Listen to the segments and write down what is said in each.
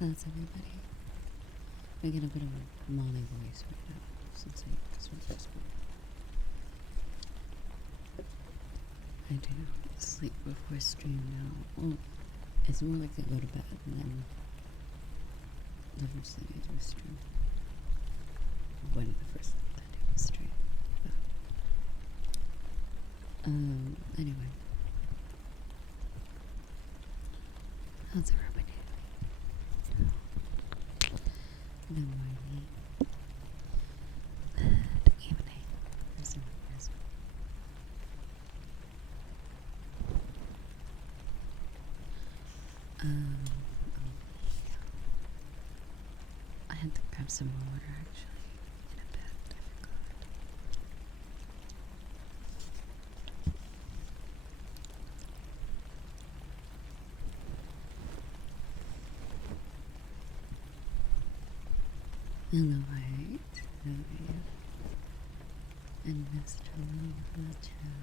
That's everybody. I get a bit of a Molly voice right now since I switched this one. I do sleep before stream now. Well, it's more like I go to bed and then the first thing I do is stream. When the first thing I do is stream. But, anyway. How's everybody doing? Good morning. Good evening. For some of us. I had to grab some more water actually in a bit. I forgot. Hello, Heart. How are you? And Mr. Voltron.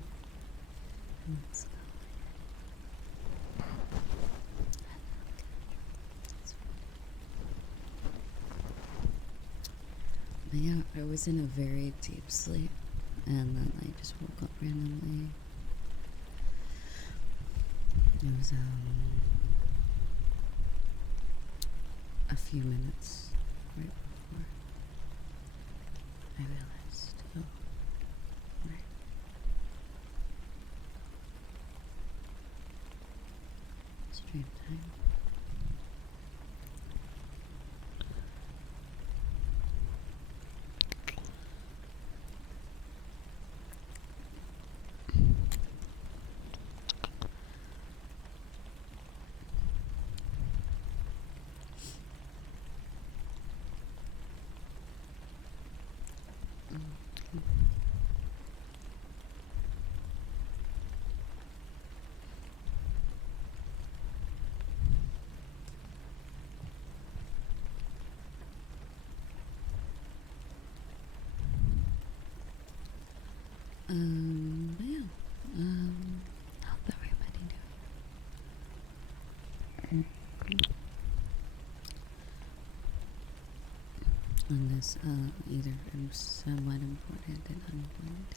Let's go. But yeah, I was in a very deep sleep, and then I just woke up randomly. It was a few minutes right before I realized, oh, right. Stream time. But yeah, how's everybody doing? On this, either somewhat important and unimportant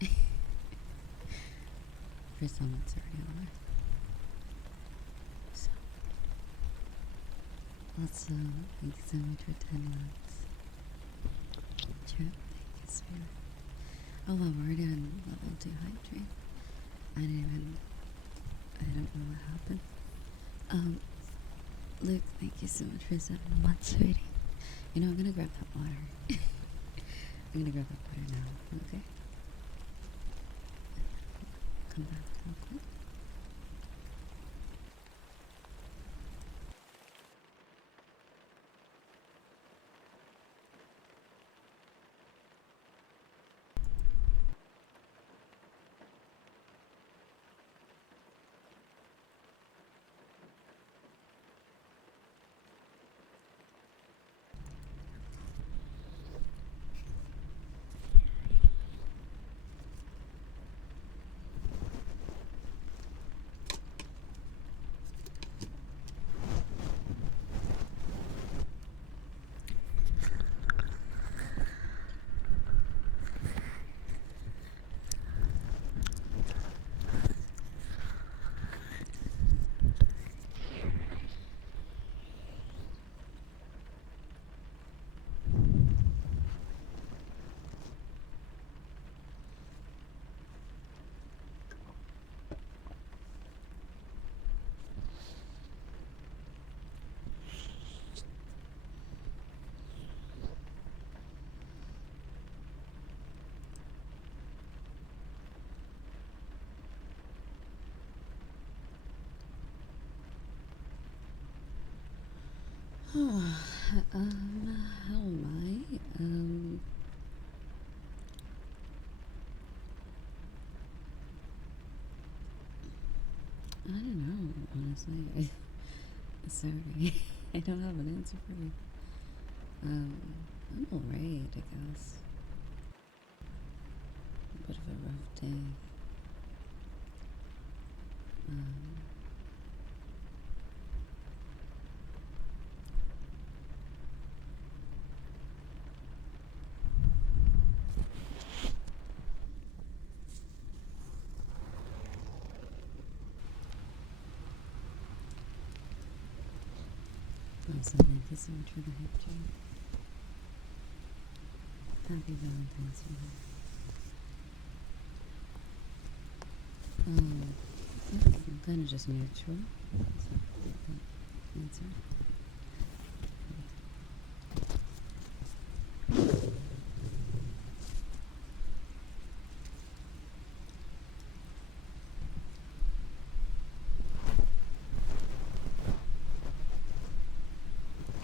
day. For some, it's already over. So, let's, thank you so much for 10 months. Trip, thank you, Spirit. Oh wow, we're already on level 2 hydrate. I don't know what happened. Luke, thank you so much for 7 months, sweetie. You know, I'm gonna grab that water. I'm gonna grab that water now, okay? Come back real quick. How am I? I don't know, honestly. Sorry. I don't have an answer for you. I'm alright, I guess. A bit of a rough day. Also, thank you so much for the hype train. Happy Valentine's Day. I'm kind of just neutral. Answer.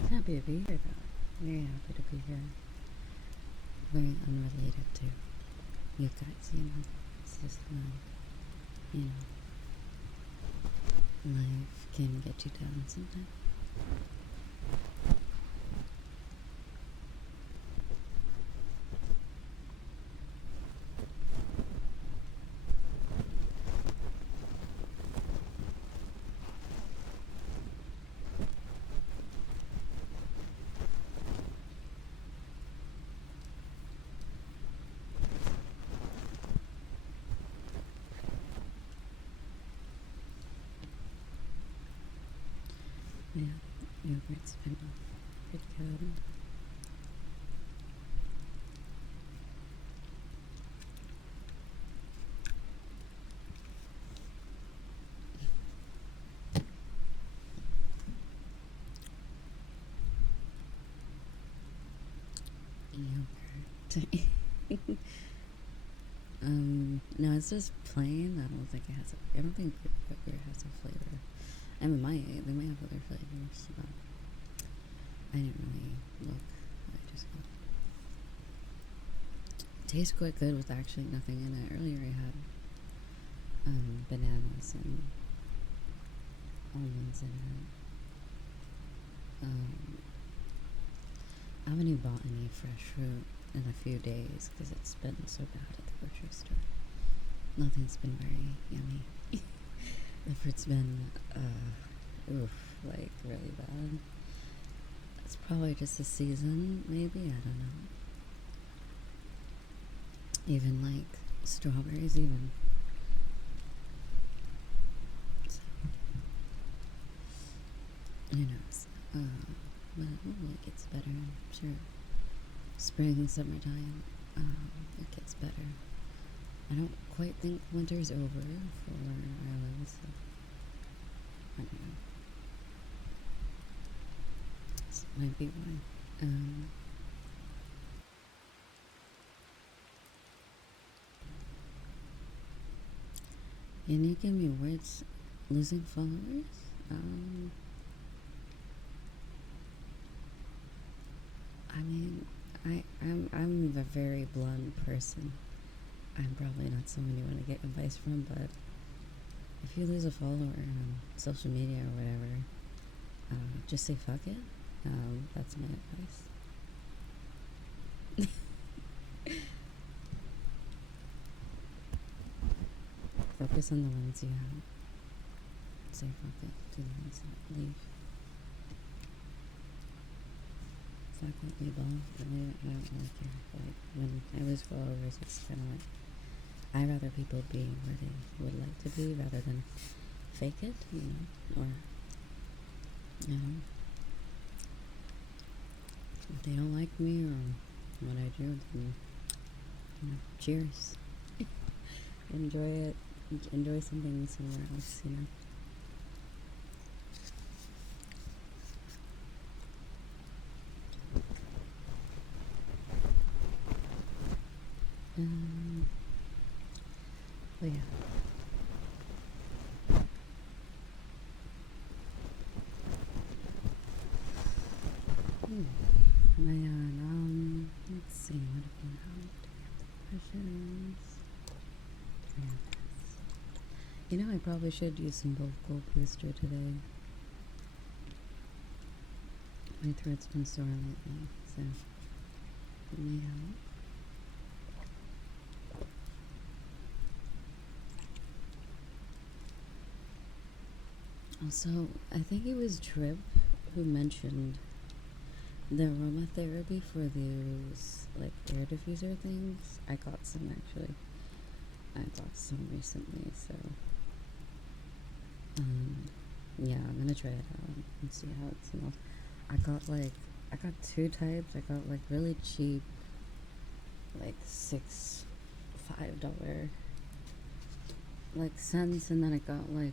Happy to be here, though. Very happy to be here. Very unrelated to you guys, you know. It's just, you know, life can get you down sometimes. Yeah, yogurt's been pretty good. Yogurt. No, it's just plain. I don't think it has I don't think yogurt has a flavor. I mean, they might have other flavors, but I didn't really look. I just got. It tastes quite good with actually nothing in it. Earlier I had bananas and almonds in it. I haven't even bought any fresh fruit in a few days because it's been so bad at the grocery store. Nothing's been very yummy. The fruit's been, like really bad. It's probably just the season, maybe, I don't know. Even like strawberries, even. So, who knows? But hopefully it gets better, I'm sure. Spring and summertime, it gets better. I don't quite think winter's over for where I live, so I don't know. This might be why. Can you give me words? Losing followers? I mean, I'm a very blunt person. I'm probably not someone you want to get advice from, but if you lose a follower on social media or whatever, just say fuck it. That's my advice. Focus on the ones you have. Say fuck it to the ones that leave. Fuck it, leave off. I don't really care. Like, when I lose followers, it's kind of like, I'd rather people be where they would like to be rather than fake it, you know, or, you know, if they don't like me or what I do, then, you know, cheers. Enjoy it. Enjoy something somewhere else, you know. But yeah. Let's see, what have we had? Questions. You know, I probably should use some vocal booster today. My throat's been sore lately, so it may help. Also, I think it was Trip who mentioned the aromatherapy for those, like, air diffuser things. I got some, actually. I got some recently, so, yeah, I'm gonna try it out and see how it smells. I got two types. I got like really cheap, like $5 like cents, and then I got like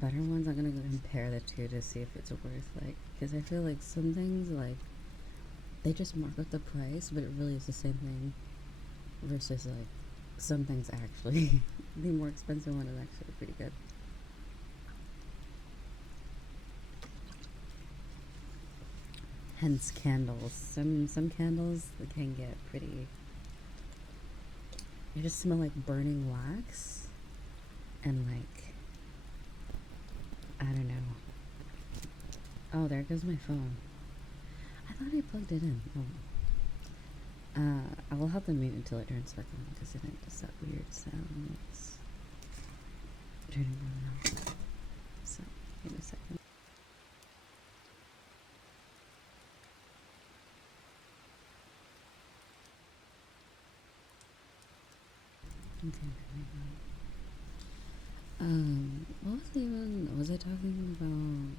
better ones. I'm gonna go compare the two to see if it's worth, like, because I feel like some things, like, they just mark up the price, but it really is the same thing, versus like some things actually the more expensive one is actually pretty good. Hence candles. Some candles can get pretty, they just smell like burning wax, and like, I don't know. Oh, there goes my phone. I thought I plugged it in. Oh. I will have to mute until it turns back on, because it does that weird sound. It's turning on now. So, give me a second. Okay, what was I talking about?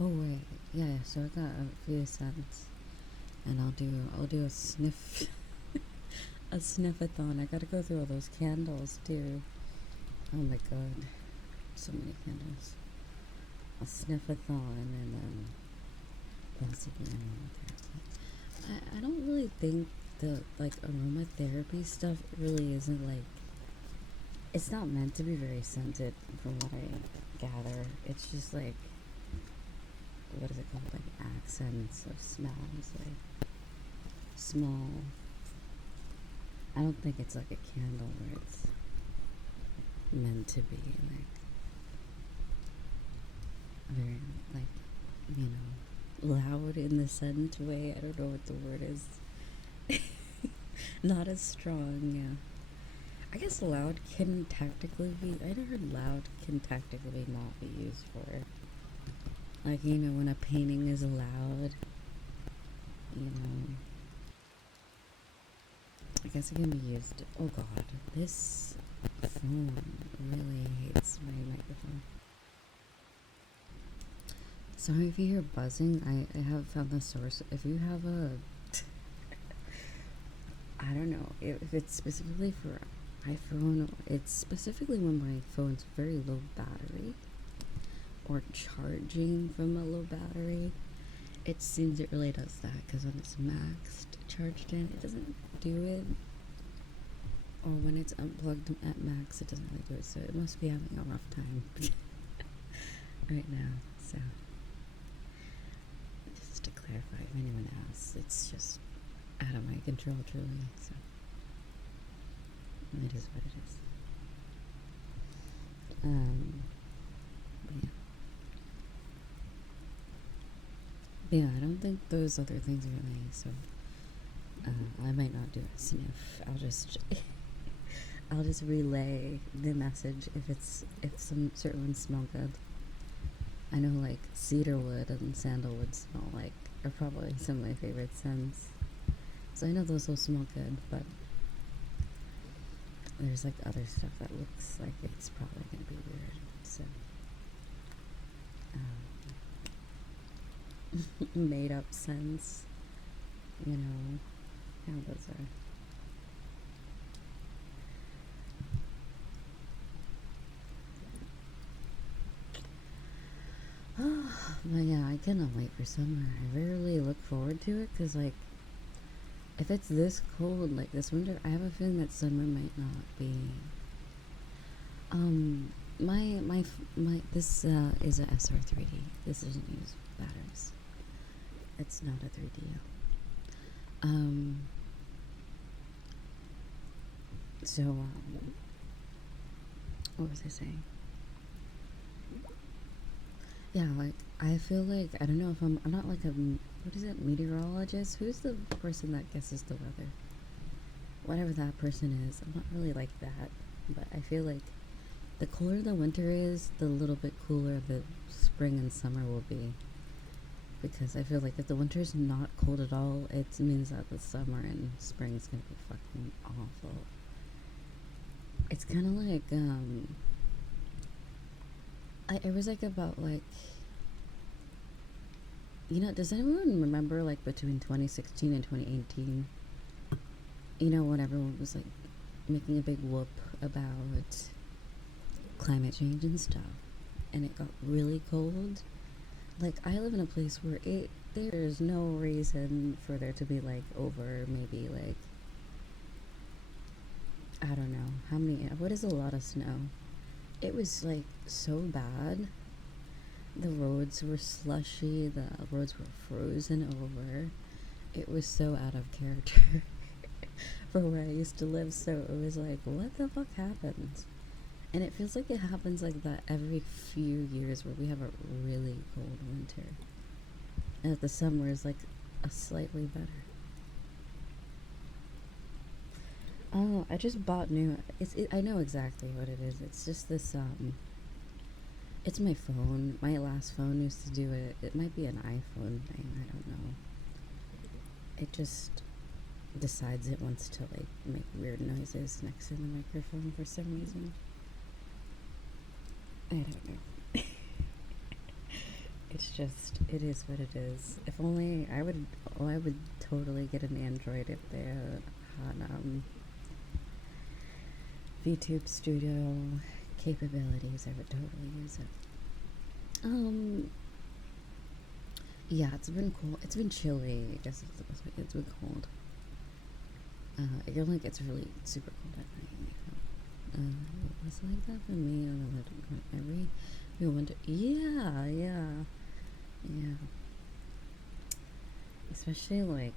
Oh wait, yeah, so I got a few cents, and I'll do a sniff, a sniffathon. I gotta go through all those candles too. Oh my god, so many candles. A sniffathon, and then possibly aromatherapy. I don't really think the like aromatherapy stuff really isn't like, it's not meant to be very scented from what I gather. It's just like, what is it called, like accents of smells, like small. I don't think it's like a candle where it's meant to be like very, like, you know, loud in the scent way. I don't know what the word is. Not as strong, yeah. I guess loud can tactically be, I heard loud can tactically not be used for it. Like, you know, when a painting is loud, you know, I guess it can be used. Oh god, this phone really hates my microphone. Sorry if you hear buzzing. I have found the source. If you have a, I don't know, if it's specifically for iPhone, it's specifically when my phone's very low battery, or charging from a low battery. It seems it really does that, because when it's maxed charged in, it doesn't do it. Or when it's unplugged at max, it doesn't really do it. So it must be having a rough time right now. So just to clarify, if anyone asks, it's just out of my control, truly. So it is what it is. Yeah, I don't think those other things are really, so I might not do a sniff. I'll just I'll just relay the message if some certain ones smell good. I know like cedarwood and sandalwood smell like are probably some of my favorite scents. So I know those will smell good, but there's like other stuff that looks like it's probably gonna be weird. So made up scents, you know how those are. But yeah, I cannot wait for summer. I rarely look forward to it, because like, if it's this cold like this winter, I have a feeling that summer might not be. My this is a SR3D. This doesn't use batteries. It's not a 3D. So what was I saying? Yeah, like, I feel like, I don't know if I'm not like a, what is it, meteorologist? Who's the person that guesses the weather? Whatever that person is, I'm not really like that, but I feel like the cooler the winter is, the little bit cooler the spring and summer will be. Because I feel like if the winter's not cold at all, it means that the summer and spring's gonna be fucking awful. It's kind of like, it was like about like You know, does anyone remember like between 2016 and 2018? You know, when everyone was like making a big whoop about climate change and stuff, and it got really cold. Like, I live in a place where there's no reason for there to be like over maybe like, I don't know how many, what is a lot of snow? It was like so bad. The roads were slushy, the roads were frozen over. It was so out of character for where I used to live. So it was like, what the fuck happened? And it feels like it happens like that every few years, where we have a really cold winter, and that the summer is like a slightly better. Oh, I just bought new. I know exactly what it is. It's just this. It's my phone. My last phone used to do it. It might be an iPhone thing. I don't know. It just decides it wants to like make weird noises next to the microphone for some reason. I don't know. It's just, it is what it is. If only I would totally get an Android if they had VTube Studio capabilities. I would totally use it. Yeah, it's been cool. It's been chilly. I guess it's supposed to be. It's been cold. It only gets really super cold at night. It was like that for me on every winter. Yeah. Especially like,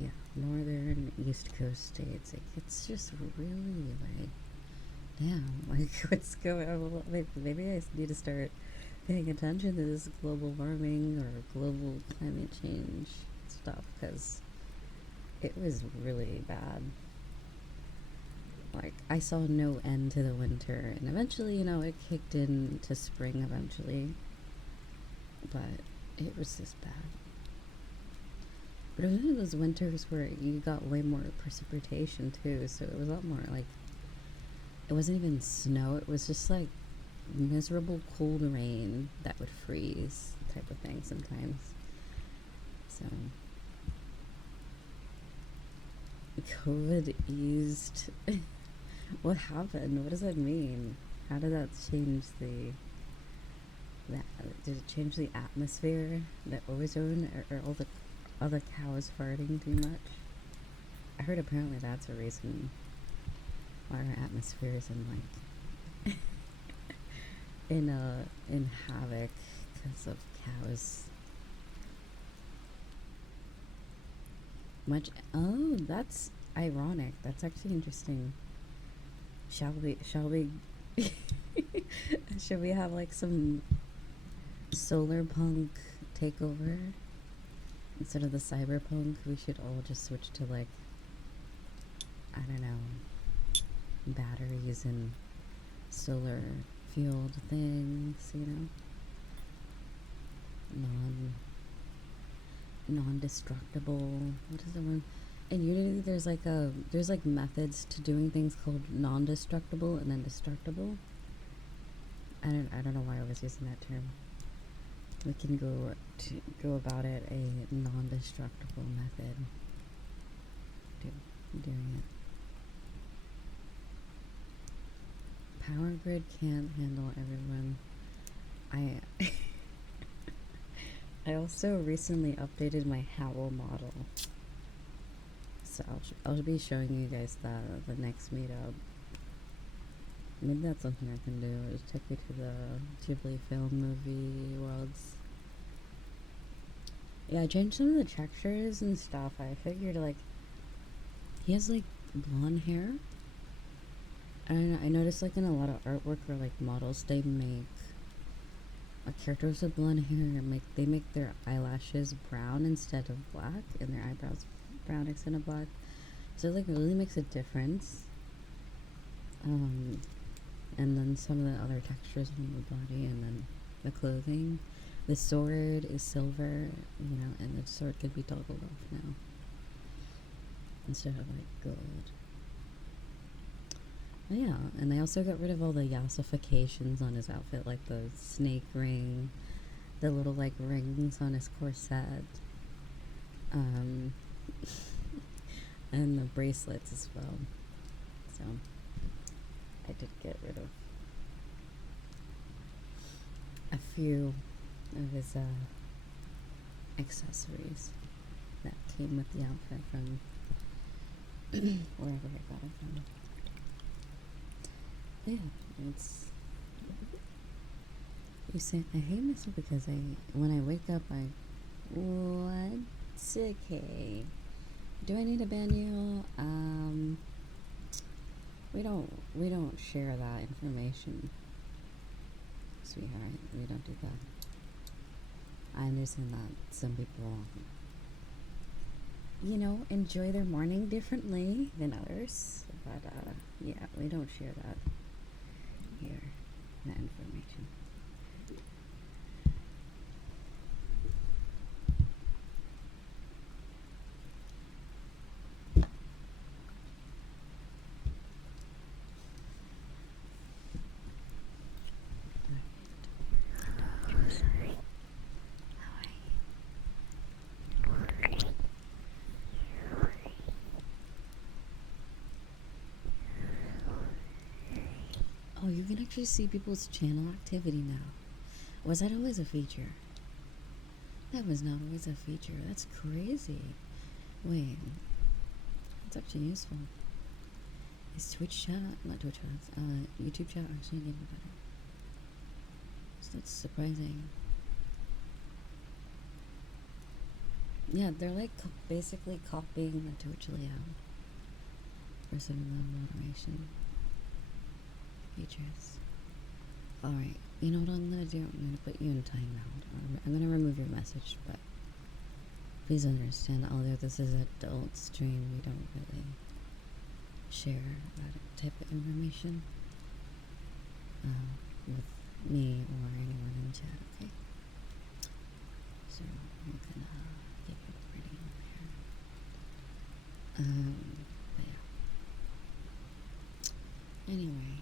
yeah, northern East Coast states. Like, it's just really like, damn, like what's going on? Well, maybe I need to start paying attention to this global warming or global climate change stuff, because it was really bad. Like, I saw no end to the winter, and eventually, you know, it kicked into spring eventually, but it was just bad. But it was one of those winters where you got way more precipitation too, so it was a lot more like, it wasn't even snow, it was just like miserable cold rain that would freeze type of thing sometimes. So COVID eased. What happened? What does that mean? How did that change did it change the atmosphere, the ozone, or all the other cows farting too much? I heard apparently that's a reason why our atmosphere is in havoc because of cows. Oh, that's ironic. That's actually interesting. Shall we should we have like some solar punk takeover instead of the cyberpunk? We should all just switch to like, I don't know, batteries and solar fueled things, you know, non-destructible. What is the one? In Unity, there's like methods to doing things called non-destructible and then destructible. I don't know why I was using that term. We can go about it a non-destructible method. Doing it. Power grid can't handle everyone. I also recently updated my Howl model, so I'll be showing you guys that at the next meetup. Maybe that's something I can do, is take you to the Ghibli film movie worlds. Yeah, I changed some of the textures and stuff. I figured, like, he has, like, blonde hair. And I noticed, like, in a lot of artwork or, like, models, they make characters with blonde hair, and they make their eyelashes brown instead of black, and their eyebrows brown instead of black. So it, like, really makes a difference. And then some of the other textures on the body, and then the clothing. The sword is silver, you know, and the sword could be toggled off now instead of like gold. But yeah, and they also got rid of all the yassifications on his outfit, like the snake ring, the little like rings on his corset, um, and the bracelets as well. So I did get rid of a few of his accessories that came with the outfit from wherever I got it from. Yeah, it's. You say I hate myself because when I wake up what's okay? Do I need to ban you? We don't share that information, sweetheart. We don't do that. I understand that some people, enjoy their morning differently than others, but yeah, we don't share that here, that information. Oh, you can actually see people's channel activity now. Was that always a feature? That was not always a feature. That's crazy. Wait, that's actually useful. Is Twitch chat, not Twitch chat, YouTube chat actually getting better? So that's surprising. Yeah, they're like basically copying the Twitch layout for some of the moderation features. Alright, you know what I'm gonna do? I'm gonna put you in timeout. I'm gonna remove your message, but please understand, although this is an adult stream, we don't really share that type of information with me or anyone in chat, okay? So I'm gonna keep it pretty here. But yeah. Anyway,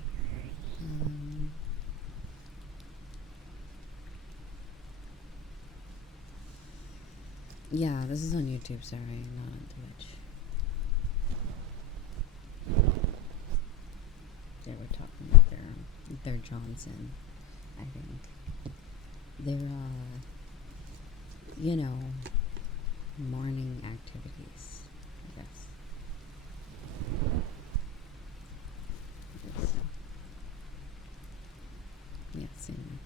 yeah, this is on YouTube, sorry, not on Twitch. They were talking about their Johnson, I think. Their, morning activities, I guess. Yeah, same thing.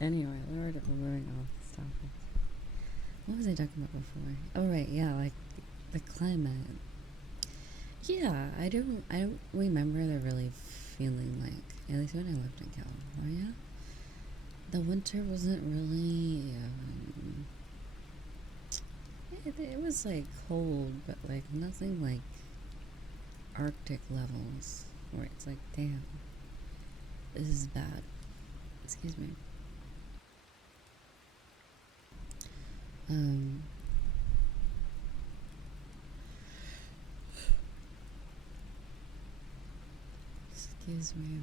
Anyway, we're moving off this topic. What was I talking about before? Oh right, yeah, like the climate. Yeah, I don't remember there really feeling like, at least when I lived in California, the winter wasn't really. It was like cold, but like nothing like Arctic levels where it's like, damn, this is bad. Excuse me. Excuse me.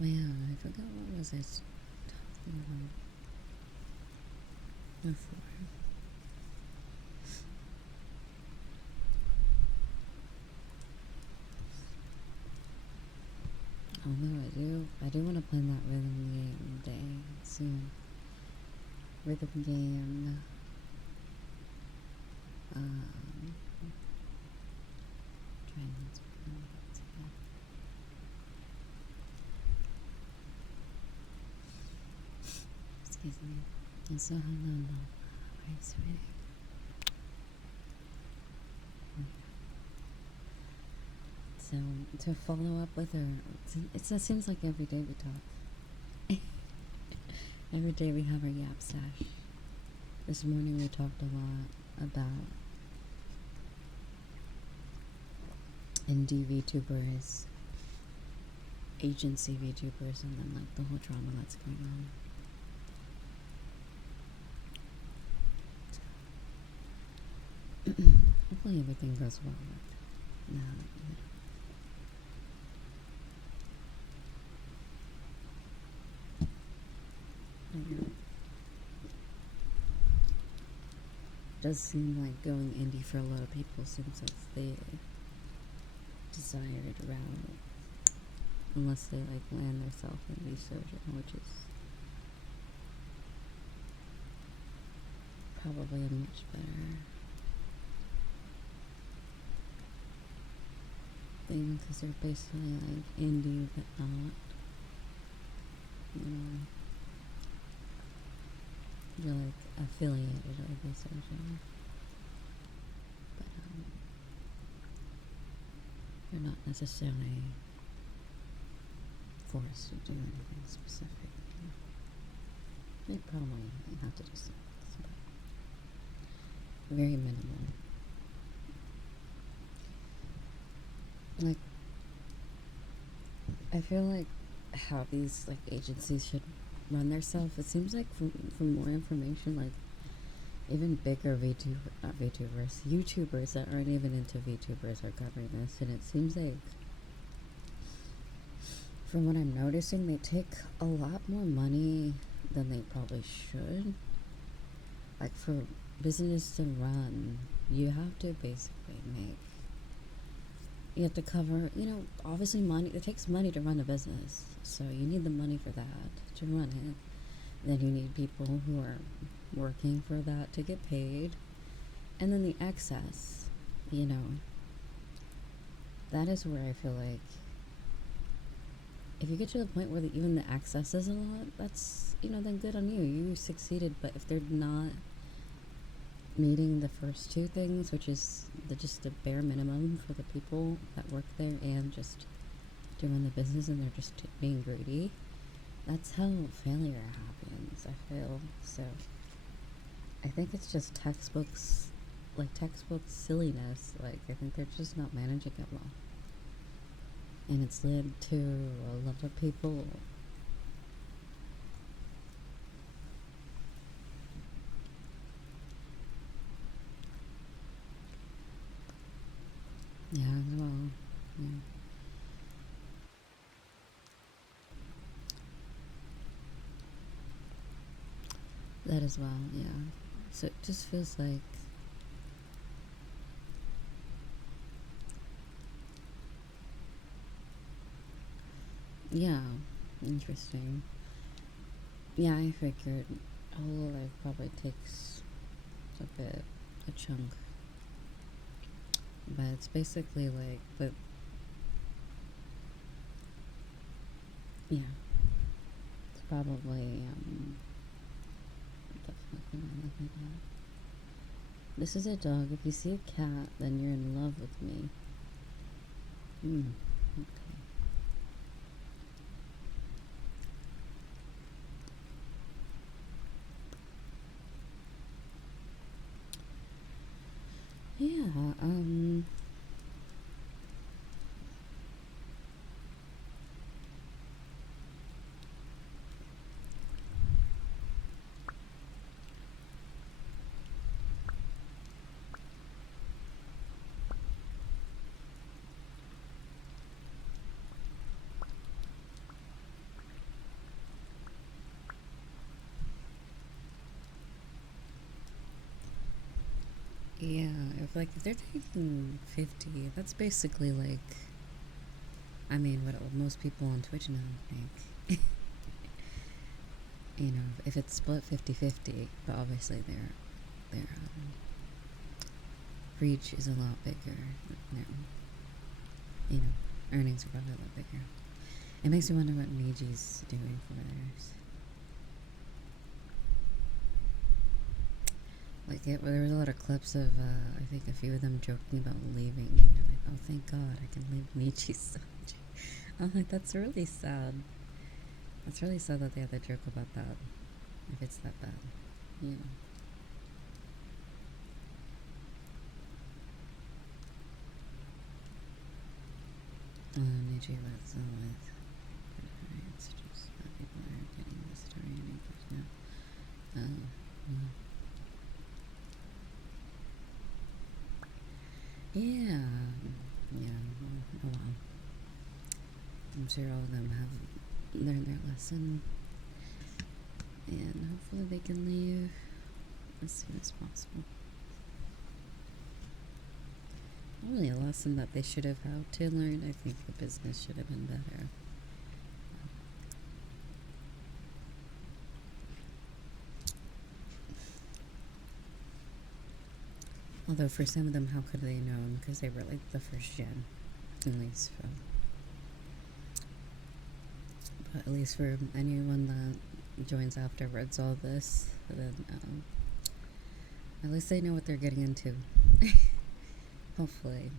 Man, I forgot what was I talking about before. Although I do want to play that rhythm game day soon. Rhythm game. Trying to pronounce it. Excuse me. I'm so hungry. Hi, sweetie. So to follow up with her, it seems like every day we talk. Every day we have our yap stash. This morning we talked a lot about indie VTubers, agency VTubers, and then like the whole drama that's going on. Hopefully everything goes well with now. Does seem like going indie for a lot of people seems like the desired route, unless they like land themselves in research, which is probably a much better thing, because they're basically like indie but not, you know, you're like affiliated with research, but you're not necessarily forced to do anything specific. You probably have to do some things, but very minimal. Like, I feel like how these like agencies should run themselves. It seems like for more information, like even bigger YouTubers that aren't even into VTubers are covering this, and it seems like, from what I'm noticing, they take a lot more money than they probably should. Like, for business to run, you have to basically you have to cover, you know, obviously money, it takes money to run a business, so you need the money for that to run it. Then you need people who are working for that to get paid, and then the excess, you know, that is where I feel like if you get to the point where even the excess is a lot, that's, you know, then good on you, you succeeded. But if they're not meeting the first two things, which is just the bare minimum for the people that work there and just to run the business, and they're just being greedy, that's how failure happens, I feel. So I think it's just textbook silliness. Like, I think they're just not managing it well, and it's led to a lot of people as well. Yeah. That as well, yeah. So it just feels like, yeah, interesting. Yeah, I figured a whole life probably takes a chunk. But it's basically like, but yeah, it's probably, what the fuck am I looking at? This is a dog. If you see a cat, then you're in love with me. Okay. Yeah, yeah, if they're taking 50, that's basically like, I mean, what most people on Twitch now think. You know, if it's split 50-50, but obviously their reach is a lot bigger. Their, you know, earnings are probably a lot bigger. It makes me wonder what Meji's doing for theirs. Like, there was a lot of clips of, I think a few of them joking about leaving. And they're like, oh, thank God, I can leave Michi so much. I'm like, that's really sad. That's really sad that they had to joke about that, if it's that bad. Yeah. Nietzsche, that's always good. It's just that people are getting the story in English now. Well. Yeah. Oh well. I'm sure all of them have learned their lesson. And hopefully they can leave as soon as possible. Only a lesson that they should have had to learn. I think the business should have been better. Although for some of them, how could they know? Because they were like the first gen, at least. But at least for anyone that joins afterwards all this, then at least they know what they're getting into. Hopefully.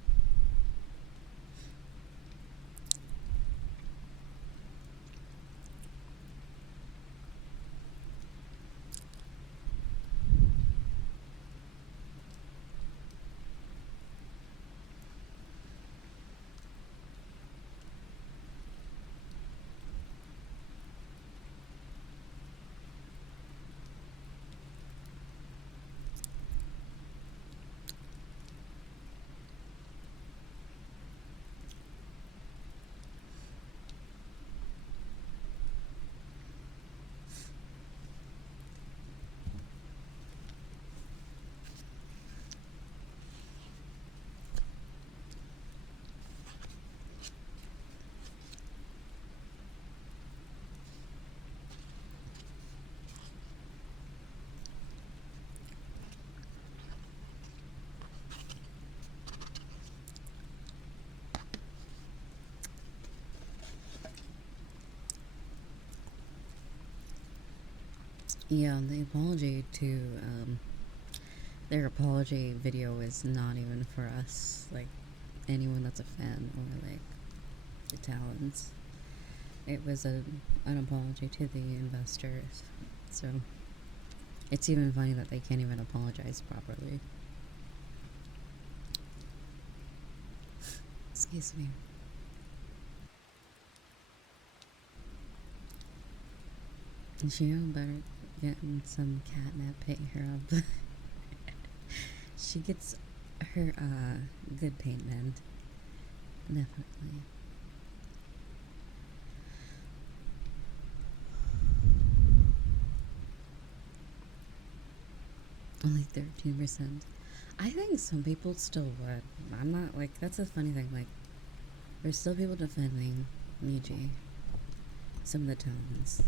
Yeah, the apology to, their apology video is not even for us, like, anyone that's a fan or, like, the talents. It was an apology to the investors, so it's even funny that they can't even apologize properly. Excuse me. And she better getting some catnip hit her up. She gets her good paint bend. Definitely. Only 13%. I think some people still would. I'm not like, that's a funny thing. Like, there's still people defending Niji. Some of the tones.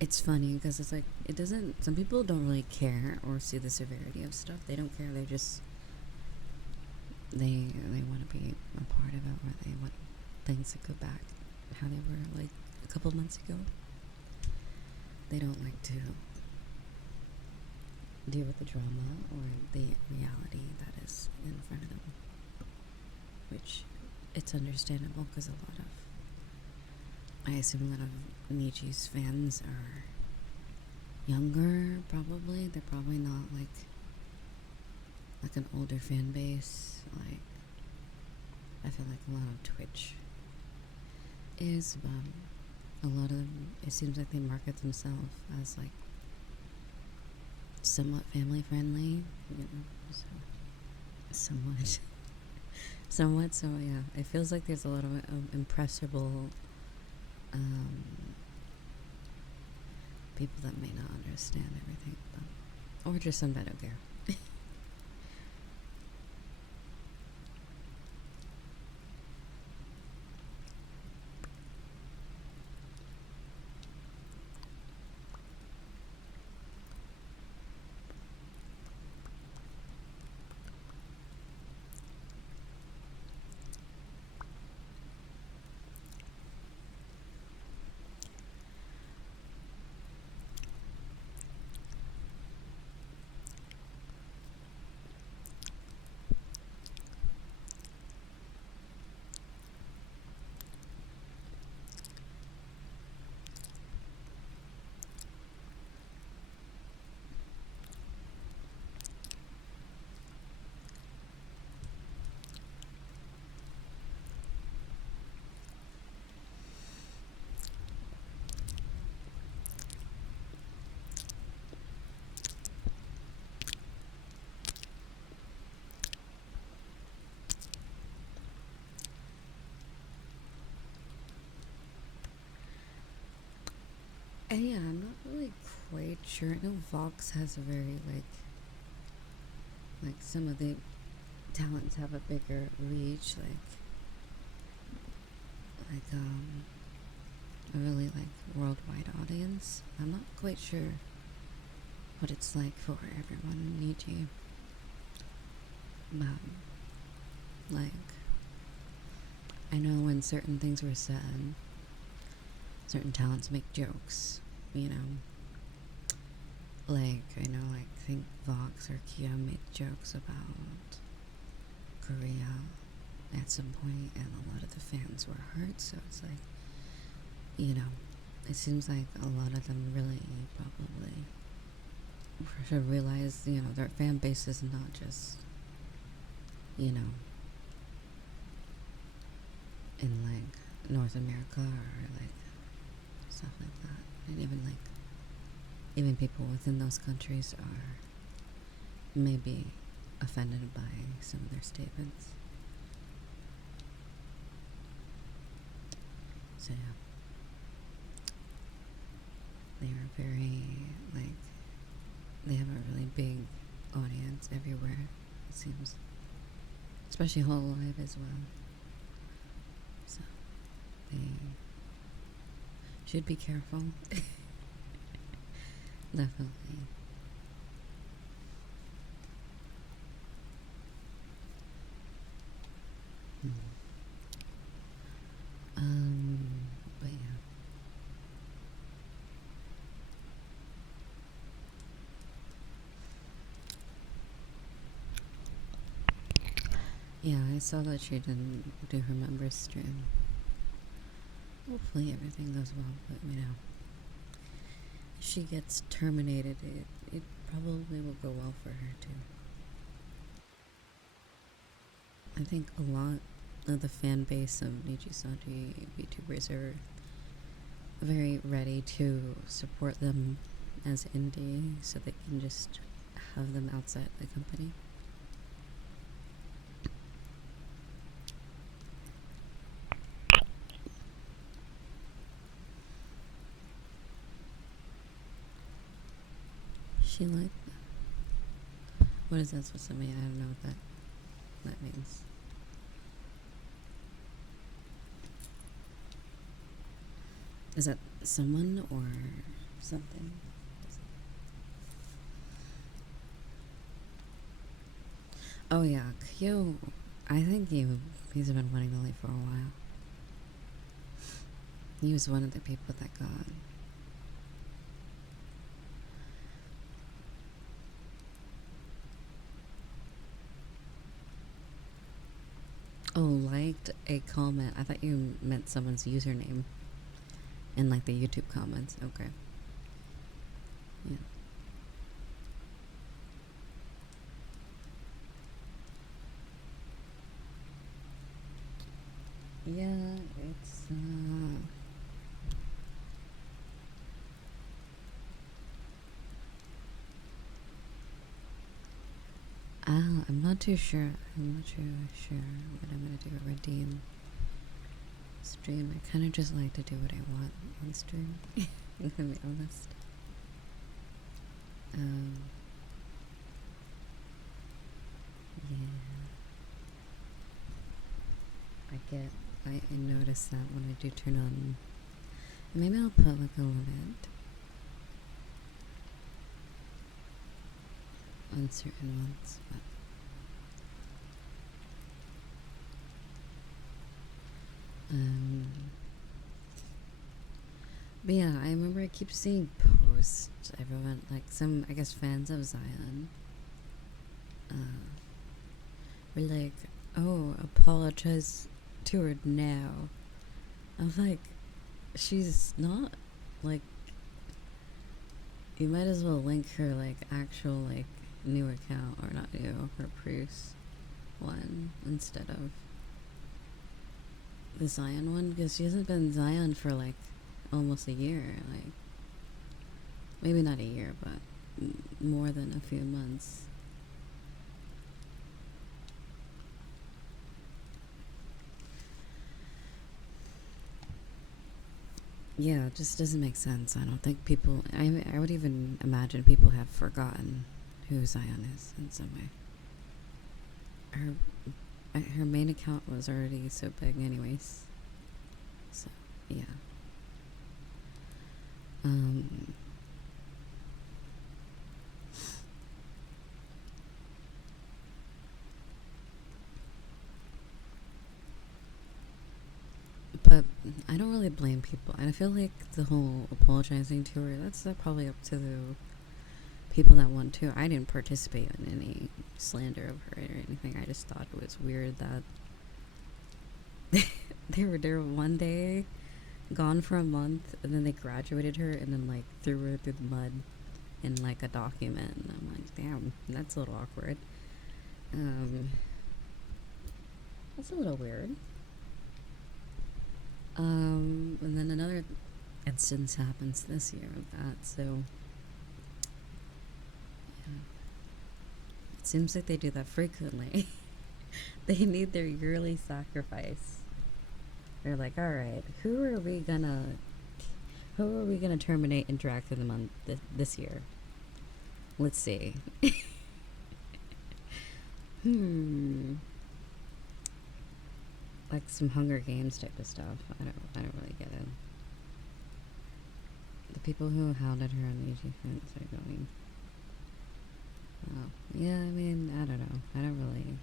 It's funny because it's like, it doesn't, some people don't really care or see the severity of stuff. They don't care. They just, they want to be a part of it, or they want things to go back how they were like a couple months ago. They don't like to deal with the drama or the reality that is in front of them, which it's understandable because a lot of, I assume a lot of Niji's fans are younger, probably. They're probably not like an older fan base. Like, I feel like a lot of Twitch is, a lot of them, it seems like they market themselves as like somewhat family friendly, you know, so somewhat, so yeah, it feels like there's a lot of impressible people that may not understand everything, or just some that don't care. And yeah, I'm not really quite sure. I know Vox has a very like some of the talents have a bigger reach, a really like worldwide audience. I'm not quite sure what it's like for everyone in EG. Like, I know when certain things were said, certain talents make jokes, you know. Like, I know, like, I think Vox or Ikea made jokes about Korea at some point, and a lot of the fans were hurt, so it's like, you know, it seems like a lot of them really probably should realize, you know, their fan base is not just, you know, in like North America or like stuff like that. And even people within those countries are maybe offended by some of their statements. So yeah. They are very, like, they have a really big audience everywhere, it seems. Especially Hololive as well. So, they should be careful. Definitely. But yeah. Yeah, I saw that she didn't do her members stream. Hopefully everything goes well, but you know, if she gets terminated, it probably will go well for her too. I think a lot of the fan base of Nijisandi VTubers are very ready to support them as indie, so they can just have them outside the company. She like, what is that supposed to mean? I don't know what that means. Is that someone or something? Oh yeah, Kyo. I think he's been wanting to leave for a while. He was one of the people that got liked a comment. I thought you meant someone's username in like the YouTube comments. Okay. Yeah. Yeah, it's I'm not too sure. I'm not too sure what I'm gonna do at Redeem stream. I kind of just like to do what I want on stream. I'm gonna be honest. Yeah. I notice that when I do turn on. Maybe I'll put like a limit on certain ones, but yeah, I remember I keep seeing posts, everyone, like some, I guess, fans of Zion, were like, oh, apologize to her now. I'm like, she's not, like, you might as well link her, like, actual, like, new account, or not new, her Prius one, instead of the Zion one, because she hasn't been Zion for, like, almost a year, like, maybe not a year, but more than a few months. Yeah, it just doesn't make sense. I don't think people. I would even imagine people have forgotten who Zion is in some way. Her main account was already so big, anyways. So yeah. But I don't really blame people. I feel like the whole apologizing to her, that's probably up to the people that want to. I didn't participate in any slander of her or anything. I just thought it was weird that they were there one day, gone for a month, and then they graduated her and then like threw her through the mud in like a document. And I'm like, damn, that's a little awkward. That's a little weird. And then another instance happens this year of that, so yeah. It seems like they do that frequently. They need their yearly sacrifice. They're like, all right, who are we gonna terminate and drag through the month this year? Let's see. Like some Hunger Games type of stuff. I don't really get it. The people who hounded her on the EG fence are going. Oh, yeah, I mean, I don't know. I don't really.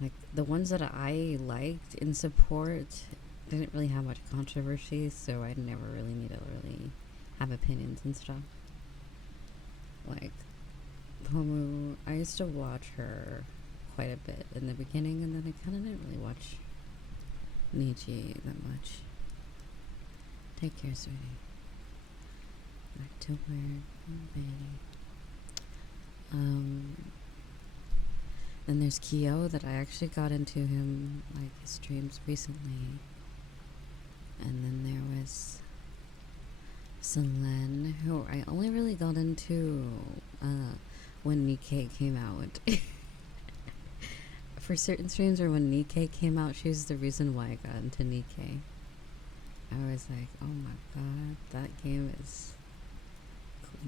Like, the ones that I liked in support didn't really have much controversy, so I never really need to really have opinions and stuff. Like, Pomu, I used to watch her quite a bit in the beginning, and then I kind of didn't really watch Nietzsche that much. Take care, sweetie. October, baby. Then there's Kyo that I actually got into him, like, his streams recently. And then there was Selene, who I only really got into when Nikkei came out. For certain streams or when Nikkei came out, she was the reason why I got into Nikkei. I was like, oh my god, that game is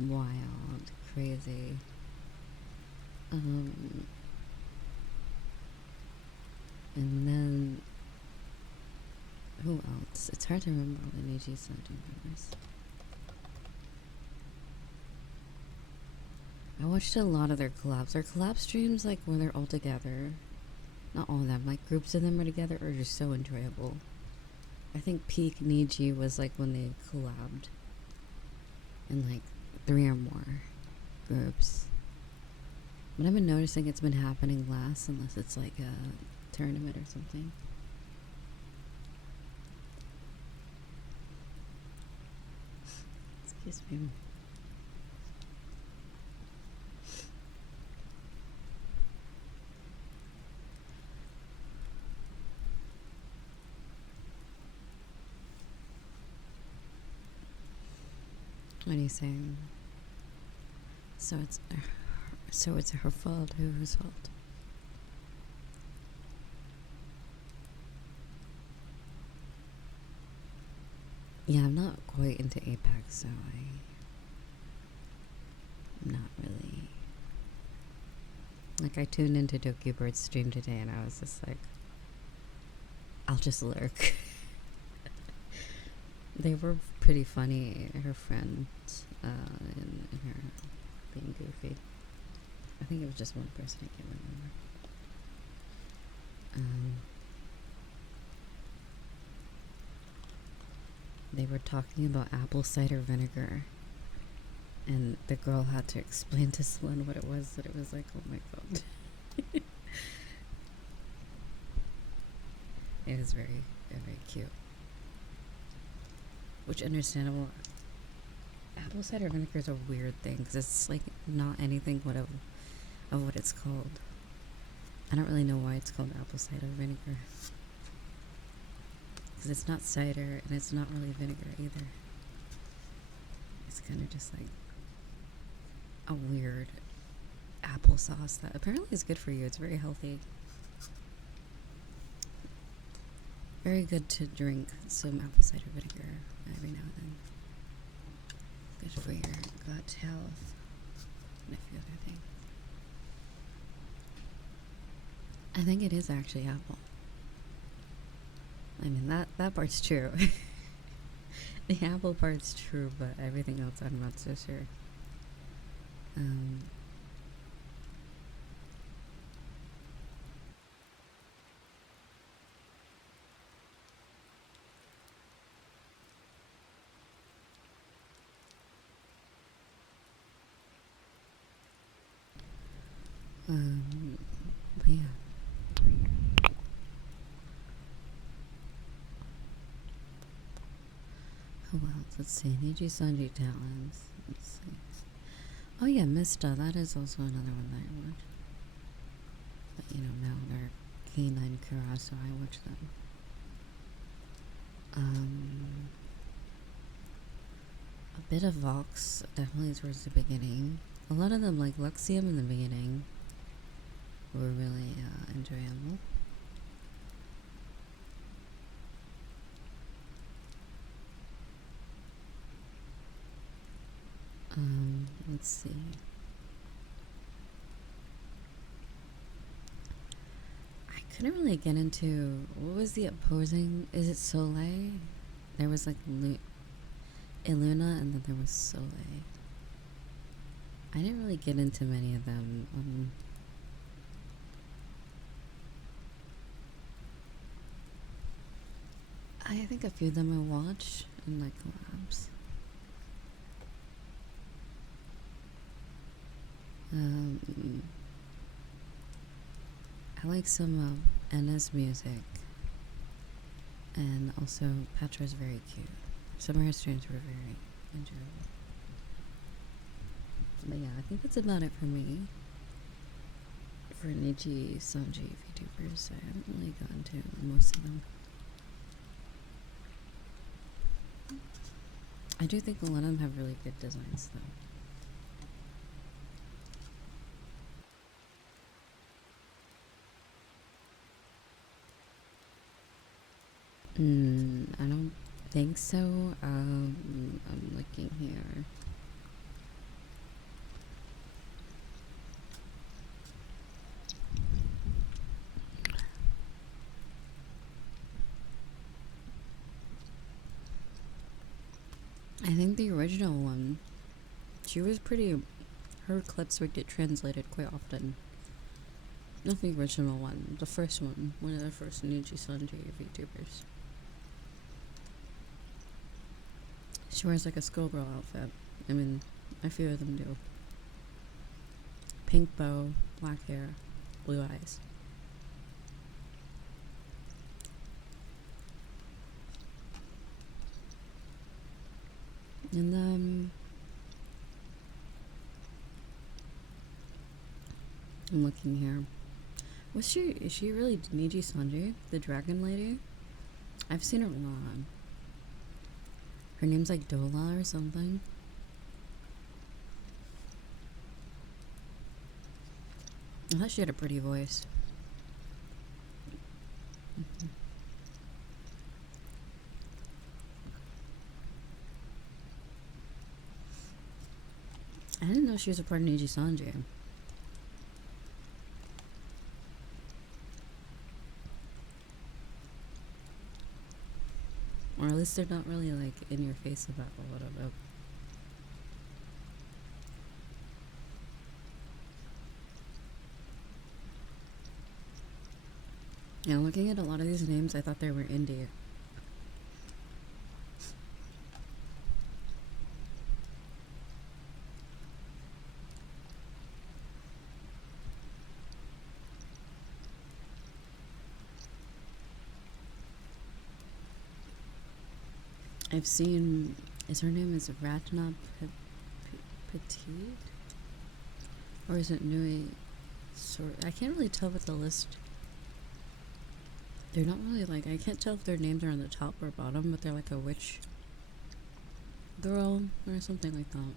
wild, crazy. And then who else? It's hard to remember all the Niji sounding members. I watched a lot of their collabs. Their collab streams, like when they're all together, not all of them, like groups of them are together, are just so enjoyable. I think peak Niji was like when they collabed in like 3 or more groups. But I've been noticing it's been happening less unless it's like a tournament or something. Excuse me. What are you saying? So it's her fault. Whose fault? Yeah, I'm not quite into Apex, so I'm not really. Like, I tuned into Doki Bird's stream today and I was just like, I'll just lurk. They were pretty funny, her friend, and her being goofy. I think it was just one person, I can't remember. They were talking about apple cider vinegar, and the girl had to explain to Selene what it was, that it was like, oh my god. It was very, very cute. Which, understandable. Apple cider vinegar is a weird thing, because it's like not anything of what it's called. I don't really know why it's called apple cider vinegar. Because it's not cider, and it's not really vinegar either. It's kind of just like a weird applesauce that apparently is good for you. It's very healthy. Very good to drink some apple cider vinegar every now and then. Good for your gut health and a few other things. I think it is actually apple. I mean, that part's true. The apple part's true, but everything else I'm not so sure. But yeah. Who else? Let's see. Niji Sanji talents. Let's see. Oh yeah, Mista. That is also another one that I watch. But you know, now they're Canine Kura, so I watch them. A bit of Vox, definitely towards the beginning. A lot of them, like Luxium in the beginning, were really enjoyable. Let's see. I couldn't really get into what was the opposing. Is it Soleil? There was like Illuna, and then there was Soleil. I didn't really get into many of them. I think a few of them I watch in like collabs. I like some Anna's music, and also Petra's very cute. Some of her streams were very enjoyable. But yeah, I think that's about it for me. For Niji Sanji VTubers, I haven't really gotten to most of them. I do think a lot of them have really good designs though. I don't think so. I'm looking here. I think the original one, she was pretty, her clips would get translated quite often. Not the original one, the first one of the first Niji Sanji VTubers. She wears like a schoolgirl outfit. I mean, a few of them do. Pink bow, black hair, blue eyes. And I'm looking here. Is she really Niji Sanji, the dragon lady? I've seen her a lot. Her name's like Dola or something. I thought she had a pretty voice. I didn't know she was a part of Niji Sanji. Or at least they're not really like in your face about a lot of it. Yeah, looking at a lot of these names, I thought they were indie. I've seen, her name is Ratna Petit? Or is it Nui? I can't really tell with the list. They're not really like, I can't tell if their names are on the top or bottom, but they're like a witch girl or something like that.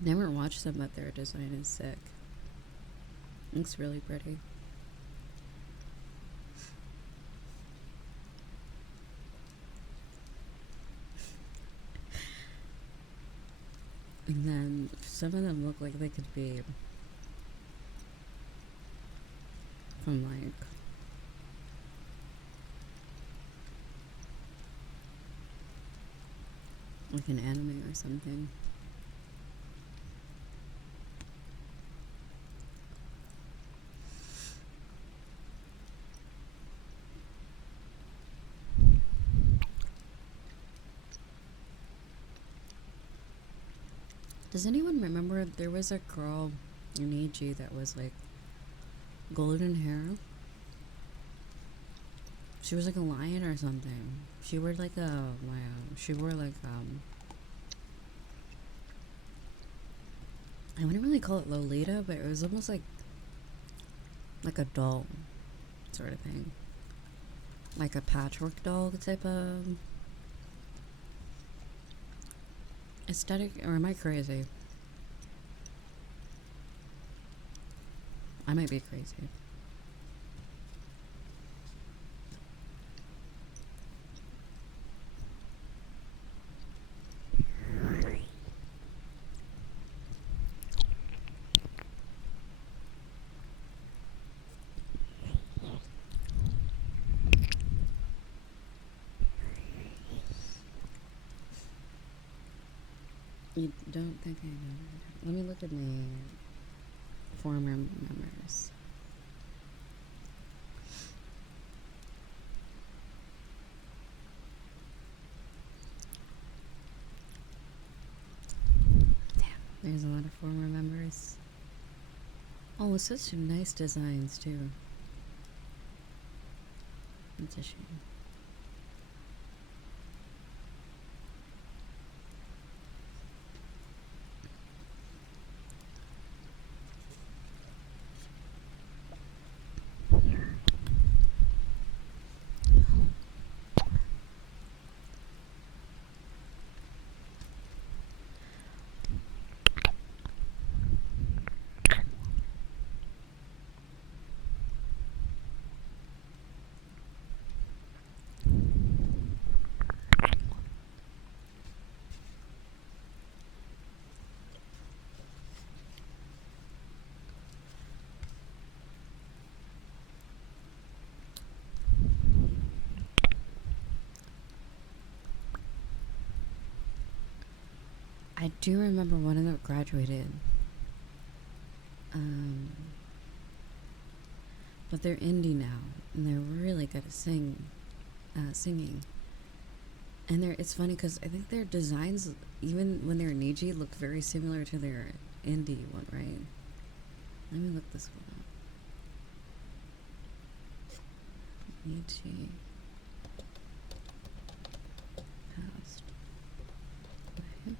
Never watched them, but their design is sick. Looks really pretty. And then some of them look like they could be from like an anime or something. Does anyone remember there was a girl in EG that was like golden hair? She was like a lion or something. She wore like I wouldn't really call it Lolita, but it was almost like a doll sort of thing. Like a patchwork doll type of aesthetic, or am I crazy? I might be crazy. You don't think I know? Let me look at my former members. Damn, there's a lot of former members. Oh, with such nice designs too. It's a shame. I do remember one of them graduated. But they're indie now, and they're really good at singing. And it's funny because I think their designs, even when they're Niji, look very similar to their indie one, right? Let me look this one up. Niji. Past. Okay.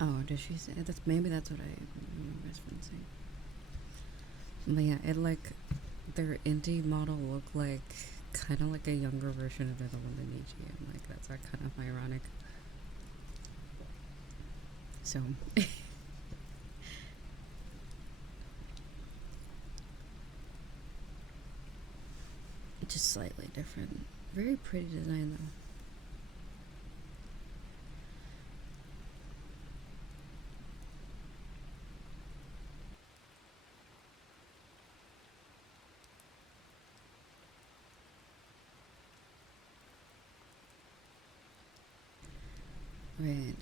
Oh, did she say that's maybe that's what I remember referencing. But yeah, it like their indie model looked like kind of like a younger version of the one in Nietzsche, and like that's kind of ironic. So just slightly different. Very pretty design though. Wait,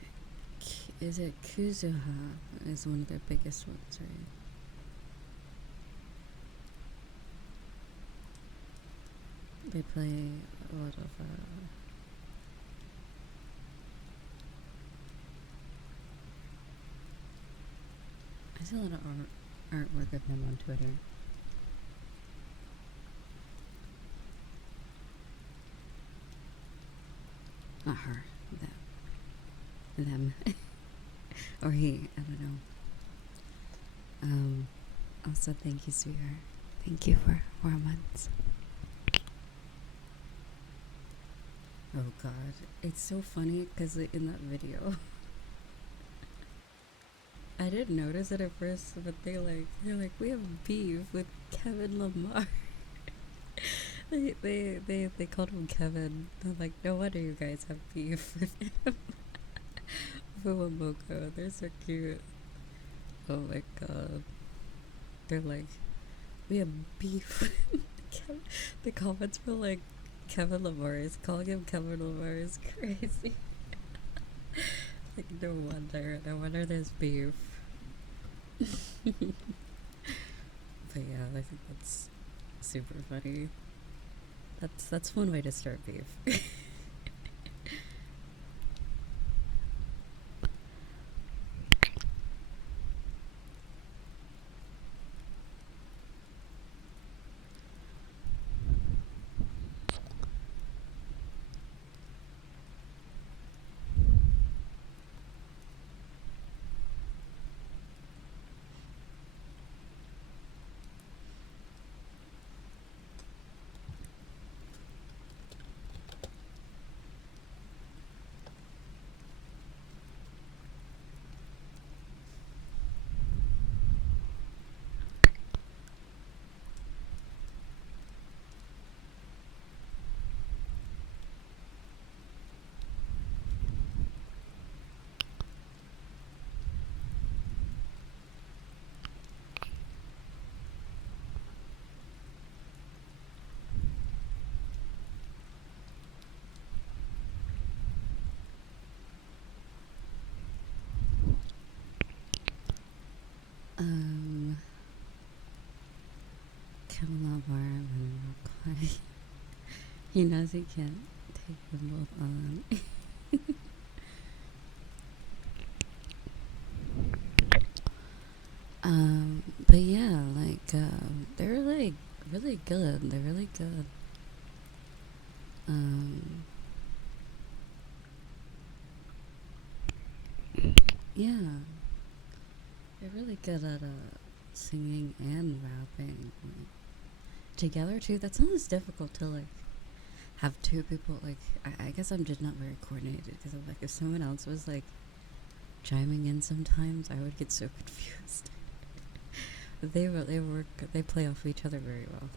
is it Kuzuha? Is one of their biggest ones, right? They play a lot of I see a lot of artwork of him on Twitter. Not her, them. Or he, I don't know. Also, thank you, sweetheart. Thank you for 4 months. Oh god, it's so funny because in that video, I didn't notice it at first, but they're like, we have beef with Kevin Lamar. They called him Kevin. They're like, no wonder you guys have beef with him. Fuamoko, they're so cute. Oh my god. They're like, we have beef. The comments were like, Kevin Lamar calling him Kevin Lamar is crazy. Like, no wonder there's beef. But yeah, I think that's super funny. That's one way to start beef. Kevin Lamar and he knows he can't take them both on. But yeah, like, they're like really good. They're really good. Yeah, they're really good at singing and rapping like, together too. That sounds difficult to like have two people like. I guess I'm just not very coordinated because like if someone else was like chiming in, sometimes I would get so confused. They play off each other very well,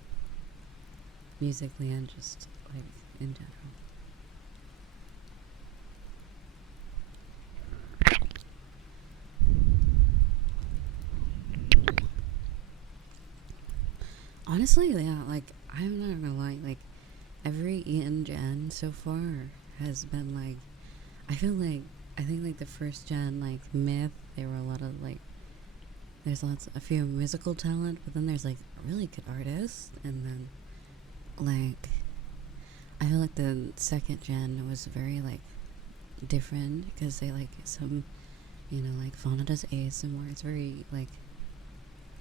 musically and just like in general. Honestly, yeah, like I'm not gonna lie, like every Ian gen so far has been like I think like the first gen like Myth, there were a lot of like there's a few musical talent, but then there's like really good artists, and then like I feel like the second gen was very like different because they like some like Fauna does ASMR. It's very like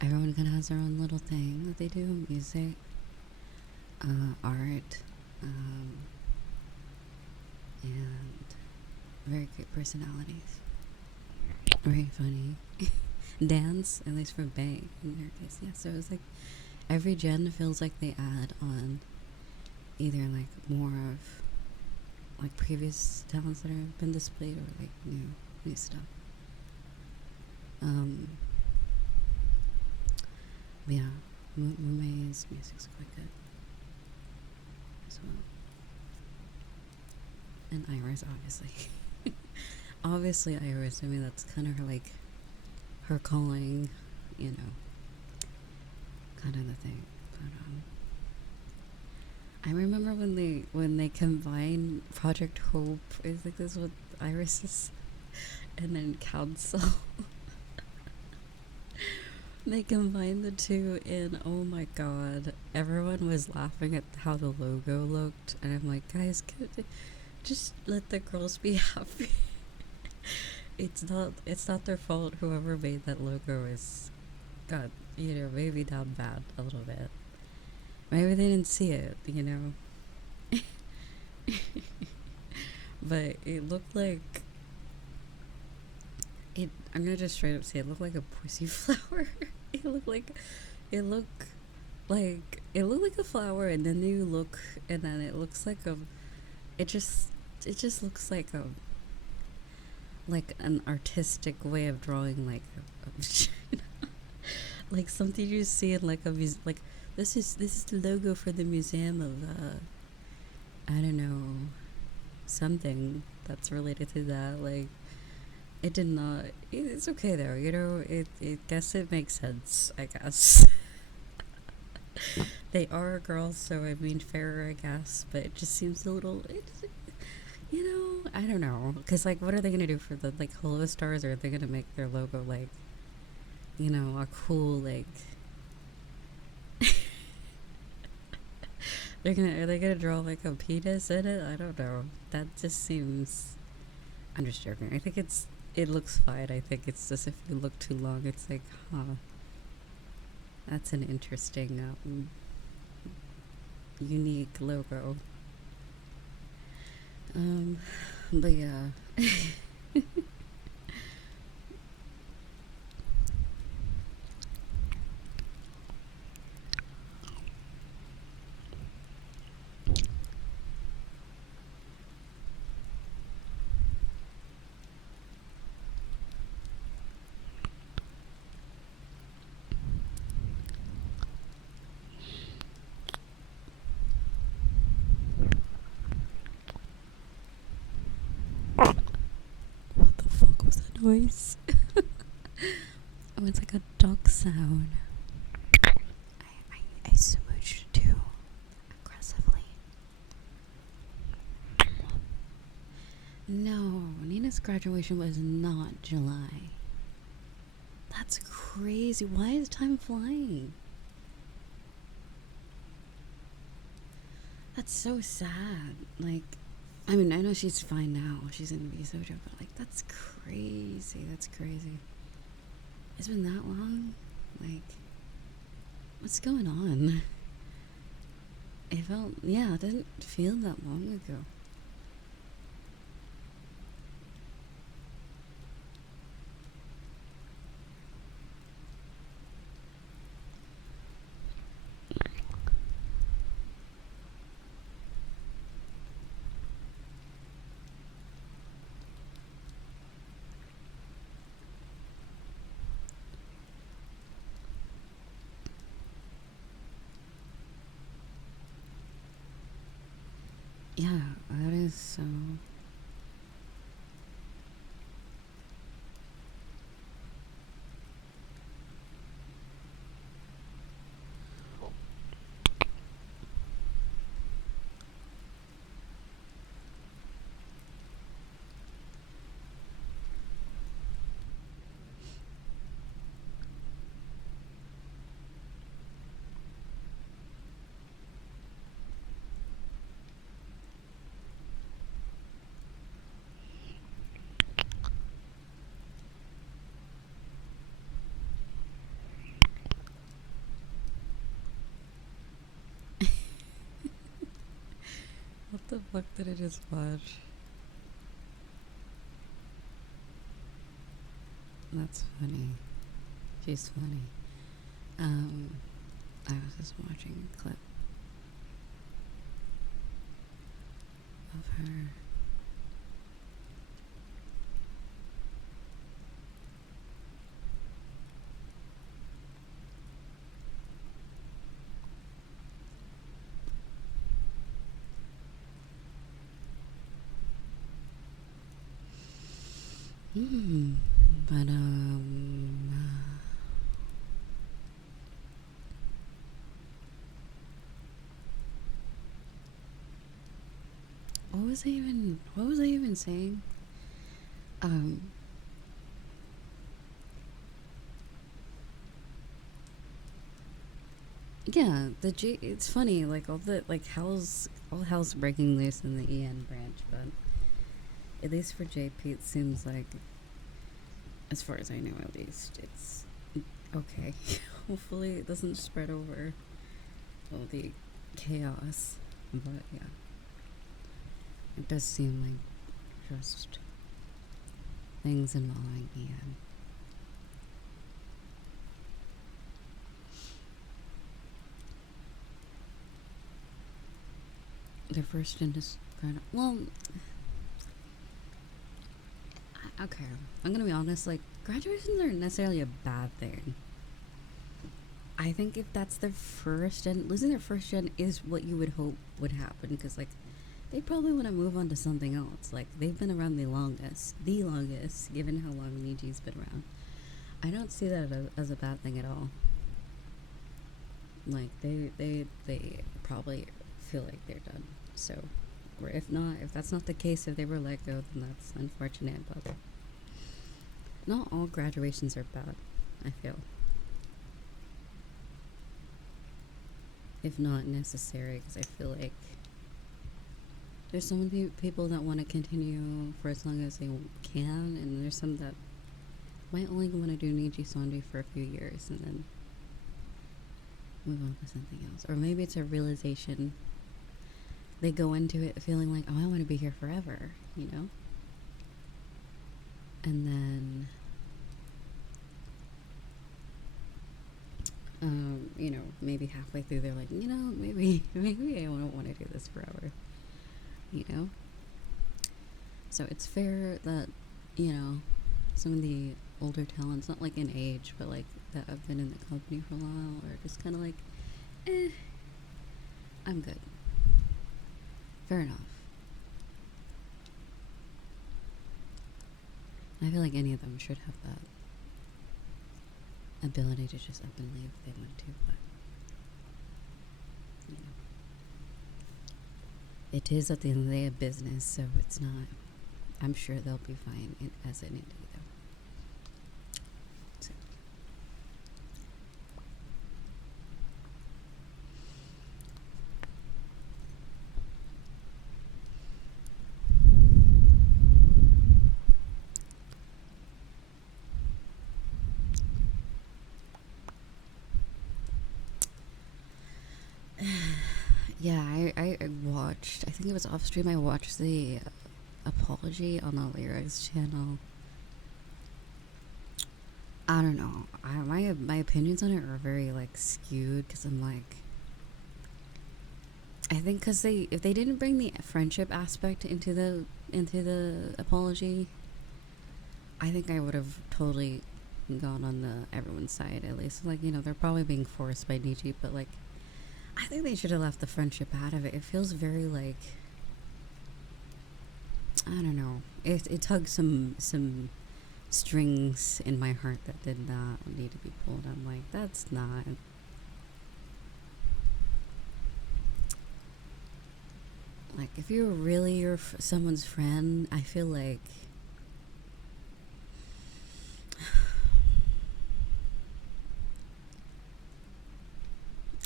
everyone kind of has their own little thing that they do, music, art, and very great personalities. Very funny. Dance, at least for Bay in their case. Yeah, so it's like every gen feels like they add on either like more of like previous talents that have been displayed or like new stuff. Yeah, Mumay's music's quite good as well. And Iris, obviously. Obviously Iris, I mean that's kind of her like her calling, kind of the thing. But I remember when they combined Project Hope, I think this was Iris's, and then Council. They combined the two and oh my god, everyone was laughing at how the logo looked, and I'm like, guys, just let the girls be happy. It's not their fault. Whoever made that logo is, God, maybe down bad a little bit. Maybe they didn't see it, But it looked like it. I'm gonna just straight up say it looked like a pussy flower. It looked like a flower, and then it looks like a. It just looks like an artistic way of drawing like like something you see in like a like this is the logo for the museum of I don't know, something that's related to that. Like it did not. It's okay though. You know, it guess it makes sense. I guess they are girls, so I mean fairer, I guess. But it just seems a little. You know, I don't know. Cause like, what are they gonna do for the like Holo stars? Or are they gonna make their logo like, you know, a cool like? Are they gonna draw like a penis in it? I don't know. That just seems. I'm just joking. I think it looks fine. I think it's just if you look too long, it's like, huh. That's an interesting, unique logo. But yeah. What the fuck was that noise? Oh, it's like a dog sound. I smooched too aggressively. No, Nina's graduation was not July. That's crazy. Why is time flying? That's so sad. Like, I mean, I know she's fine now. She's in Visojo, but like, that's crazy. That's crazy. It's been that long? Like, what's going on? It felt, yeah, it didn't feel that long ago. Yeah, that is so. What the fuck did I just watch? That's funny. She's funny. I was just watching a clip of her. But what was I even saying? Yeah, it's funny, like all the like all hell's breaking loose in the EN branch, but at least for JP it seems like, as far as I know at least, it's okay. Hopefully it doesn't spread over all the chaos. But yeah. It does seem like just things involving EN. Their first well, okay, I'm gonna be honest, like, graduations aren't necessarily a bad thing. I think if that's their first gen, losing their first gen is what you would hope would happen, because like they probably want to move on to something else. Like they've been around the longest, given how long Niji's been around. I don't see that as a bad thing at all. Like they probably feel like they're done. So, or if not, if that's not the case, if they were let go, then that's unfortunate. But not all graduations are bad, I feel. If not necessary, because I feel like there's so many people that want to continue for as long as they can, and there's some that might only want to do Niji Sondi for a few years and then move on to something else. Or maybe it's a realization. They go into it feeling like, oh, I want to be here forever, you know? And then, you know, maybe halfway through they're like, you know, maybe I don't want to do this forever, you know? So it's fair that, you know, some of the older talents, not like in age, but like that have been in the company for a while, or just kind of like, I'm good. Fair enough. I feel like any of them should have that ability to just up and leave if they want to, but you know, it is at the end of the day a business, so it's not. I'm sure they'll be fine as an indie though. So. Yeah, I watched, I think it was off stream, I watched the apology on the Lyrics channel. I don't know. My opinions on it are very like skewed, because I'm like, I think because if they didn't bring the friendship aspect into the apology, I think I would have totally gone on the everyone's side, at least. Like, you know, they're probably being forced by Niji, but like, I think they should have left the friendship out of it. It feels very like, I don't know. It tugged some strings in my heart that did not need to be pulled. I'm like, that's not. Like, if you're really someone's friend, I feel like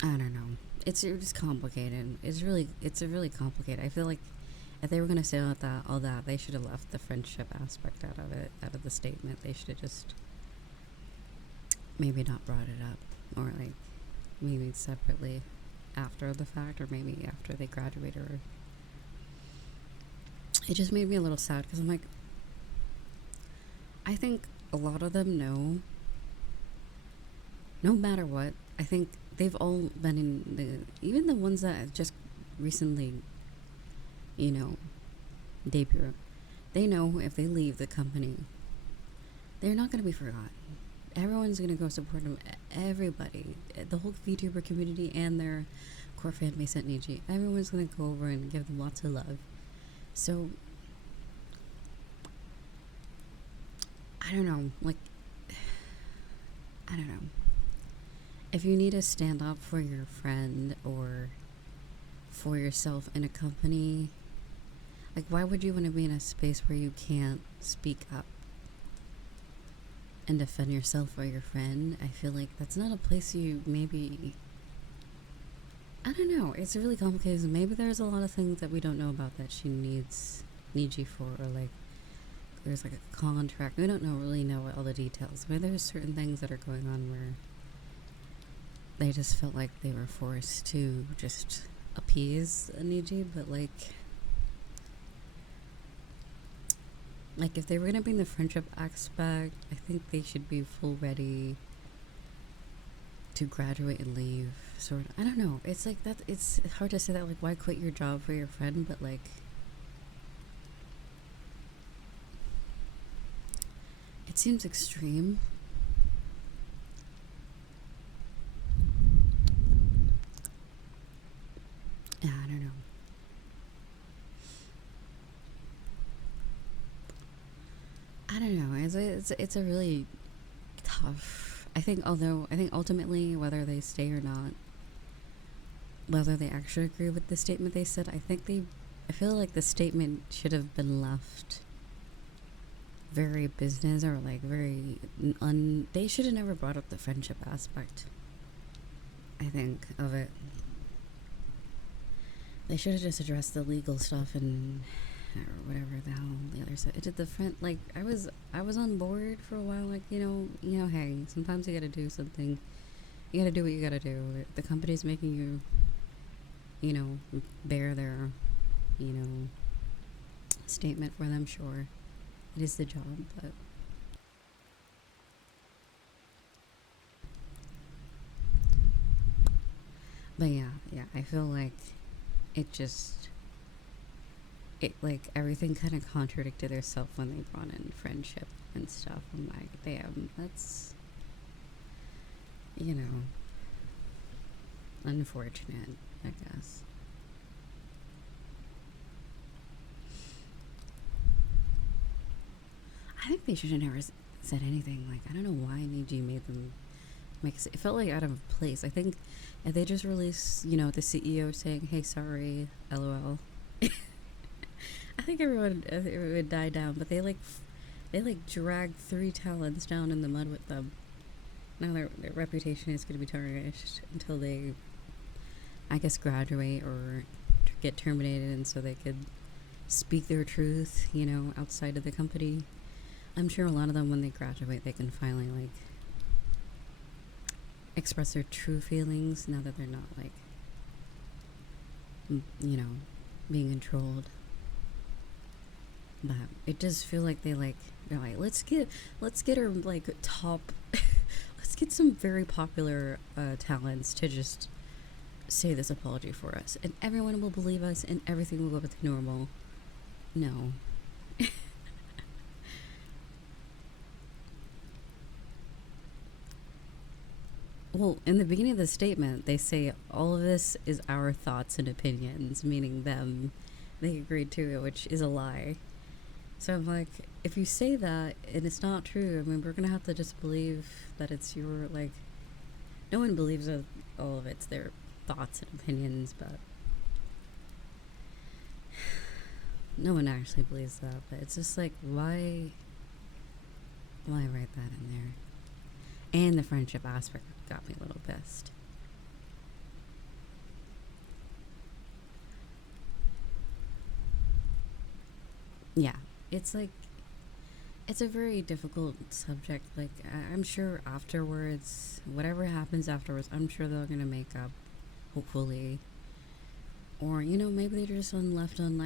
I don't know. It's just complicated. It's a really complicated. I feel like if they were gonna say all that, they should have left the friendship aspect out of it, out of the statement. They should have just maybe not brought it up, or like maybe separately after the fact, or maybe after they graduate. Or it just made me a little sad, because I'm like, I think a lot of them know, no matter what, I think they've all been in even the ones that just recently, you know, debut, they know if they leave the company, they're not going to be forgotten. Everyone's going to go support them. Everybody, the whole VTuber community and their core fan base at Niji, everyone's going to go over and give them lots of love. So, I don't know, like, I don't know. If you need to stand up for your friend or for yourself in a company, like, why would you want to be in a space where you can't speak up and defend yourself or your friend? I feel like that's not a place you maybe, I don't know, it's really complicated. Maybe there's a lot of things that we don't know about that she needs you for, or like there's like a contract. We don't really know all the details. Maybe there's certain things that are going on where they just felt like they were forced to just appease Niji, but like if they were gonna bring the friendship aspect, I think they should be full ready to graduate and leave. Sort of, I don't know. It's like that. It's hard to say that. Like, why quit your job for your friend? But like, it seems extreme. I don't know. It's a really tough. I think ultimately, whether they stay or not, whether they actually agree with the statement they said, I feel like the statement should have been left very business or like very they should have never brought up the friendship aspect, I think, of it. They should have just addressed the legal stuff and or whatever the hell the other side. It did the friend like I was on board for a while, like, hey, sometimes you gotta do something. You gotta do what you gotta do. The company's making you, bear their, statement for them, sure. It is the job, but yeah, I feel like it just everything kind of contradicted itself when they brought in friendship and stuff. I'm like, damn, that's unfortunate, I guess. I think they should have never said anything. Like, I don't know why Niji made them it felt like out of place. I think if they just released, the CEO saying, "Hey, sorry, LOL," I think everyone it would die down. But they dragged 3 talents down in the mud with them. Now their reputation is going to be tarnished until they, I guess, graduate or get terminated, and so they could speak their truth, outside of the company. I'm sure a lot of them, when they graduate, they can finally express their true feelings now that they're not being controlled. But it does feel like they're like, let's get our top let's get some very popular talents to just say this apology for us, and everyone will believe us and everything will go back to normal. No. Well, in the beginning of the statement, they say all of this is our thoughts and opinions, meaning them. They agreed to it, which is a lie. So I'm like, if you say that and it's not true, I mean, we're gonna have to just believe that it's your, no one believes that all of it's their thoughts and opinions, but no one actually believes that. But it's just like, why write that in there? And the friendship aspect got me a little pissed. Yeah, it's a very difficult subject. I'm sure afterwards, whatever happens afterwards, I'm sure they're gonna make up, hopefully. Or, maybe they're just left on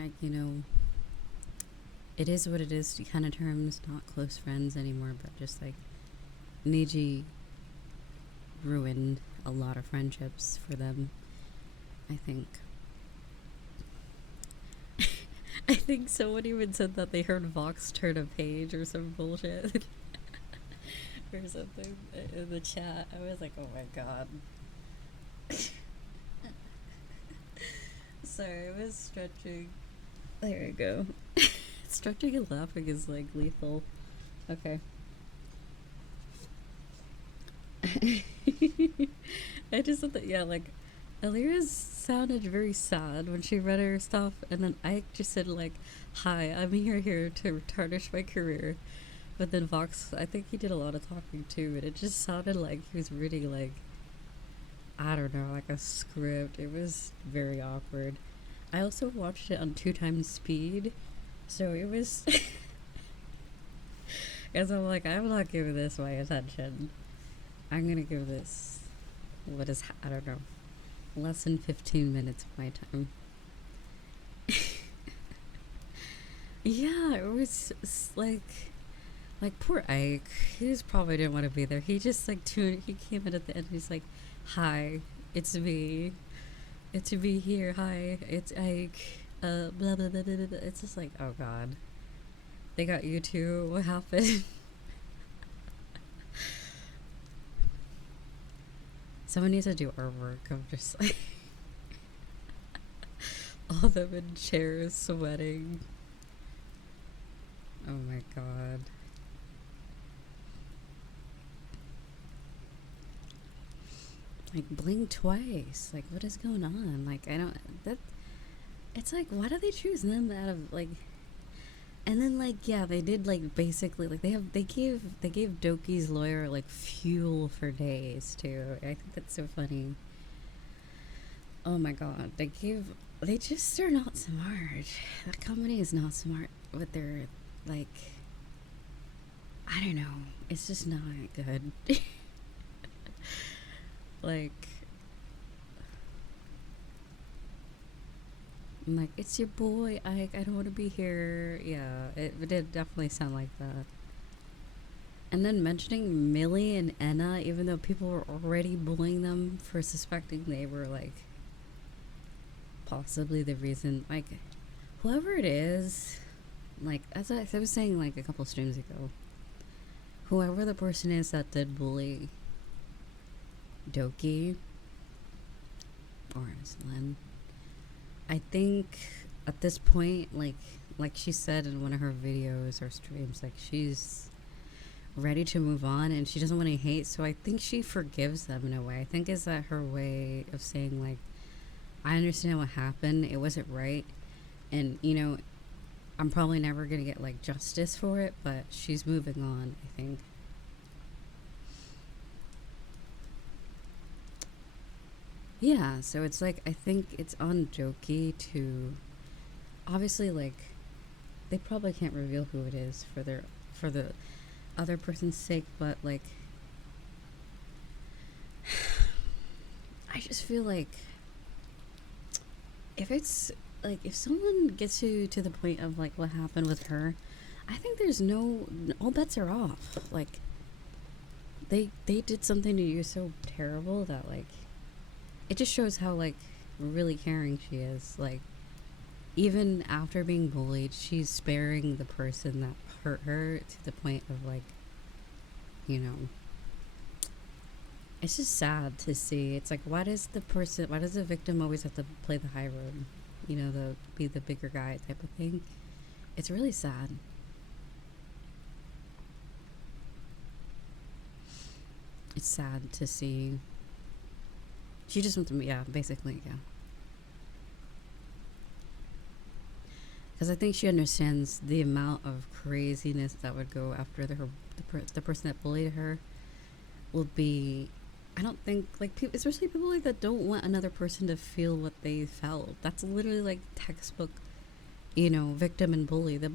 it is what it is kind of terms, not close friends anymore, but just Neji ruined a lot of friendships for them, I think. I think someone even said that they heard Vox turn a page or some bullshit or something in the chat. I was like, oh my god. Sorry, I was stretching. There we go. Stretching and laughing is lethal. Okay. I just thought that, yeah, Alira sounded very sad when she read her stuff, and then I just said, hi, I'm here to tarnish my career. But then Vox, I think he did a lot of talking too, and it just sounded like he was reading, I don't know, a script. It was very awkward. I also watched it on 2 times speed, so it was. Because I'm I'm not giving this my attention. I'm gonna give this, I don't know, less than 15 minutes of my time. Yeah, it was poor Ike. He just probably didn't want to be there. He just tuned. He came in at the end. And he's like, "Hi, it's me. It's me here. Hi, it's Ike. Blah blah blah blah blah." It's just oh god, they got you too. What happened? Someone needs to do artwork of just all of them in chairs sweating. Oh my god. Like, blink twice. Like, what is going on? Like, I don't. That. It's like, why do they choose them out of, like. And then, like, yeah, they did, like, basically, like, they gave Doki's lawyer, like, fuel for days, too. I think that's so funny. Oh my god. They just are not smart. That company is not smart with their, like. I don't know. It's just not good. Like. I'm like, it's your boy, Ike. I don't want to be here. Yeah, it did definitely sound like that. And then mentioning Millie and Enna, even though people were already bullying them for suspecting they were, like, possibly the reason. Like, whoever it is, like, as I was saying, like, a couple streams ago, whoever the person is that did bully Doki or Aslan, I think at this point, like she said in one of her videos or streams, like, she's ready to move on and she doesn't want to hate, so I think she forgives them in a way. I think is that her way of saying, like, I understand what happened, it wasn't right, and, you know, I'm probably never gonna get, like, justice for it, but she's moving on, I think. Yeah, so it's like, I think it's on Doki to, obviously, like, they probably can't reveal who it is for the other person's sake, but, like, I just feel like if it's like, if someone gets you to the point of, like, what happened with her, I think there's no, all bets are off. Like, they did something to you so terrible that, like, it just shows how, like, really caring she is. Like, even after being bullied, she's sparing the person that hurt her to the point of, like, you know, it's just sad to see. It's like, why does the victim always have to play the high road? You know, be the bigger guy type of thing. It's really sad. It's sad to see. She just wants to, yeah, basically, yeah. Because I think she understands the amount of craziness that would go after the person that bullied her will be. I don't think, like, people, especially people like that, don't want another person to feel what they felt. That's literally, like, textbook, you know, victim and bully. The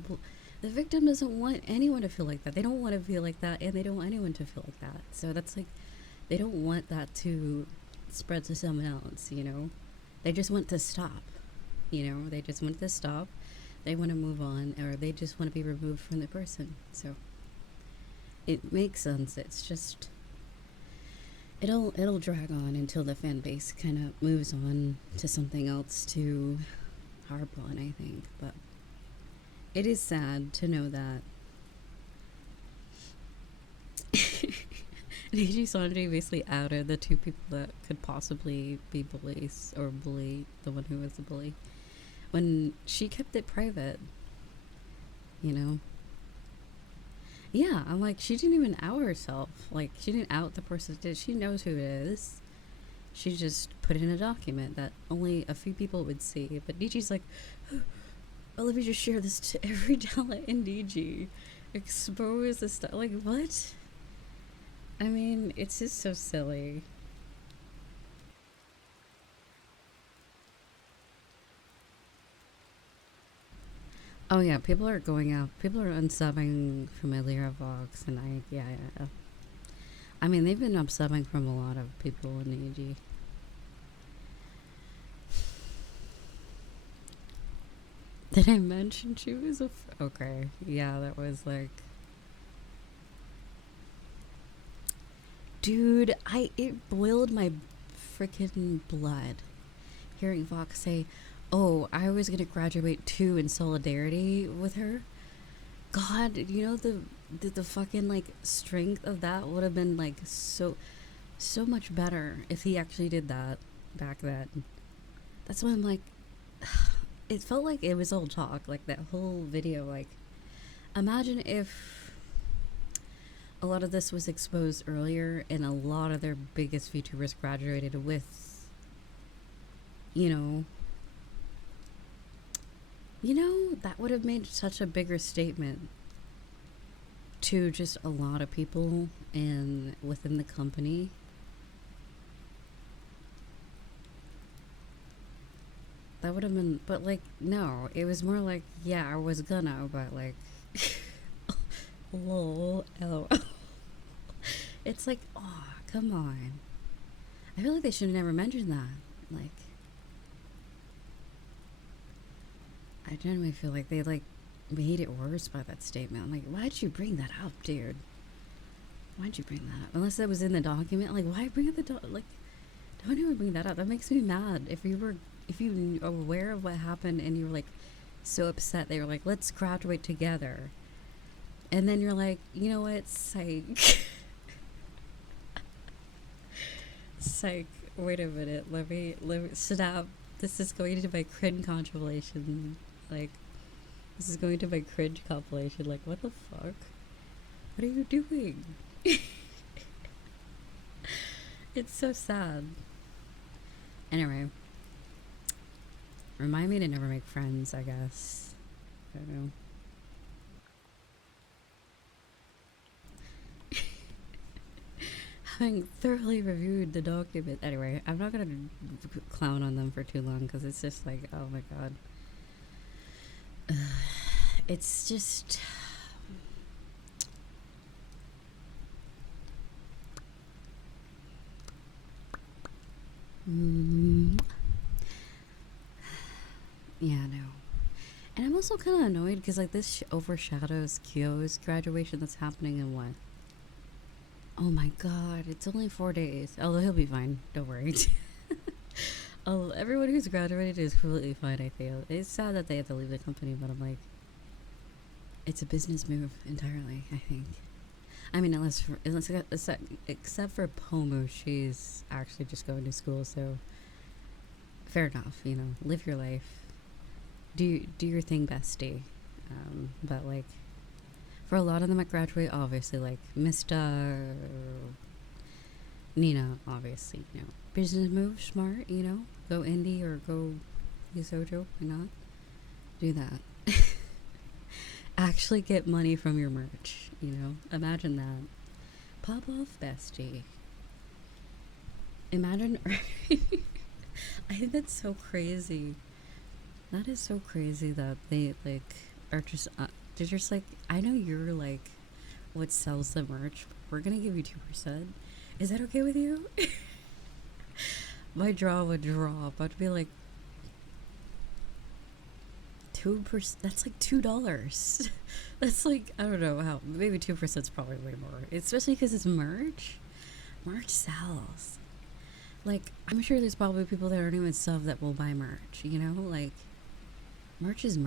victim doesn't want anyone to feel like that. They don't want to feel like that, and they don't want anyone to feel like that. So that's, like, they don't want that to spread to someone else, you know. They just want to stop, you know. They just want to stop. They want to move on, or they just want to be removed from the person. So it makes sense. It's just, it'll drag on until the fan base kind of moves on to something else to harp on, I think. But it is sad to know that Niji Sanji basically outed the two people that could possibly be bullies, or bully the one who was the bully, when she kept it private, you know. Yeah, I'm like, she didn't even out herself. Like, she didn't out the person that did. She knows who it is. She just put in a document that only a few people would see. But Niji's like, oh, let me just share this to every talent in DG. Expose the stuff. Like, what? I mean, it's just so silly. Oh yeah, people are going out. People are unsubbing from my Lyra Vox, and yeah. I mean, they've been unsubbing from a lot of people in AG. Did I mention she was okay, yeah, that was like... Dude, it boiled my freaking blood hearing Vox say, oh, I was gonna graduate too in solidarity with her. God, you know, the fucking, like, strength of that would have been, like, so much better if he actually did that back then. That's why I'm like, it felt like it was all talk, like, that whole video. Like, imagine if a lot of this was exposed earlier, and a lot of their biggest VTubers graduated with, you know, that would have made such a bigger statement to just a lot of people and within the company. That would have been, but like, no, it was more like, yeah, I was gonna, but like, lol, lol. It's like, oh, come on. I feel like they should have never mentioned that. Like, I genuinely feel like they like made it worse by that statement. I'm like, why'd you bring that up, dude? Why'd you bring that up? Unless that was in the document. Like, why bring up the like? Don't even bring that up. That makes me were aware of what happened and you were like so upset, they were like, let's graduate together, and then you're like, you know what, psych. Psych. Wait a minute. Let me stop. This is going to my cringe compilation. Like, this is going to my cringe compilation. Like, what the fuck? What are you doing? It's so sad. Anyway, remind me to never make friends, I guess. I don't know. Having thoroughly reviewed the document. Anyway, I'm not gonna clown on them for too long because it's just like, oh my god. It's just. Yeah, no. And I'm also kind of annoyed because like this overshadows Kyo's graduation that's happening in what? Oh my god, it's only 4 days. Although he'll be fine, don't worry. Oh, everyone who's graduated is completely fine, I feel. It's sad that they have to leave the company, but I'm like, it's a business move entirely, I think. I mean, except for Pomu, she's actually just going to school, so fair enough, you know, live your life. Do your thing, bestie. But like, for a lot of them at graduate, obviously, like Mr. Nina, obviously, you know, business move, smart, you know, go indie or go Yusojo, why not? Do that. Actually get money from your merch, you know, imagine that. Pop off, bestie. Imagine. I think that's so crazy. That is so crazy that they like are just they're just like, I know you're like what sells the merch, we're gonna give you 2%. Is that okay with you? My jaw would drop. I'd be like, 2%, that's like $2. That's like, I don't know how, maybe 2% is probably way more, especially because it's merch. Merch sells. Like, I'm sure there's probably people that aren't even sub that will buy merch, you know? Like, merch is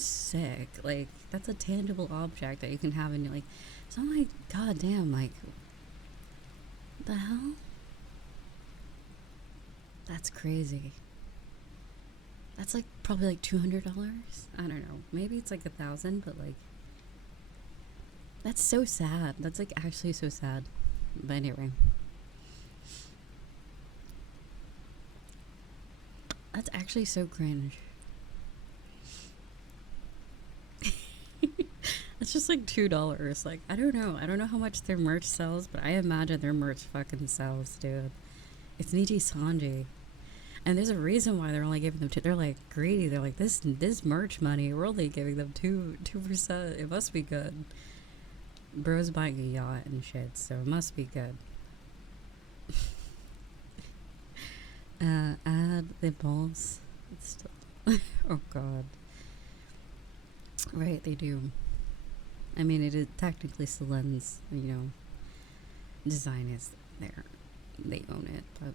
sick. Like, that's a tangible object that you can have in your, like, so I'm like, god damn, like, what the hell? That's crazy. That's like probably like $200. I don't know. Maybe it's like 1,000, but like, that's so sad. That's like actually so sad. But anyway, that's actually so cringe. It's just like $2. Like, I don't know how much their merch sells, but I imagine their merch fucking sells, dude. It's Niji Sanji. And there's a reason why they're only giving them they're like greedy. They're like, this merch money, we're only giving them 2%. It must be good. Bro's buying a yacht and shit, so it must be good. Add the balls. Oh god. Right, they do. I mean, it is technically Celen's, you know, design is there. They own it, but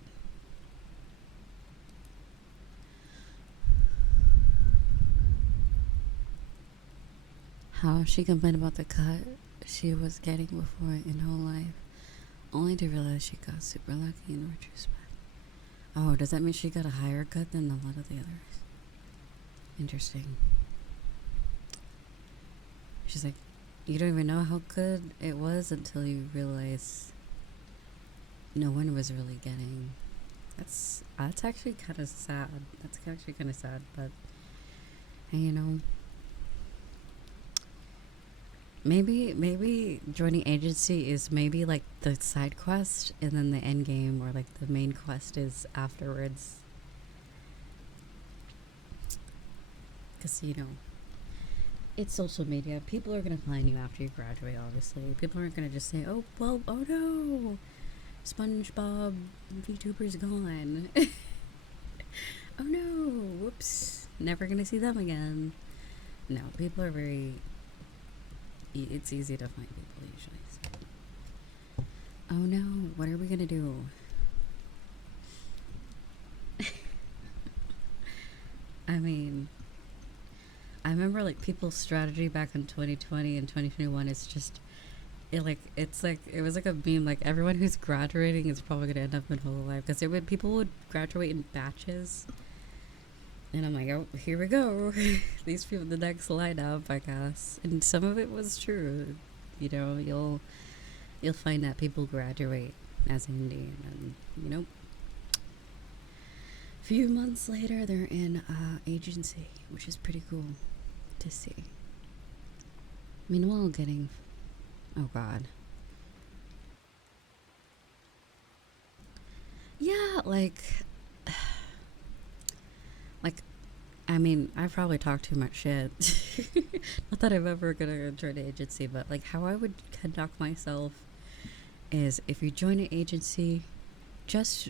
how she complained about the cut she was getting before in whole life, only to realize she got super lucky in retrospect. Oh, does that mean she got a higher cut than a lot of the others? Interesting. She's like, You don't even know how good it was until you realize no one was really getting. That's actually kind of sad. That's actually kind of sad, but you know, maybe joining agency is maybe like the side quest, and then the end game or like the main quest is afterwards. Because you know, it's social media. People are gonna find you after you graduate. Obviously, people aren't gonna just say, "Oh well, oh no, SpongeBob VTuber's gone." Oh no, whoops, never gonna see them again. No, people are very. It's easy to find people usually. So. Oh no, what are we gonna do? I mean, I remember like people's strategy back in 2020 and 2021 is just it was like a meme, like everyone who's graduating is probably gonna end up in Hololive because people would graduate in batches, and I'm like, oh, here we go. These people, the next lineup, I guess, and some of it was true. You know, you'll find that people graduate as indie, and a few months later they're in agency, which is pretty cool to see. Meanwhile, getting, oh god, yeah, like I mean, I probably talk too much shit. Not that I'm ever gonna join an agency, but like how I would conduct myself is if you join an agency, just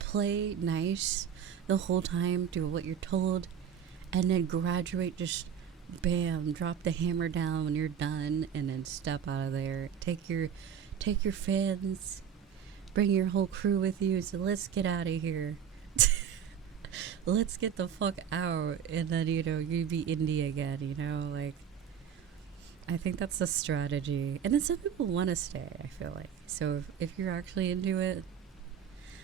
play nice the whole time, do what you're told, and then graduate. Just bam, drop the hammer down when you're done, and then step out of there. Take your fans, bring your whole crew with you. So let's get out of here. Let's get the fuck out, and then you be indie again. Like I think that's the strategy, and then some people want to stay. I feel like so if you're actually into it,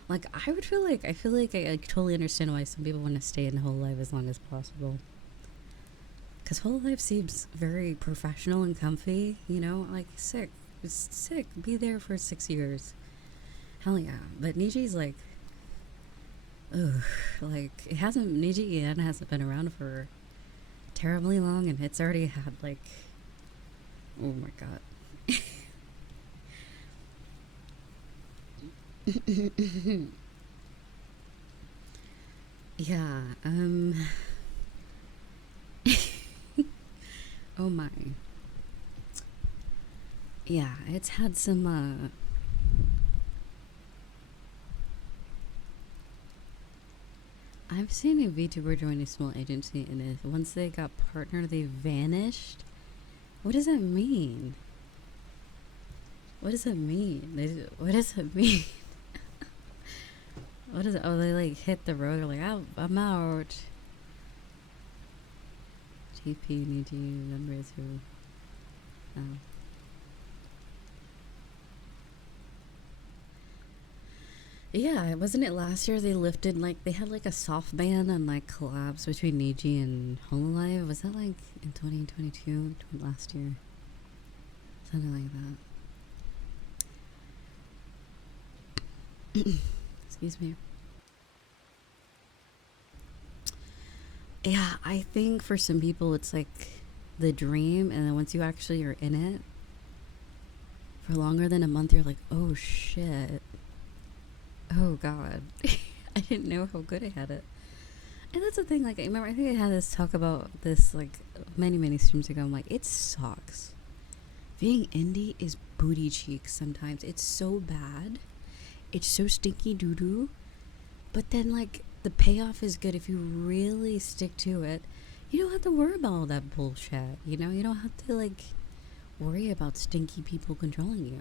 like I feel like I totally understand why some people want to stay in the whole life as long as possible. Because whole life seems very professional and comfy. Like sick, it's sick. Be there for 6 years. Hell yeah, but Niji's like. Ugh, like Niji En hasn't been around for terribly long, and it's already had like, oh my god. Yeah, oh my. Yeah, it's had some I've seen a VTuber join a small agency, and once they got partnered, they vanished. What does that mean? What does that mean? What does that mean? What is it? Oh, they like hit the road. They're like, I'm out. TP need to members who. Oh. Yeah, wasn't it last year they lifted, like, they had, like, a soft ban on, like, collabs between Niji and Hololive? Was that, like, in 2022? Last year? Something like that. Excuse me. Yeah, I think for some people it's, like, the dream, and then once you actually are in it, for longer than a month, you're like, oh, shit. Oh god. I didn't know how good I had it. And that's the thing, like I remember I think I had this talk about this like many streams ago. I'm like, it sucks. Being indie is booty cheeks sometimes. It's so bad. It's so stinky doo doo. But then like the payoff is good if you really stick to it. You don't have to worry about all that bullshit. You don't have to like worry about stinky people controlling you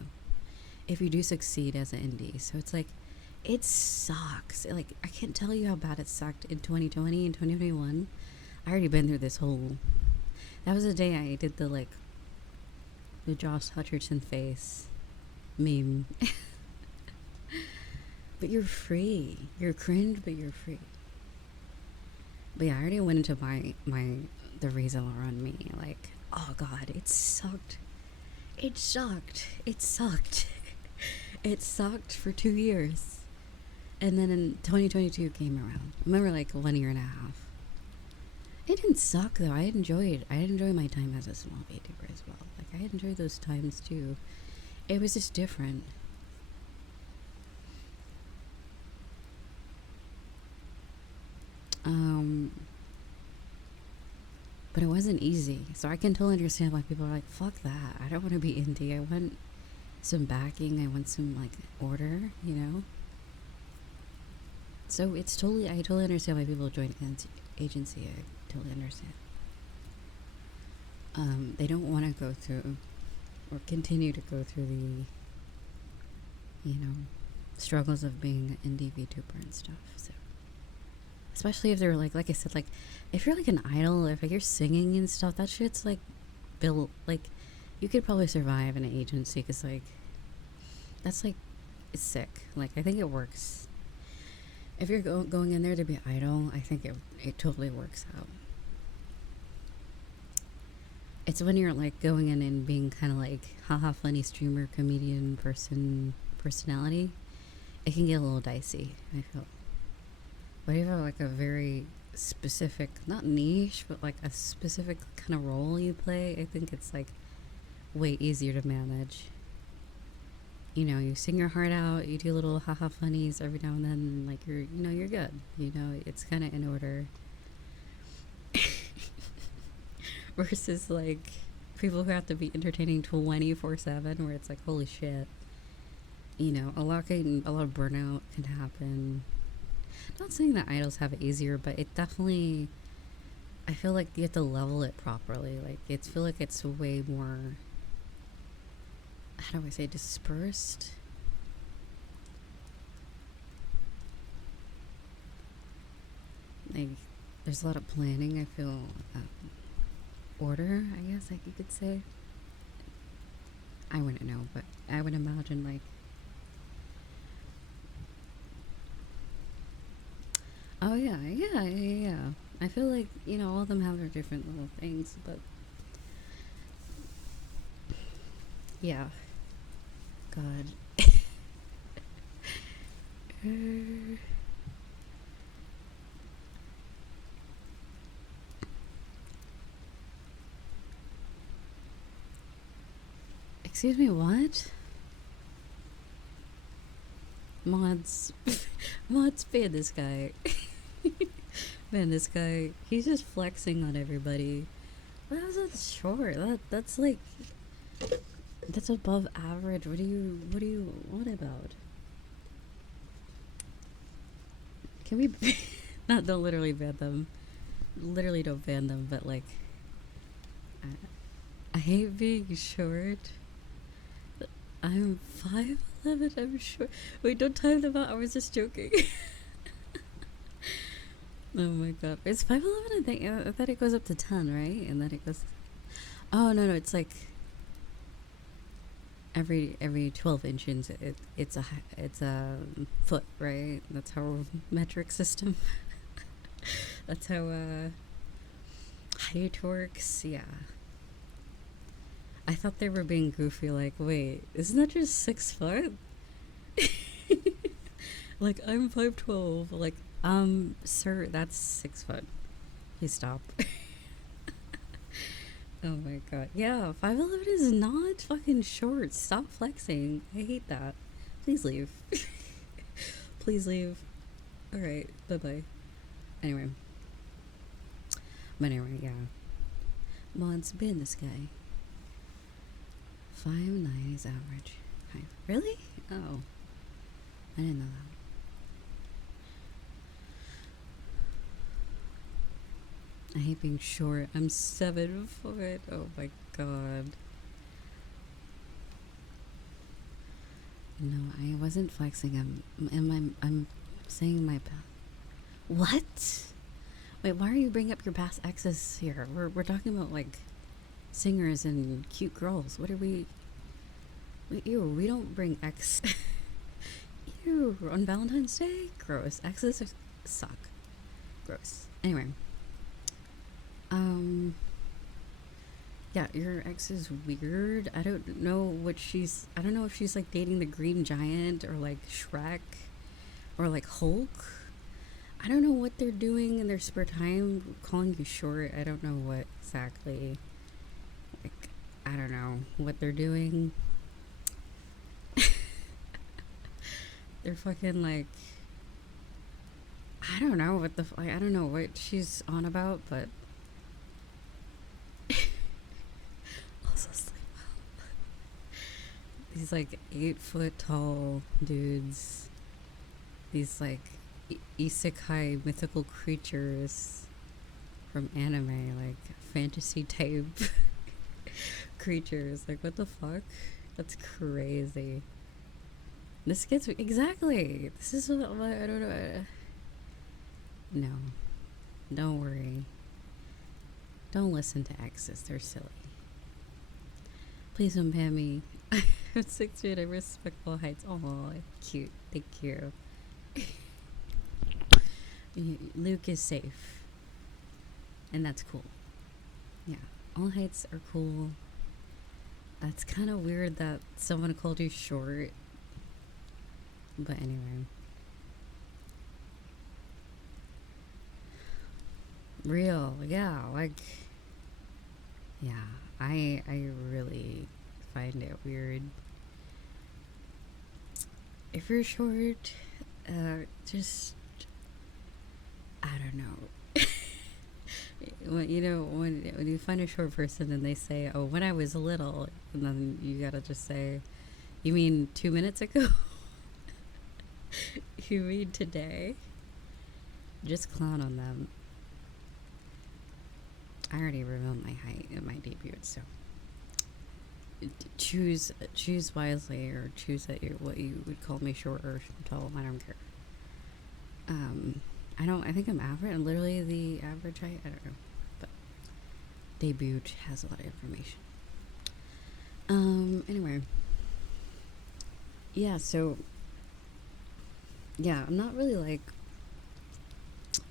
if you do succeed as an indie. So it's like it sucks. Like I can't tell you how bad it sucked in 2020 and 2021. I already been through this whole. That was the day I did the Josh Hutcherson face meme. But you're free. You're cringe, but you're free. But yeah, I already went into the reason around me. Like, oh god, it sucked. It sucked. It sucked. It sucked for 2 years. And then in 2022 came around. I remember like 1 year and a half. It didn't suck though. I enjoyed my time as a small VTuber as well. Like I enjoyed those times too. It was just different. But it wasn't easy. So I can totally understand why people are like, fuck that. I don't want to be indie. I want some backing. I want some like order, you know? So it's totally, I totally understand why people join agency. I totally understand. They don't want to go through or continue to go through the, you know, struggles of being an indie VTuber and stuff. So especially if they're like I said, like if you're like an idol, if like you're singing and stuff, that shit's like built, like you could probably survive in an agency because like that's like, it's sick. Like I think it works. If you're going in there to be idol, I think it totally works out. It's when you're like going in and being kind of like haha funny streamer, comedian, personality, it can get a little dicey, I feel. But if you have like a very specific, not niche, but like a specific kind of role you play, I think it's like way easier to manage. You know, you sing your heart out, you do little haha funnies every now and then, and like you're, you know, you're good. You know, it's kind of in order. Versus like people who have to be entertaining 24/7, where it's like holy shit. You know, a lot of burnout can happen. Not saying that idols have it easier, but it definitely, I feel like you have to level it properly. Like I feel like it's way more, how do I say, dispersed. Like there's a lot of planning, I feel. Order, I guess, like you could say. I wouldn't know, but I would imagine like, oh yeah. I feel like, you know, all of them have their different little things, but yeah. God. Excuse me, what? Mods. Mods, ban this guy. Man, this guy, he's just flexing on everybody. That was short. That's like, that's above average. What do you want about? Can we don't literally ban them. Literally don't ban them, but like, I hate being short. I'm 5'11", I'm short. Wait, don't time them out. I was just joking. Oh my god. It's 5'11", I think. I thought it goes up to 10, right? And then it goes... Oh, no, it's like... Every 12 inches, it's a foot, right? That's how metric system. That's how height works. Yeah. I thought they were being goofy. Like, wait, isn't that just 6 foot? Like, I'm 5'12". Like, sir, that's 6 foot. Please stop. Oh my god. Yeah, 5'11" is not fucking short. Stop flexing. I hate that. Please leave. Please leave. Alright, bye-bye. Anyway. But anyway, yeah. Mods, ban this guy. 5'9" is average. Hi. Really? Oh. I didn't know that. I hate being short. I'm 7 foot. Oh my god. No, I wasn't flexing. I'm saying my what? Wait, why are you bringing up your past exes here? We're talking about like singers and cute girls. What are we? Ew, we don't bring ex. Ew, on Valentine's Day? Gross. Exes suck. Gross. Anyway. Yeah, your ex is weird. I don't know what she's. I don't know if she's like dating the Green Giant or like Shrek or like Hulk. I don't know what they're doing in their spare time. Calling you short. I don't know what exactly. Like, I don't know what they're doing. They're fucking like. I don't know what the. Like, I don't know what she's on about, but. Also sleep well. These like 8-foot tall dudes. These like isekai mythical creatures from anime, like fantasy type creatures. Like, what the fuck? That's crazy. This gets exactly. This is what I don't know. No, don't worry. Don't listen to exes. They're silly. Please don't ban me. I'm 6 feet. I respectful heights. Oh, cute. Thank you. Luke is safe, and that's cool. Yeah, all heights are cool. That's kind of weird that someone called you short, but anyway. Real, yeah, like, yeah, I really find it weird. If you're short, just, I don't know. When, you know, when you find a short person and they say, oh, when I was little, and then you gotta just say, you mean 2 minutes ago? You mean today? Just clown on them. I already revealed my height in my debut, so choose wisely, or choose that what you would call me, short or tall. I don't care. I think I'm average. I'm literally the average height. I don't know, but debut has a lot of information. Anyway, yeah. So yeah, I'm not really like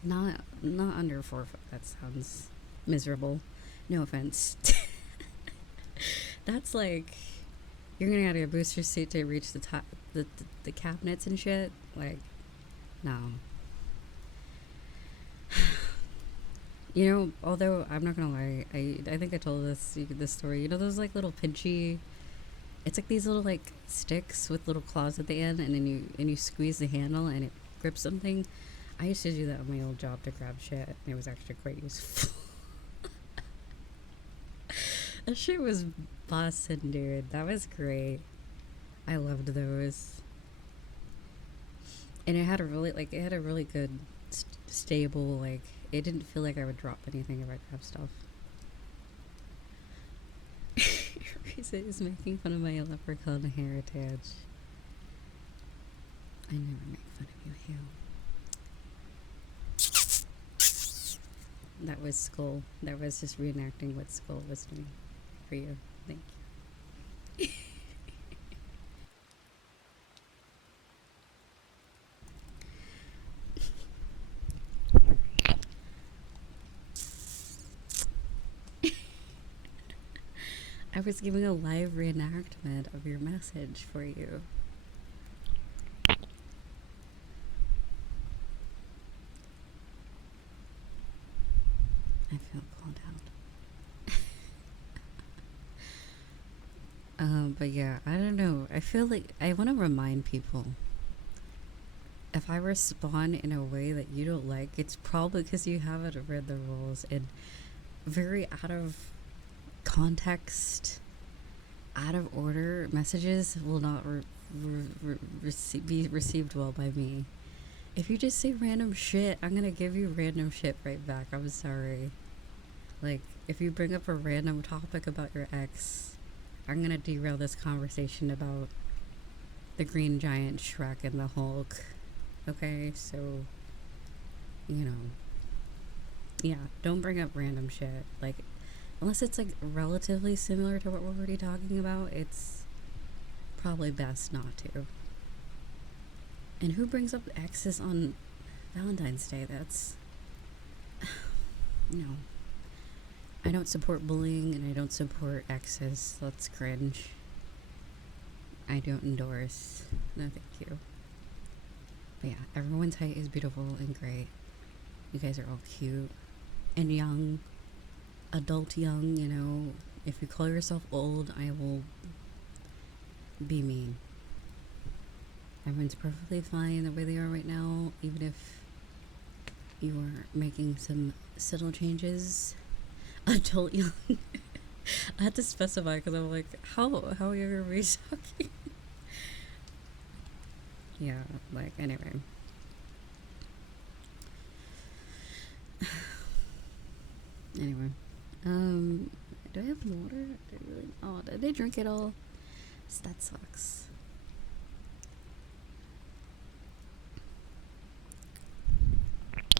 not under 4 foot. That sounds miserable. No offense. That's like you're gonna get a booster suit to reach the top, the cabinets and shit. Like, no. You know, although I'm not gonna lie, I think I told this story. You know those like little pinchy. It's like these little like sticks with little claws at the end, and then you squeeze the handle and it grips something. I used to do that on my old job to grab shit, and it was actually quite useful. That shit was bussin', dude. That was great. I loved those. And it had a really good stable, like, it didn't feel like I would drop anything if I grabbed stuff. Risa is making fun of my leprechaun heritage. I never make fun of you, Hugh. That was Skull. That was just reenacting what Skull was doing for you. Thank you. I was giving a live reenactment of your message for you. I feel called out. But yeah, I don't know. I feel like I want to remind people, if I respond in a way that you don't like, it's probably because you haven't read the rules, and very out of context, out of order messages will not be received well by me. If you just say random shit, I'm gonna give you random shit right back. I'm sorry. Like, if you bring up a random topic about your ex, I'm gonna derail this conversation about the Green Giant, Shrek, and the Hulk. Okay, so, you know, yeah, don't bring up random shit. Like, unless it's like relatively similar to what we're already talking about, it's probably best not to. And who brings up exes on Valentine's Day? That's no. I don't support bullying and I don't support excess. That's cringe. I don't endorse. No, thank you. But yeah, everyone's height is beautiful and great. You guys are all cute and young. Adult young, you know. If you call yourself old, I will be mean. Everyone's perfectly fine the way they are right now, even if you are making some subtle changes. Adult young. I had to specify because I'm like, how young are we talking? Yeah, like, anyway. Anyway. Do I have water? Did I drink it all? That sucks.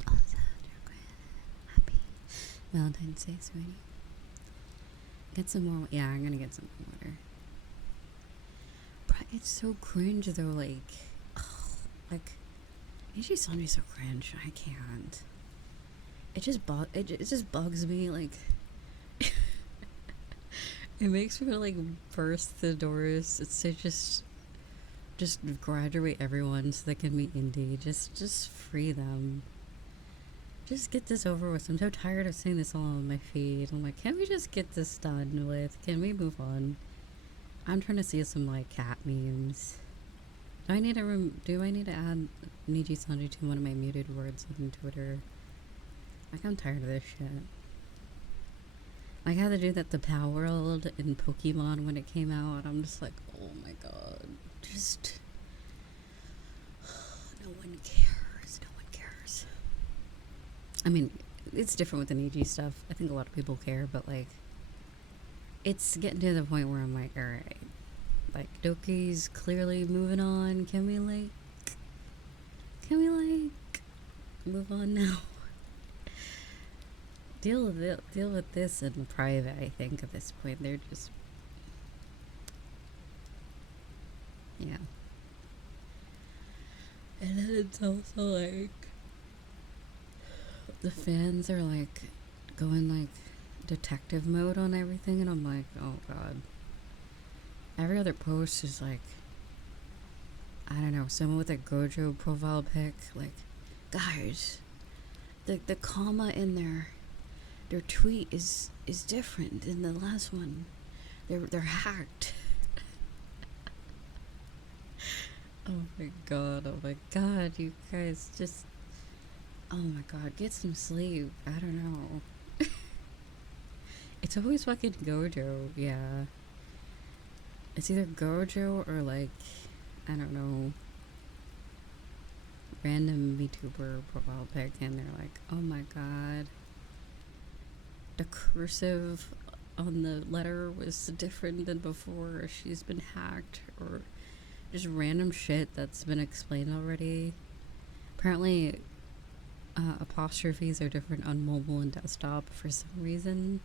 Also, happy Valentine's Day, sweetie. Get some more. Yeah, I'm gonna get some more water. But it's so cringe though. Like, Ichi Sanji's so cringe. I can't. It just bugs me. Like, it makes me want to like burst the doors. It's to just graduate everyone so they can meet indie. Just free them. Just get this over with. I'm so tired of seeing this all on my feed. I'm like, can't we just get this done with? Can we move on? I'm trying to see some like cat memes. Do I need to add Niji Sanji to one of my muted words on Twitter? Like, I'm tired of this shit. Like, I had to do that to Power World in Pokemon when it came out. I'm just like, oh my god. Just... no one cares. No one cares. I mean, it's different with the Niji stuff. I think a lot of people care, but, like, it's getting to the point where I'm like, alright. Like, Doki's clearly moving on. Can we, like, move on now? Deal with this in private, I think, at this point. They're just... yeah. And then it's also, like... the fans are, like, going, like, detective mode on everything, and I'm like, oh, God. Every other post is, like... I don't know, someone with a Gojo profile pic, like... guys, the comma in their tweet is different than the last one. They're hacked. Oh my god, you guys just... oh my god, get some sleep. I don't know. It's always fucking Gojo, yeah. It's either Gojo or like, I don't know, random VTuber profile pic, and they're like, oh my god, the cursive on the letter was different than before, she's been hacked, or just random shit that's been explained already. Apparently, apostrophes are different on mobile and desktop for some reason.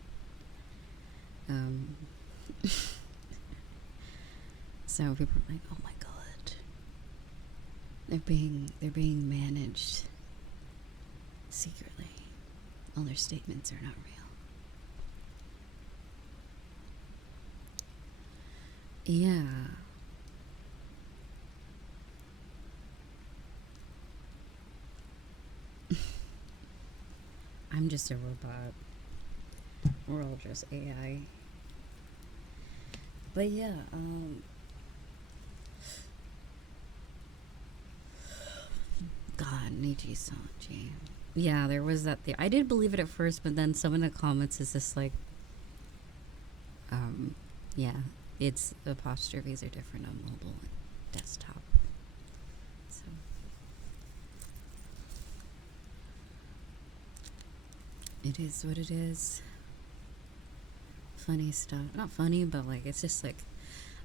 So people are like, oh my god, they're being managed secretly. All their statements are not real. Yeah. I'm just a robot. We're all just AI. But yeah, God, Niji Sanji. Yeah, there was that thing. I did believe it at first, but then some of the comments is just like, yeah, it's apostrophes are different on mobile and desktop. So it is what it is. Funny stuff. Not funny, but like, it's just like,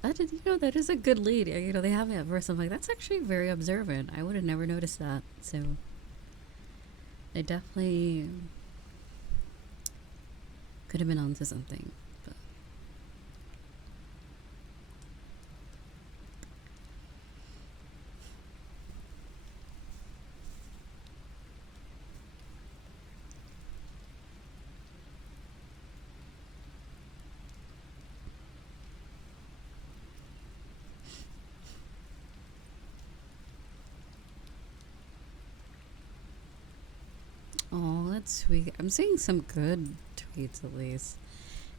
that is a good lead. They have it at first. I'm like, that's actually very observant. I would have never noticed that. So they definitely could have been onto something. But that's sweet. I'm seeing some good tweets at least.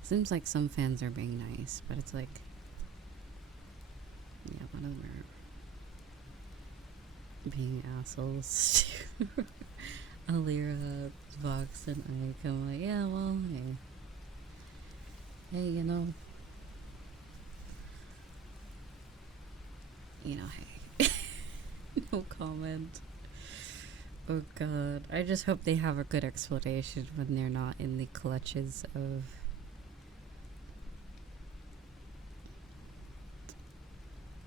Seems like some fans are being nice, but it's like, yeah, one of them are being assholes. Alira, Vox, and Ike. I'm like, yeah, well, hey, you know, hey, no comment. Oh god, I just hope they have a good explanation when they're not in the clutches of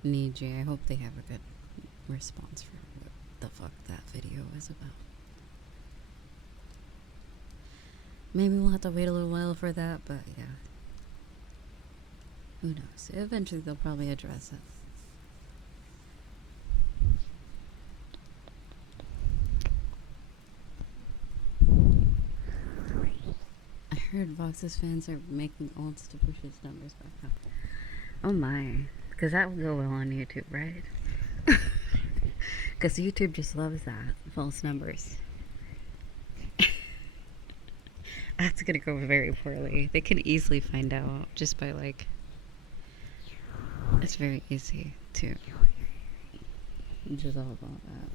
Niji. I hope they have a good response for what the fuck that video is about. Maybe we'll have to wait a little while for that, but yeah. Who knows? Eventually they'll probably address it. I heard Vox's fans are making ults to push his numbers back up. Oh my. Because that will go well on YouTube, right? Because YouTube just loves that. False numbers. That's gonna go very poorly. They can easily find out just by like... It's very easy to dissolve all that.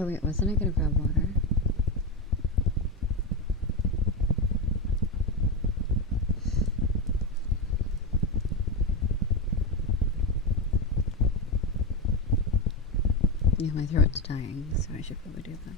Oh wait, wasn't I gonna grab water? Yeah, my throat's dying, so I should probably do that.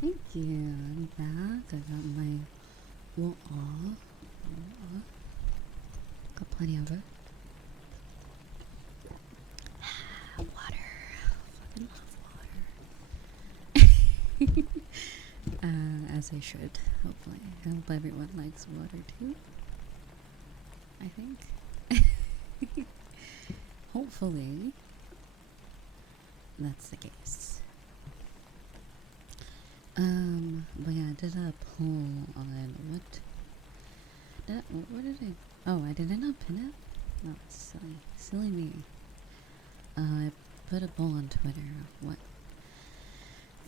Thank you. I'm back. I got my water. Got plenty of it. Water. Fucking love water. As I should, hopefully. I hope everyone likes water too. I think. Hopefully. That's the case. But yeah, I did a poll on what did I, oh, I didn't not pin it? No, silly me. I put a poll on Twitter, what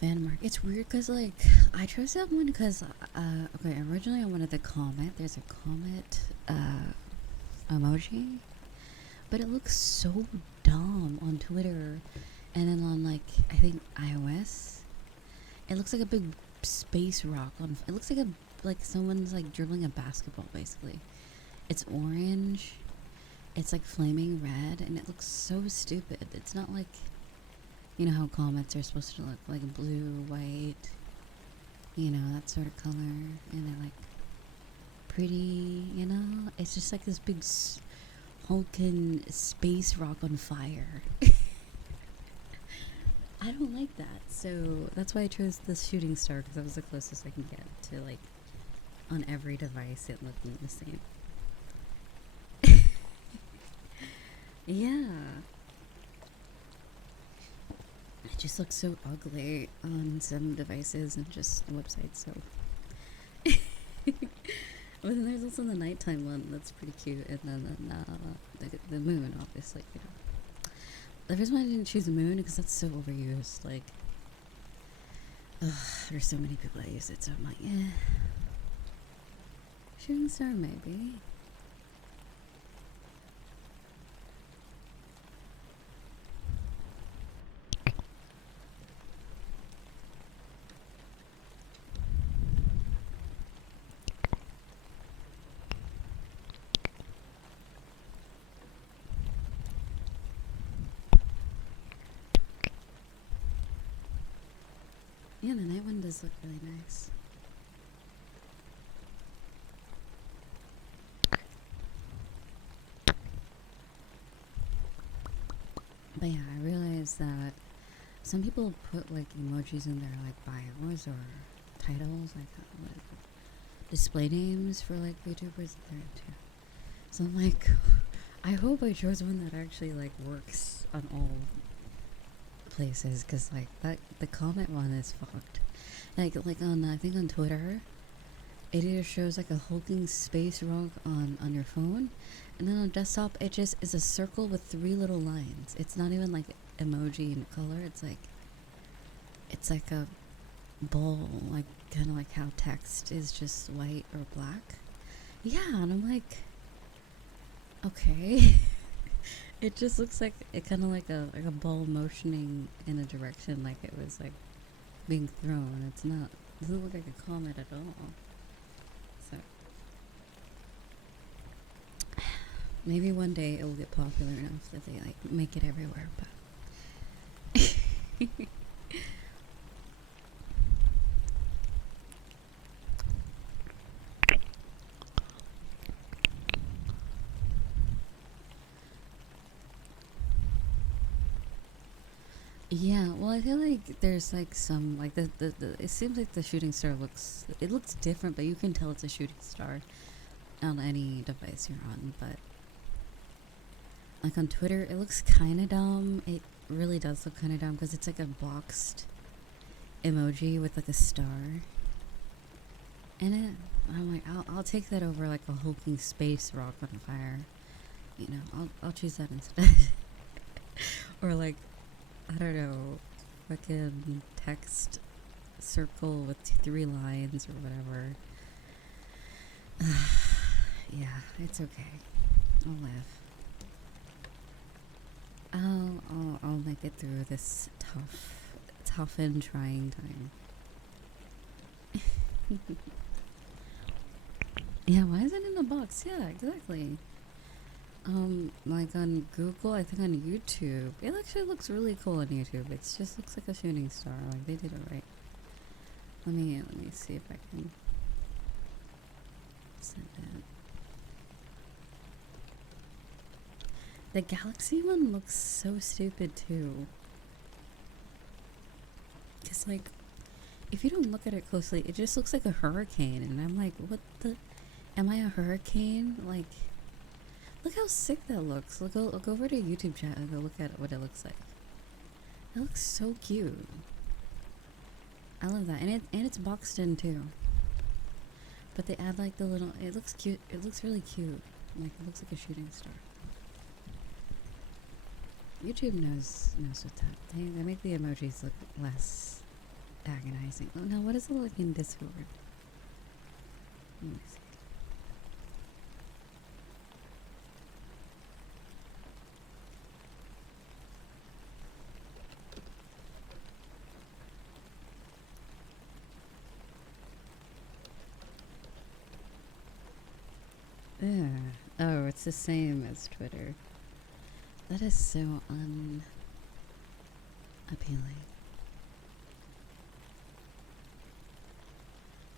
fan mark, it's weird cause like, I chose that one cause, okay, originally I wanted the comet, there's a comet, emoji, but it looks so dumb on Twitter, and then on like, I think iOS, it looks like a big space rock on. It looks like someone's like dribbling a basketball. Basically, it's orange. It's like flaming red, and it looks so stupid. It's not like, you know how comets are supposed to look like blue, white, you know, that sort of color, and they're like pretty. You know, it's just like this big hulking space rock on fire. I don't like that, so that's why I chose the shooting star, because that was the closest I can get to, like, on every device it looking the same. Yeah. It just looks so ugly on some devices and just websites, so. But then there's also the nighttime one that's pretty cute, and then the moon, obviously, you know. The reason why I didn't choose the moon because that's so overused. Like, there's so many people that use it, so I'm like, eh. Shooting star, maybe. Yeah, the night one does look really nice. But yeah, I realized that some people put like emojis in their like bios or titles, like what is it? Display names for like VTubers there too. So I'm like, I hope I chose one that actually like works on all places, because like that the comment one is fucked. Like on I think on Twitter, it either shows like a hulking space rock on your phone, and then on desktop it just is a circle with 3 little lines. It's not even like emoji in color. It's like a ball, like kind of like how text is just white or black. Yeah, and I'm like, okay. It just looks like it kind of like a ball motioning in a direction, like it was like being thrown. It doesn't look like a comet at all. So maybe one day it will get popular enough that they like make it everywhere. But yeah, well, I feel like there's like some like the it seems like the shooting star looks different, but you can tell it's a shooting star on any device you're on. But like on Twitter, it looks kind of dumb. It really does look kind of dumb because it's like a boxed emoji with like a star in it. I'm like, I'll take that over like a hulking space rock on fire. You know, I'll choose that instead. Or like, I don't know, fucking text circle with 3 lines or whatever. Yeah, it's okay. I'll live. I'll make it through this tough and trying time. Yeah, why is it in the box? Yeah, exactly. Like on Google, I think on YouTube, it actually looks really cool on YouTube. It just looks like a shooting star. Like they did it right. Let me see if I can send it. The galaxy one looks so stupid too. Cause like, if you don't look at it closely, it just looks like a hurricane, and I'm like, what the? Am I a hurricane? Like, look how sick that looks. Look over to YouTube chat and go look at what it looks like. It looks so cute. I love that, and it's boxed in too. But they add like the little. It looks cute. It looks really cute. Like it looks like a shooting star. YouTube knows what's up. They make the emojis look less agonizing. Oh no, what does it look like in Discord? Let me see. Yeah. Oh, it's the same as Twitter. That is so unappealing.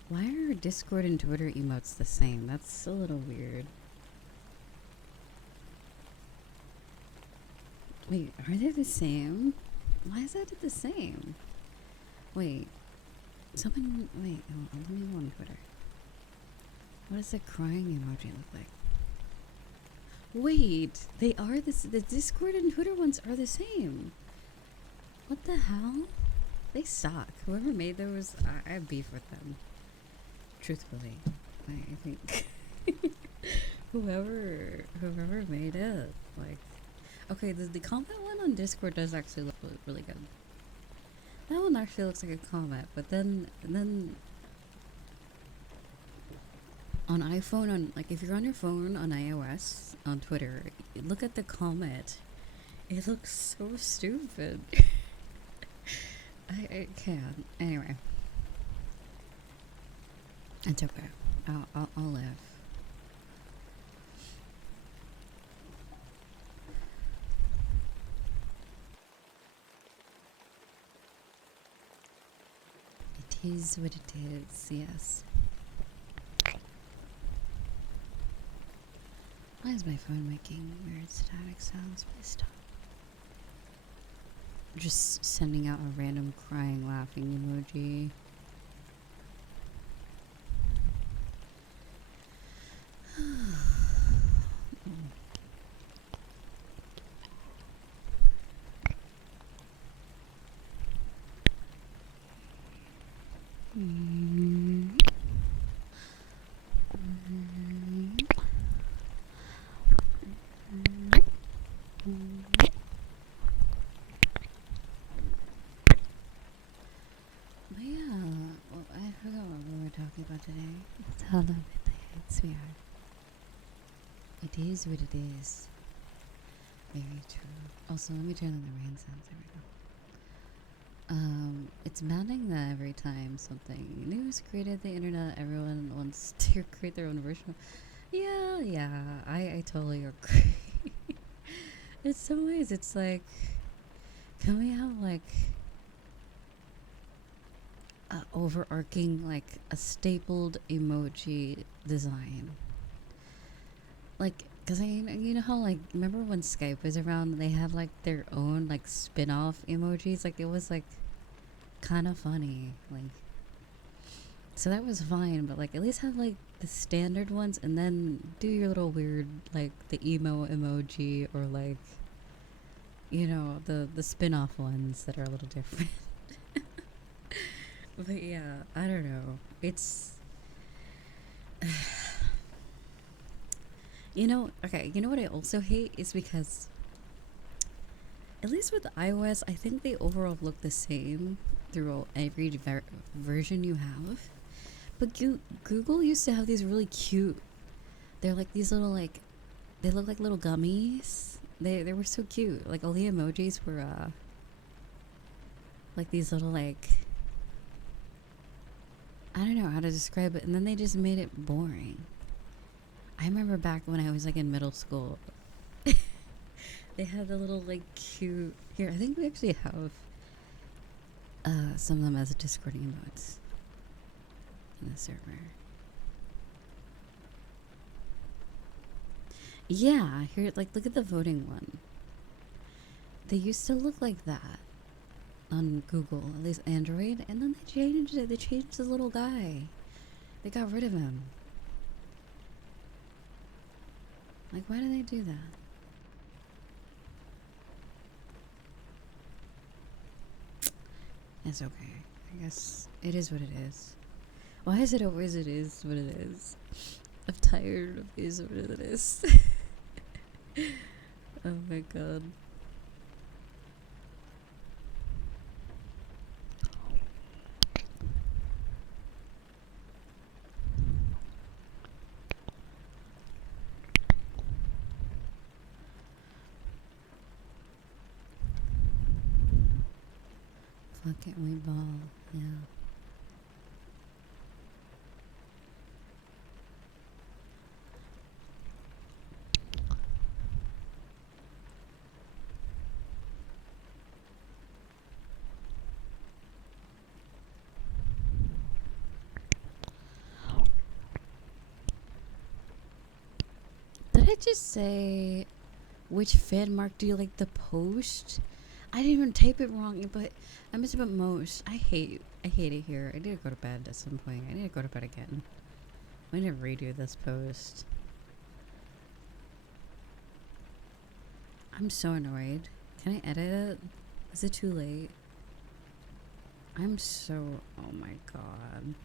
Why are Discord and Twitter emotes the same? That's a little weird. Wait, are they the same? Why is that the same? Wait. Wait, hold on, let me go on Twitter. What does the crying emoji look like? Wait, they are the Discord and Twitter ones are the same. What the hell? They suck. Whoever made those, I have beef with them. Truthfully, I think whoever made it, like, okay, the combat one on Discord does actually look really good. That one actually looks like a comet, but then on iPhone, on like if you're on your phone on iOS on Twitter, look at the comet. It looks so stupid. I can't. Anyway, it's okay. I'll live. It is what it is. Yes. Why is my phone making weird static sounds? Please stop. just sending out a random crying, laughing emoji. But yeah, well, I forgot what we were talking about today. It's all of it, sweetheart. It is what it is. Very true. Also, let me turn on the rain sounds. There we go. It's maddening that every time something new is created the internet, everyone wants to create their own version. Yeah, I totally agree. In some ways, it's like, can we have like a overarching, like a stapled emoji design? Like, cause you know how like, remember when Skype was around, they had like their own like spin-off emojis? Like it was like kind of funny, like, so that was fine, but like at least have like the standard ones and then do your little weird like the emo emoji or like, you know, the spin-off ones that are a little different. But yeah, I don't know, it's you know, okay, you know what I also hate is because at least with iOS, I think they overall look the same through every version you have. But Google used to have these really cute. They're like these little like, they look like little gummies. They were so cute. Like all the emojis were like these little like, I don't know how to describe it. And then they just made it boring. I remember back when I was like in middle school, they had the little like cute. Here, I think we actually have some of them as Discord emotes in the server. Yeah, here, like, look at the voting one. They used to look like that on Google, at least Android, and then they changed it. They changed the little guy. They got rid of him. Like, why do they do that? It's okay. I guess it is what it is. Why is it always it is what it is? I'm tired of is what it is. Oh my god. Fuck it, we ball. Yeah. Did I just say, which fan mark do you like the post? I didn't even type it wrong, but I missed about most. I hate it here. I need to go to bed at some point. I need to go to bed again. I need to redo this post. I'm so annoyed. Can I edit it? Is it too late? I'm so, oh my god.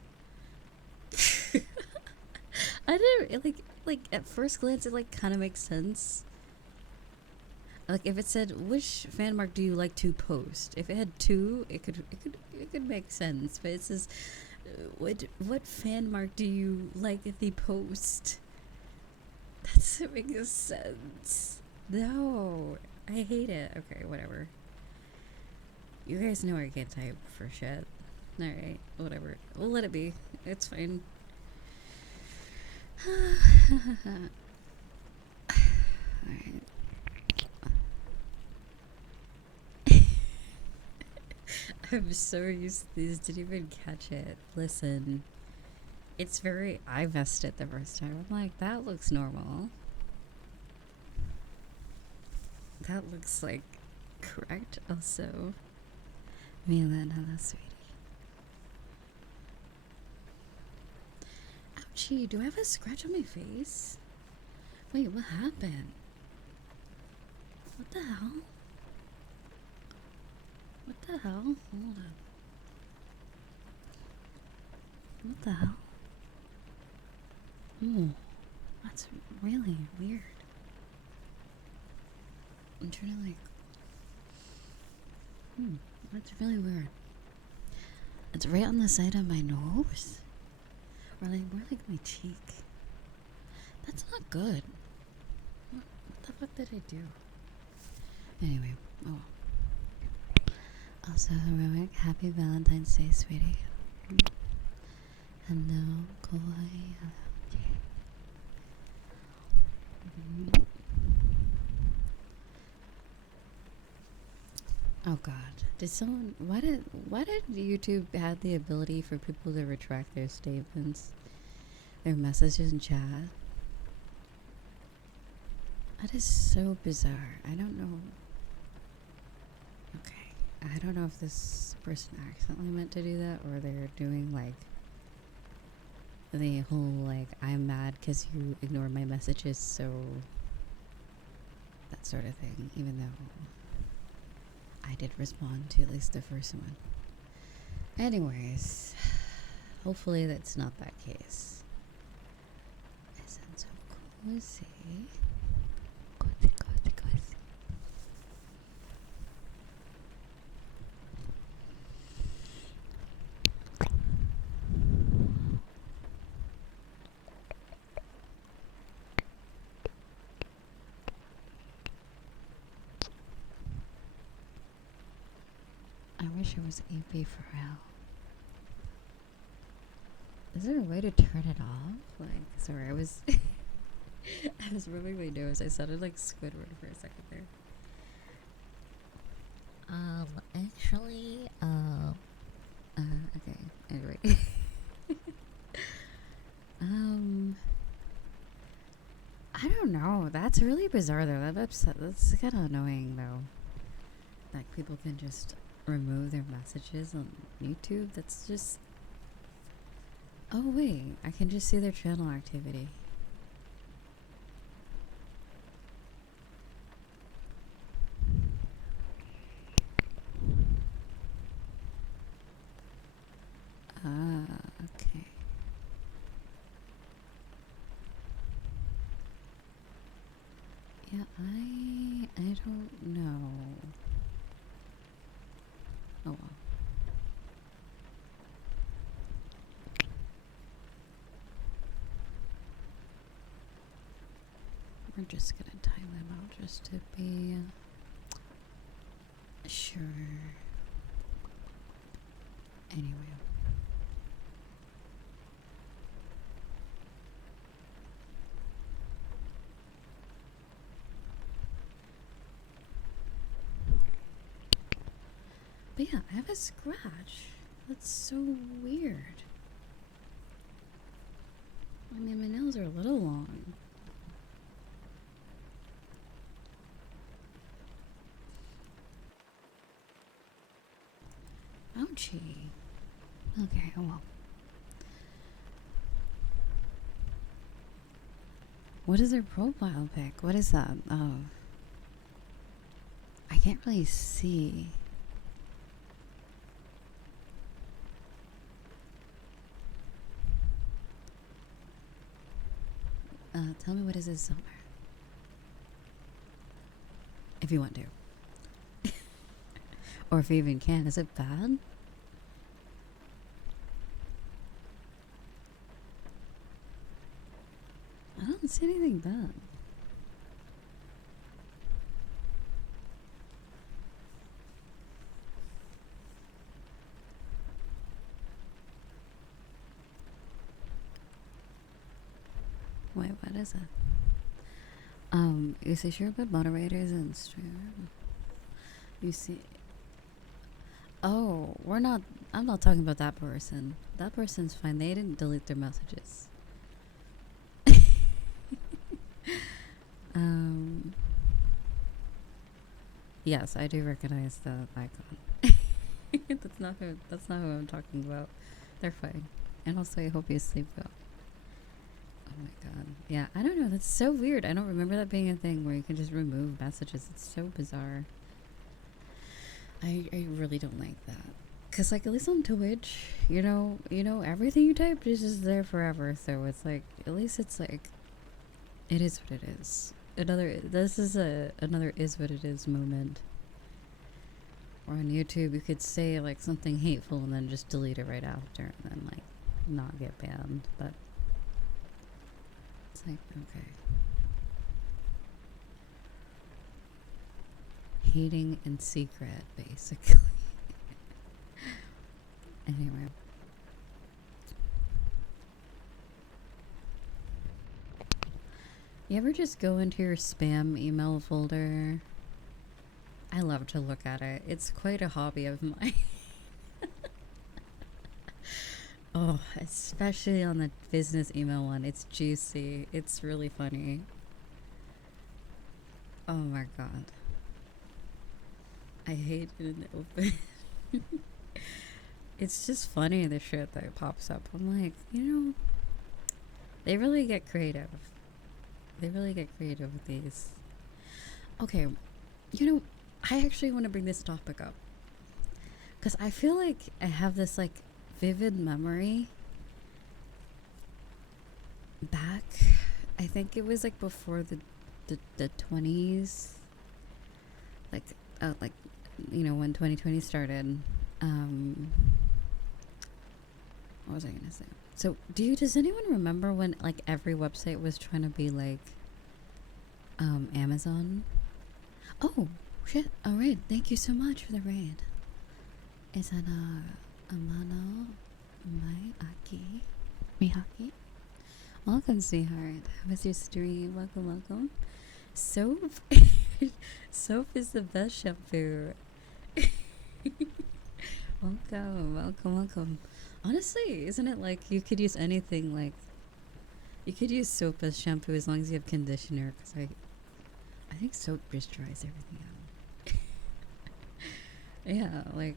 I didn't like at first glance it like kind of makes sense. Like if it said which fan mark do you like to post, if it had two, it could make sense. But it says what fan mark do you like the post? That doesn't make sense. No, I hate it. Okay, whatever. You guys know I can't type for shit. All right, whatever. We'll let it be. It's fine. Alright. I'm so used to these, didn't even catch it. Listen, it's very, I messed it the first time. I'm like, that looks normal. That looks like Correct. Also, Milan, hello, sweetie. Ouchie, do I have a scratch on my face? Wait, what happened? What the hell? What the hell? Hold on. What the hell? Oh, that's really weird. I'm trying to that's really weird. It's right on the side of my nose. Or like more like my cheek. That's not good. What the fuck did I do? Anyway, oh. Also, heroic, happy Valentine's Day, sweetie. Hello, Koi. Hello, Jay. Oh God! Did someone? Why did YouTube have the ability for people to retract their statements, their messages in chat? That is so bizarre. I don't know. Okay, I don't know if this person accidentally meant to do that or they're doing like the whole like I'm mad because you ignored my messages, so that sort of thing. Even though I did respond to at least the first one. Anyways, hopefully that's not that case. Isn't so cozy. Cozy, cozy, cozy. I wish it was AP for real. Is there a way to turn it off? Like, sorry, I was I was rubbing my nose. I sounded like Squidward for a second there. Actually, okay. Anyway. I don't know. That's really bizarre though. That's kind of annoying though. Like people can just remove their messages on YouTube. That's just. Oh wait, I can just see their channel activity. Okay. Yeah, I don't know. Oh well. We're just gonna time them out just to be sure. Anyway. But yeah, I have a scratch. That's so weird. I mean, my nails are a little long. Ouchie. Okay, oh well. What is their profile pic? What is that? Oh. I can't really see. Tell me what is this somewhere. If you want to. Or if you even can. Is it bad? I don't see anything bad. Wait, what is it? You see sure about moderators and stream. You see. Oh, I'm not talking about that person. That person's fine. They didn't delete their messages. Yes, I do recognize the icon. That's not who I'm talking about. They're fine. And also I hope you sleep well. Oh my god. Yeah, I don't know, that's so weird. I don't remember that being a thing where you can just remove messages. It's so bizarre. I really don't like that. Cause like at least on Twitch, everything you type is just there forever. So it's like at least it's like it is what it is. This is another is what it is moment. Or on YouTube, you could say like something hateful and then just delete it right after, and then like not get banned. But it's like okay, hating in secret, basically. Anyway. You ever just go into your spam email folder? I love to look at it. It's quite a hobby of mine. Oh, especially on the business email one. It's juicy. It's really funny. Oh my god. I hate it in the open. It's just funny, the shit that pops up. I'm like, they really get creative. They really get creative with these. Okay, I actually want to bring this topic up. Because I feel like I have this, like, vivid memory back. I think it was, like, before the 20s. Like, when 2020 started. What was I gonna say? So, does anyone remember when, like, every website was trying to be, like, Amazon? Oh, shit. All right. Thank you so much for the raid. Is that, Amano Mai Mihaki? Welcome, sweetheart. How was your stream? Welcome. Soap? Soap is the best shampoo. Welcome. Honestly, isn't it like you could use anything, like you could use soap as shampoo as long as you have conditioner, because I think soap just dries everything out. Yeah, like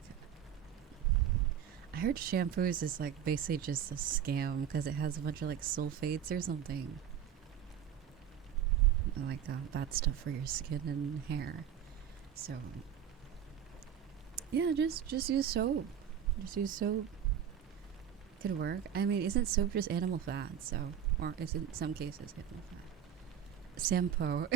I heard shampoos is like basically just a scam because it has a bunch of like sulfates or something, like bad stuff for your skin and hair. So yeah, just use soap. Just use soap. Could work. I mean, isn't soap just animal fat? So, or is it in some cases animal fat? Shampoo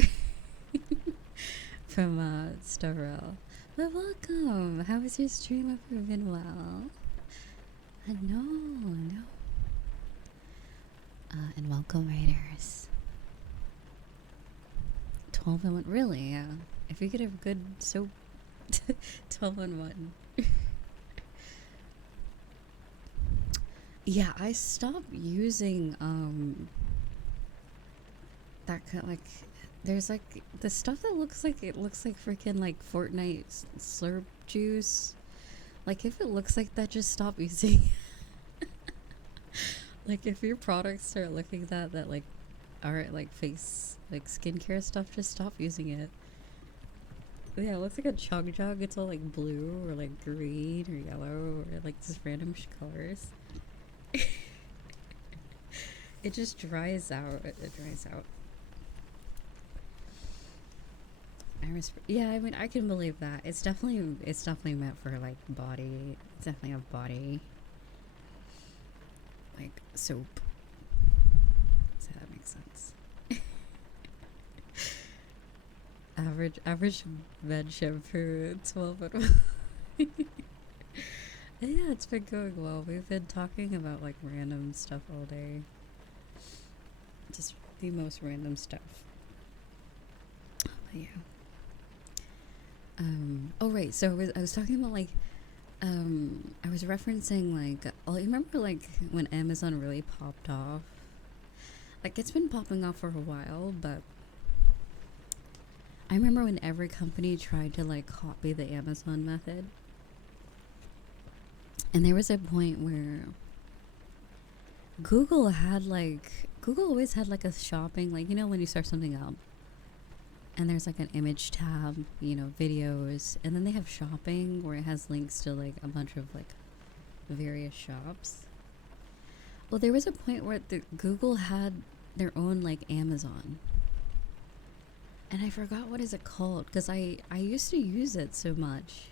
from Starrel. But welcome. How was your stream? Hope you've been well. I know. And welcome, Raiders. 12 and 1. Really? Yeah. If you get a good soap, 12 and 1. Yeah, I stopped using that kind of, like, there's like the stuff that looks like freaking like Fortnite slurp juice. Like if it looks like that, just stop using. Like if your products start looking that like aren't like face like skincare stuff, just stop using it. Yeah, it looks like a chug jug. It's all like blue or like green or yellow or like just random colors. It just dries out. It dries out. Yeah, I mean, I can believe that. It's definitely meant for like body. It's definitely a body like soap. So that makes sense. average bed shampoo 12 and 1. Yeah, it's been going well. We've been talking about like random stuff all day. Just the most random stuff. But yeah. Oh right, so I was talking about like I was referencing like you remember like when Amazon really popped off? Like it's been popping off for a while, but I remember when every company tried to like copy the Amazon method. And there was a point where Google always had like a shopping, like when you start something up and there's like an image tab, you know, videos, and then they have shopping where it has links to like a bunch of like various shops. Well, there was a point where Google had their own like Amazon, and I forgot what is it called because I used to use it so much,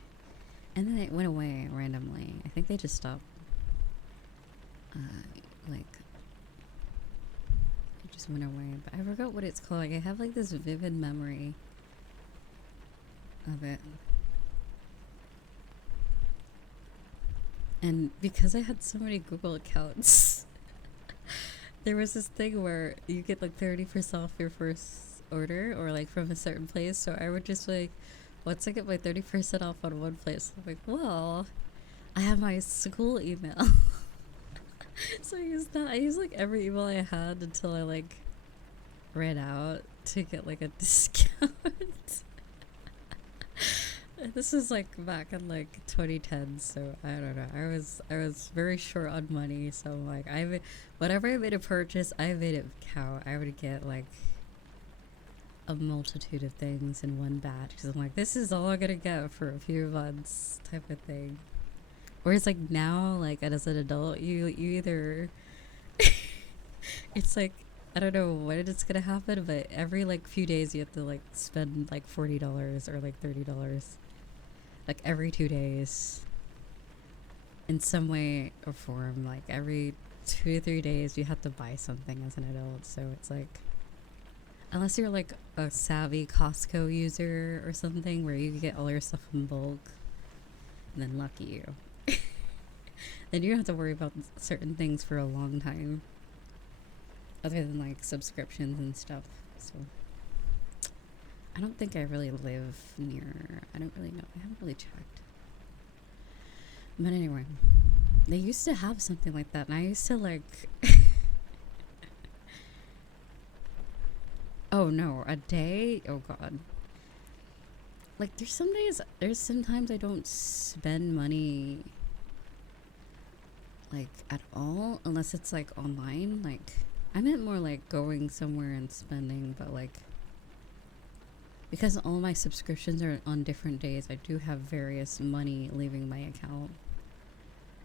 and then it went away randomly. I think they just stopped. Like it just went away, but I forgot what it's called. Like I have like this vivid memory of it. And because I had so many Google accounts, there was this thing where you get like 30% off your first order or like from a certain place. So I would just like, once I get my 30% off on one place, I'm like, well, I have my school email. So I used that. I used like every email I had until I like ran out to get like a discount. This is like back in like 2010, so I don't know. I was very short on money, so like whenever I made a purchase, I made it count. I would get like a multitude of things in one batch because I'm like, this is all I'm gonna get for a few months, type of thing. Whereas like now, like as an adult, you either it's like I don't know when it's gonna happen, but every like few days you have to like spend like $40 or like $30, like every 2 days, in some way or form. Like every 2 to 3 days you have to buy something as an adult. So it's like, unless you're like a savvy Costco user or something where you can get all your stuff in bulk, then lucky you. Then you don't have to worry about certain things for a long time, other than like subscriptions and stuff. So I don't think I really live near, I don't really know, I haven't really checked. But anyway, they used to have something like that, and I used to like oh no, a day, oh god. Like there's sometimes I don't spend money like at all unless it's like online. Like I meant more like going somewhere and spending, but like because all my subscriptions are on different days, I do have various money leaving my account,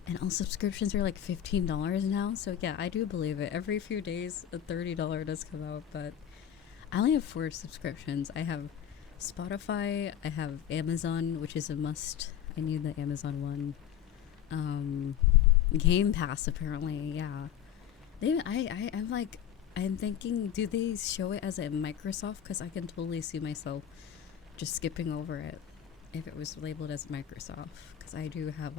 and all subscriptions are like $15 now. So yeah, I do believe it. Every few days a $30 does come out, but I only have 4 subscriptions. I have Spotify, I have Amazon, which is a must. I need the Amazon one. Game Pass, apparently, yeah. I'm like, I'm thinking, do they show it as a Microsoft? Because I can totally see myself just skipping over it if it was labeled as Microsoft. Because I do have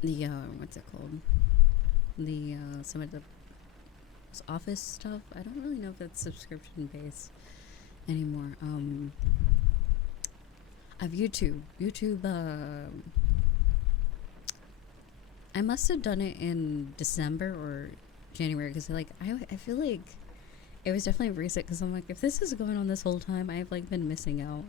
the what's it called? The some of the Office stuff. I don't really know if that's subscription based anymore. I have YouTube. I must have done it in December or January because like I feel like it was definitely recent because I'm like, if this is going on this whole time, I've like been missing out.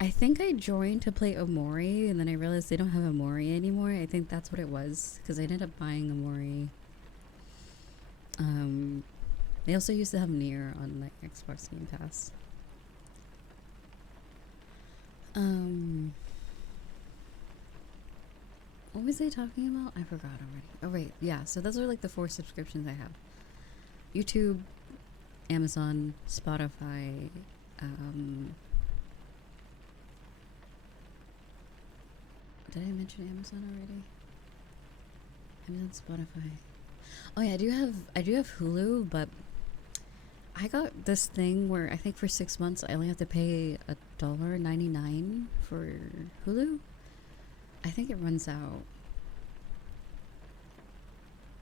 I think I joined to play Omori, and then I realized they don't have Omori anymore. I think that's what it was because I ended up buying Omori. They also used to have Nier on like Xbox Game Pass. What was I talking about? I forgot already. Oh wait, yeah. So those are like the 4 subscriptions I have: YouTube, Amazon, Spotify. Did I mention Amazon already? Amazon, Spotify. Oh yeah, I do have Hulu, but I got this thing where I think for 6 months I only have to pay $1.99 for Hulu. I think it runs out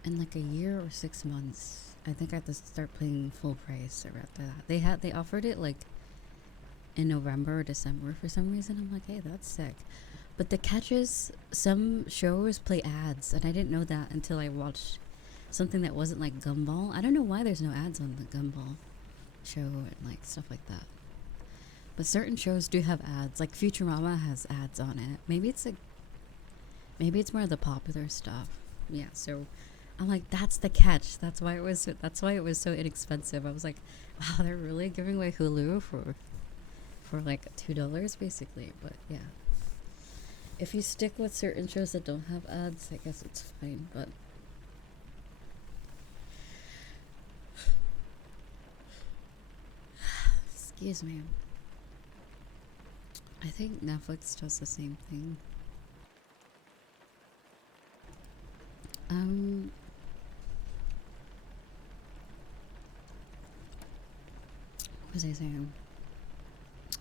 in like a year or 6 months. I think I have to start paying full price or after that. They offered it like in November or December for some reason. I'm like, hey, that's sick. But the catch is some shows play ads, and I didn't know that until I watched something that wasn't like Gumball. I don't know why there's no ads on the Gumball show and like stuff like that. But certain shows do have ads. Like Futurama has ads on it. Maybe it's more of the popular stuff. Yeah, so I'm like, that's the catch. That's why it was so inexpensive. I was like, wow, they're really giving away Hulu for like $2 basically. But yeah, if you stick with certain shows that don't have ads, I guess it's fine. But excuse me. I think Netflix does the same thing. What was I saying?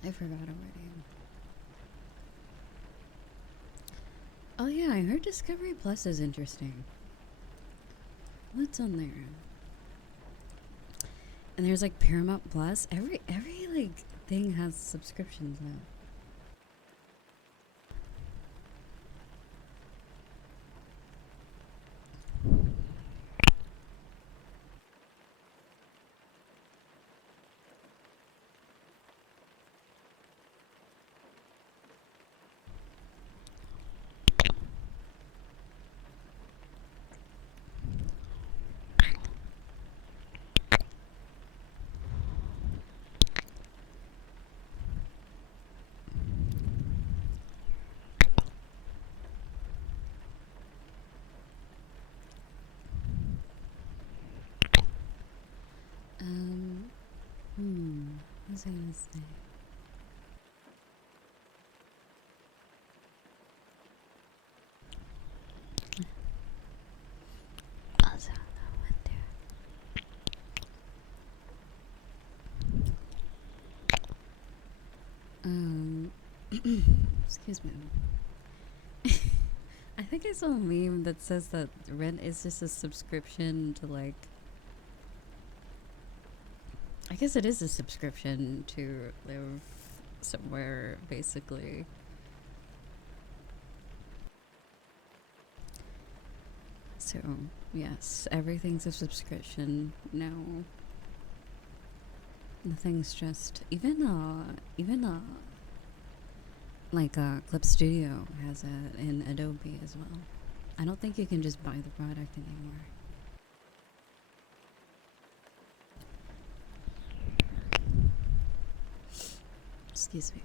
I forgot already. Oh yeah, I heard Discovery Plus is interesting. What's on there? And there's like Paramount Plus. Every like thing has subscriptions now. What was I gonna say? Also, excuse me. I think I saw a meme that says that rent is just a subscription to like. I guess it is a subscription to live somewhere, basically. So, yes, everything's a subscription now. Nothing's just like Clip Studio has it in Adobe as well. I don't think you can just buy the product anymore. Excuse me.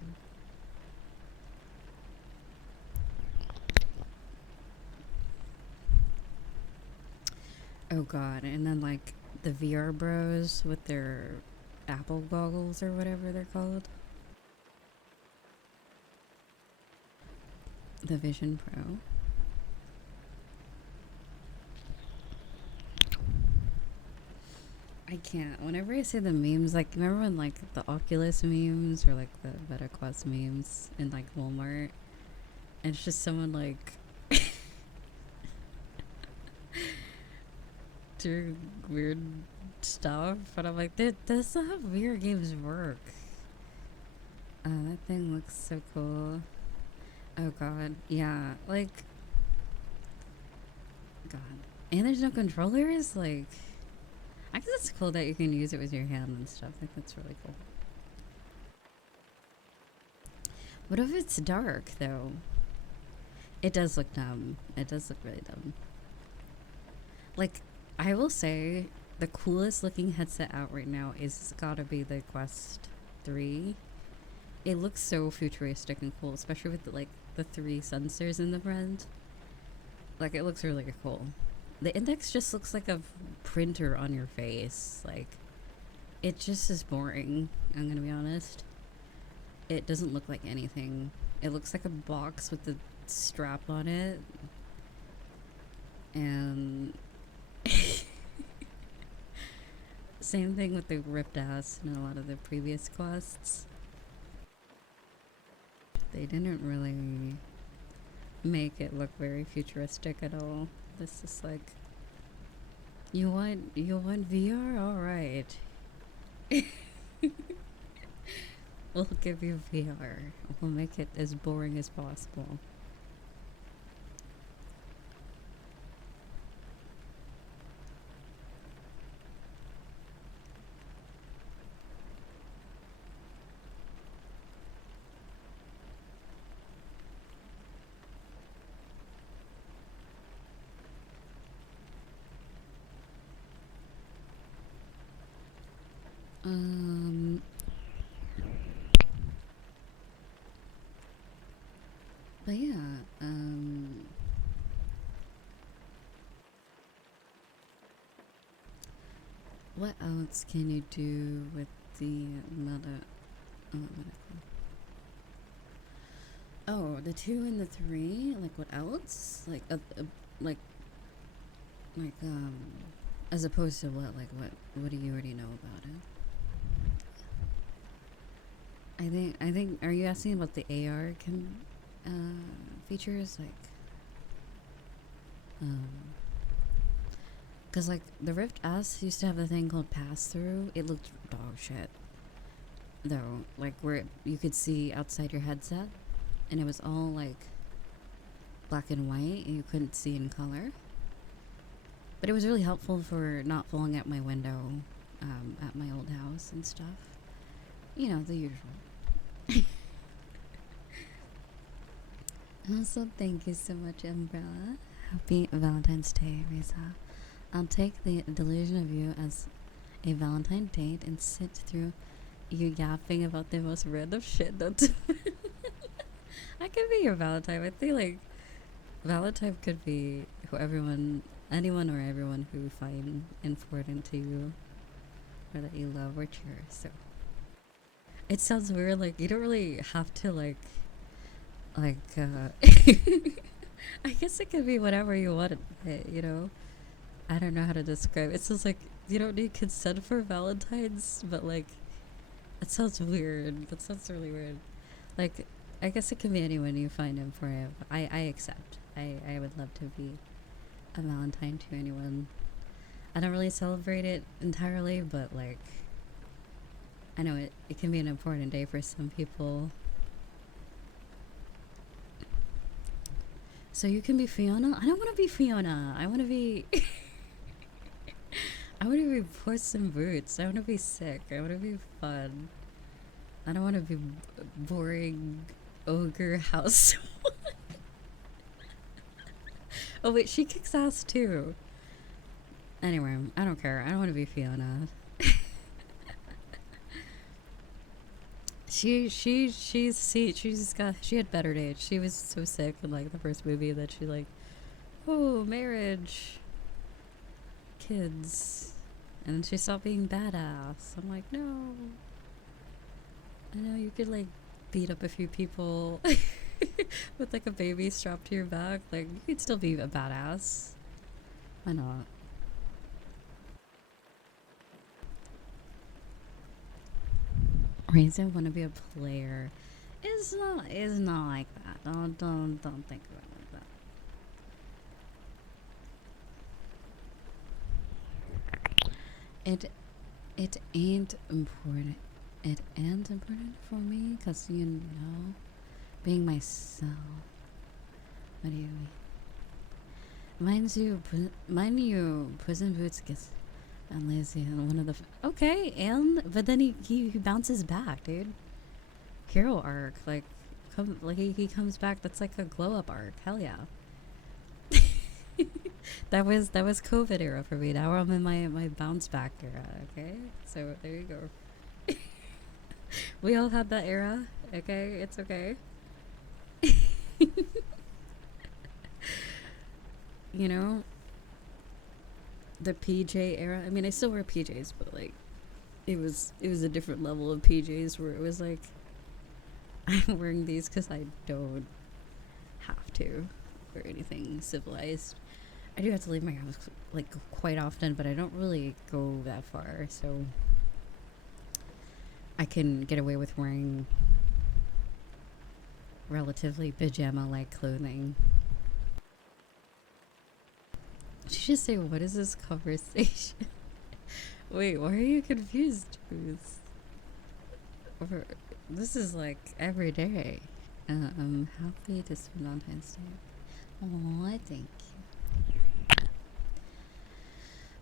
Oh god, and then like the VR bros with their Apple goggles or whatever they're called. The Vision Pro. I can't. Whenever I see the memes, like remember when like the Oculus memes or like the MetaQuest memes in like Walmart, and it's just someone like doing weird stuff, but I'm like, that's not how VR games work. That thing looks so cool. Oh god, yeah, like, god, and there's no controllers. Like, I guess it's cool that you can use it with your hand and stuff. Like, that's really cool. What if it's dark though? It does look dumb. It does look really dumb. Like, I will say the coolest looking headset out right now is gotta be the Quest 3. It looks so futuristic and cool, especially with the 3 sensors in the front. Like, it looks really cool. The Index just looks like a printer on your face. Like, it just is boring, I'm gonna be honest. It doesn't look like anything. It looks like a box with the strap on it. And same thing with the ripped ass in a lot of the previous quests. They didn't really make it look very futuristic at all. This is like, you want VR? All right. We'll give you VR. We'll make it as boring as possible. But yeah, what else can you do with the meta? Oh, the 2 and the 3. Like what else? Like like as opposed to what? Like what do you already know about it? I think. Are you asking about the AR features? Like, cause like the Rift S used to have a thing called pass through. It looked dog shit, though. Like where you could see outside your headset, and it was all like black and white, and you couldn't see in color. But it was really helpful for not falling out my window, at my old house and stuff. You know, the usual. Also, thank you so much, Umbrella. Happy Valentine's Day, Reza. I'll take the delusion of you as a Valentine date and sit through you yapping about the most random shit. I could be your Valentine. I think like Valentine could be who anyone or everyone who you find important to you, or that you love or cherish. So it sounds weird. Like you don't really have to like I guess it could be whatever you want it, you know. I don't know how to describe it. It's just like you don't need consent for Valentine's, but like it sounds weird. That sounds really weird. Like I guess it can be anyone you find important. I accept. I would love to be a Valentine to anyone. I don't really celebrate it entirely, but like I know it can be an important day for some people. So you can be Fiona? I don't want to be Fiona. I want to be I want to be Puss in Boots. I want to be sick. I want to be fun. I don't want to be boring ogre house. Oh wait, she kicks ass too. Anyway, I don't care. I don't want to be Fiona. She had better days. She was so sick in like the first movie that she like, oh, marriage, kids, and then she stopped being badass. I'm like, no. I know you could like beat up a few people with like a baby strapped to your back. Like you could still be a badass. Why not? Reason want to be a player. It's not like that. Don't think about it like that. It ain't important. It ain't important for me because you know, being myself. What do you mean? Mind you, Puss in Boots gets and lazy and one of the okay, and but then he bounces back, dude. Hero arc, like he comes back. That's like a glow up arc. Hell yeah. that was COVID era for me. Now I'm in my bounce back era. Okay, so there you go. We all had that era. Okay, it's okay. You know, the PJ era. I mean, I still wear PJs, but like, it was a different level of PJs where it was like, I'm wearing these because I don't have to or anything civilized. I do have to leave my house like quite often, but I don't really go that far, so I can get away with wearing relatively pajama-like clothing. Did you just say, what is this conversation? Wait, why are you confused, Booth? This is like every day. I'm happy to spend Valentine's Day. Oh, thank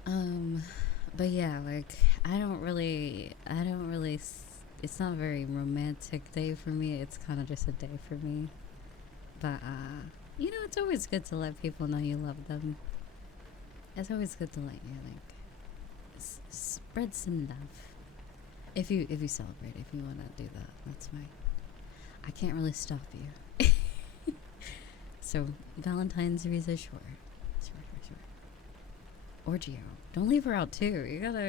you. But yeah, like I don't really. It's not a very romantic day for me. It's kind of just a day for me. But you know, it's always good to let people know you love them. It's always good to let you like spread some love. If you celebrate, if you want to do that, that's fine. I can't really stop you. So Valentine's Risa, sure. Sure. Or Geo. Don't leave her out too. You gotta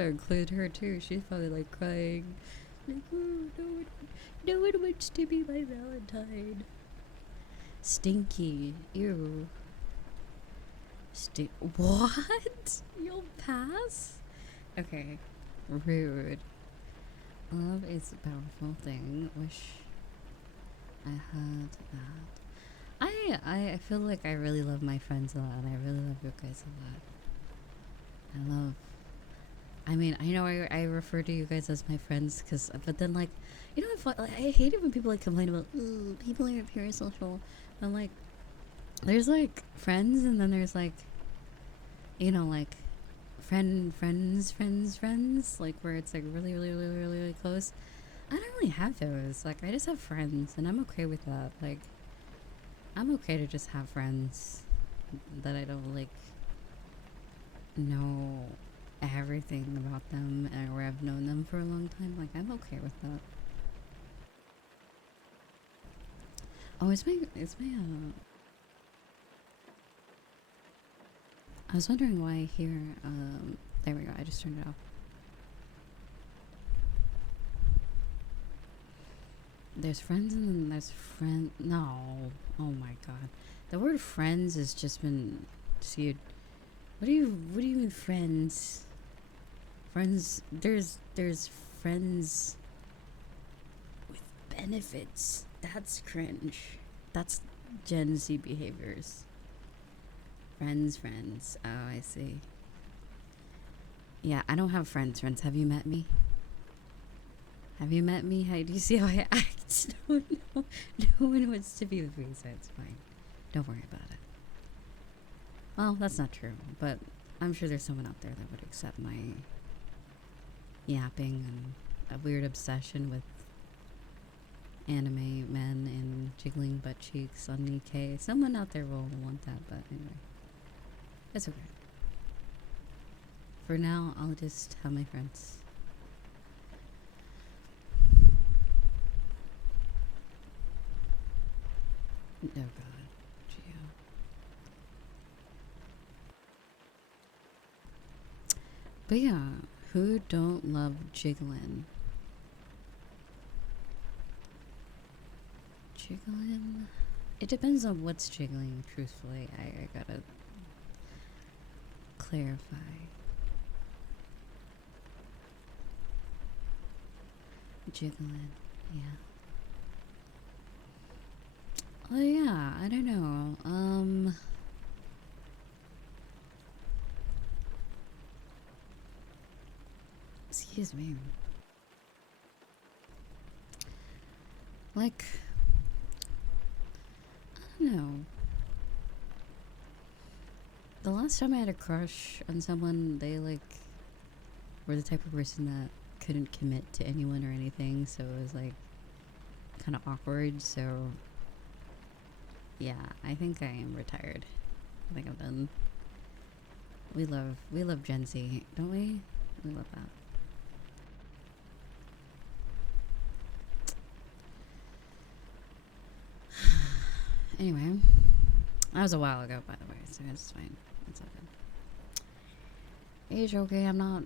include her too. She's probably like crying. Like, oh, no one wants to be my Valentine. Stinky. Ew. What? You'll pass? Okay. Rude. Love is a powerful thing. Wish I had that. I feel like I really love my friends a lot, and I really love you guys a lot. I mean, I know I refer to you guys as my friends, but then, like, you know, I hate it when people, like, complain about, ooh, people aren't parasocial. I'm like, there's, like, friends, and then there's, like, you know, like, friends, like, where it's, like, really close. I don't really have those. Like, I just have friends, and I'm okay with that. Like, I'm okay to just have friends that I don't, like, know everything about them, or I've known them for a long time. Like, I'm okay with that. Oh, I was wondering why here, there we go, I just turned it off. There's friends and then there's no. Oh my god. The word friends has just been skewed. What do you mean friends? Friends, there's friends with benefits. That's cringe. That's Gen Z behaviors. Friends. Oh, I see. Yeah, I don't have friends. Have you met me? How do you see how I act? No one wants to be with me, so it's fine. Don't worry about it. Well, that's not true, but I'm sure there's someone out there that would accept my yapping and a weird obsession with anime men and jiggling butt cheeks on Nikkei. Someone out there will want that, but anyway. It's okay. For now, I'll just have my friends. Oh god, Geo. But yeah, who don't love jiggling? Jiggling? It depends on what's jiggling, truthfully. I gotta clarify. Jiggling, yeah. Oh yeah, I don't know. Excuse me. Like, I don't know. The last time I had a crush on someone, they like were the type of person that couldn't commit to anyone or anything, so it was like kind of awkward. So yeah, I think I am retired. I think I'm done. We love Gen Z, don't we? We love that. Anyway, that was a while ago, by the way, so it's fine. It's all good. It's okay. I'm not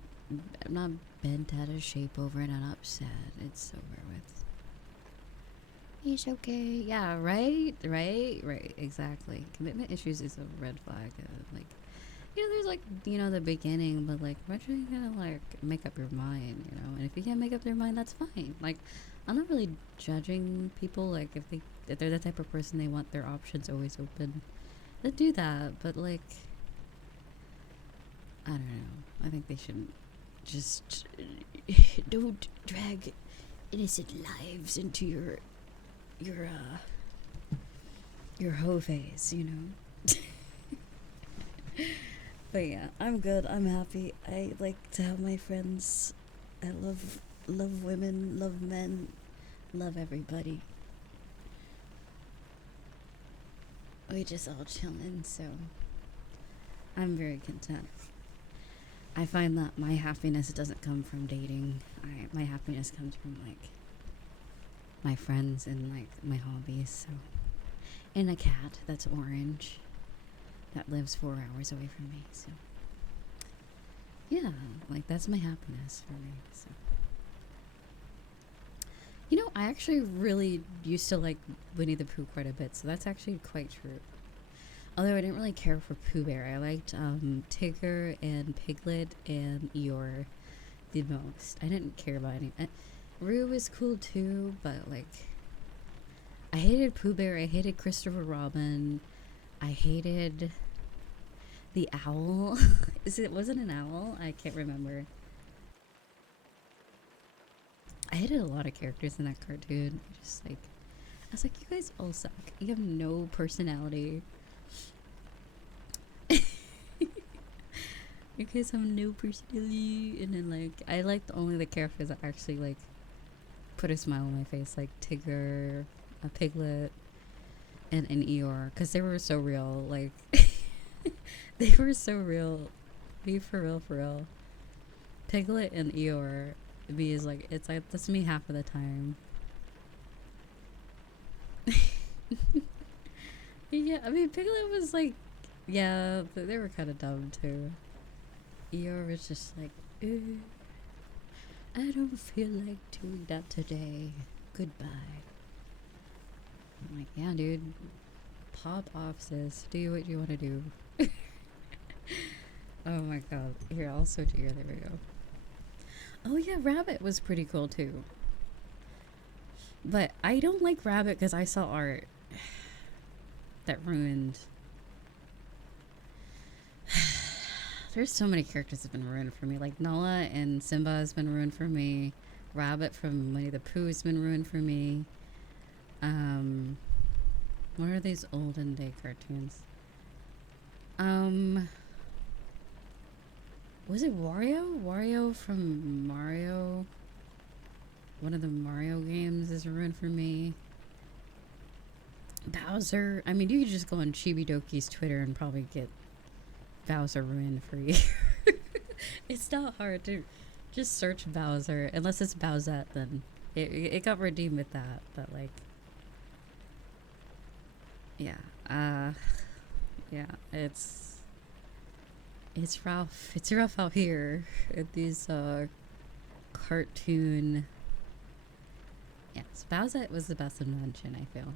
bent out of shape over it and upset. It's over with. It's okay. Yeah, right. Exactly. Commitment issues is a red flag. Like, you know, there's like, you know, the beginning, but like, eventually you gotta like make up your mind, you know. And if you can't make up their mind, that's fine. Like, I'm not really judging people. Like, if they're the type of person they want their options always open, they do that. But like, I don't know. I think they should just don't drag innocent lives into your hoe phase, you know. But yeah, I'm good. I'm happy. I like to have my friends. I love women, love men, love everybody. We just all chilling, so I'm very content. I find that my happiness doesn't come from dating. My happiness comes from like my friends and like my hobbies. So and a cat that's orange that lives 4 hours away from me. So yeah, like that's my happiness for me. So you know, I actually really used to like Winnie the Pooh quite a bit, so that's actually quite true. Although I didn't really care for Pooh Bear. I liked Tigger and Piglet and Eeyore the most. I didn't care about any. Roo was cool too, but like I hated Pooh Bear. I hated Christopher Robin. I hated the owl. Was it an owl? I can't remember. I hated a lot of characters in that cartoon. Just like I was like, you guys all suck. You have no personality. You guys have no personality. And then like I liked only the characters that actually like put a smile on my face, like Tigger, a Piglet, and an Eeyore, because they were so real. Like they were so real. Be for real, for real. Piglet and Eeyore, me is like, it's like that's me half of the time. Yeah, I mean Piglet was like, yeah, they were kind of dumb too. Eeyore was just like, I don't feel like doing that today. Goodbye. I'm like, yeah, dude. Pop off, sis. Do what you want to do. Oh my god. Here, I'll switch here. There we go. Oh yeah, Rabbit was pretty cool too. But I don't like Rabbit because I saw art that ruined. There's so many characters that have been ruined for me. Like Nala and Simba has been ruined for me. Rabbit from Winnie the Pooh has been ruined for me. What are these olden day cartoons? Was it Wario? Wario from Mario? One of the Mario games is ruined for me. Bowser. I mean, you could just go on Chibi-Doki's Twitter and probably get Bowser ruined for you. It's not hard to just search Bowser. Unless it's Bowsette, then it got redeemed with that. But like, yeah, yeah, it's rough. It's rough out here at these cartoon. Yes, Bowsette was the best invention, I feel.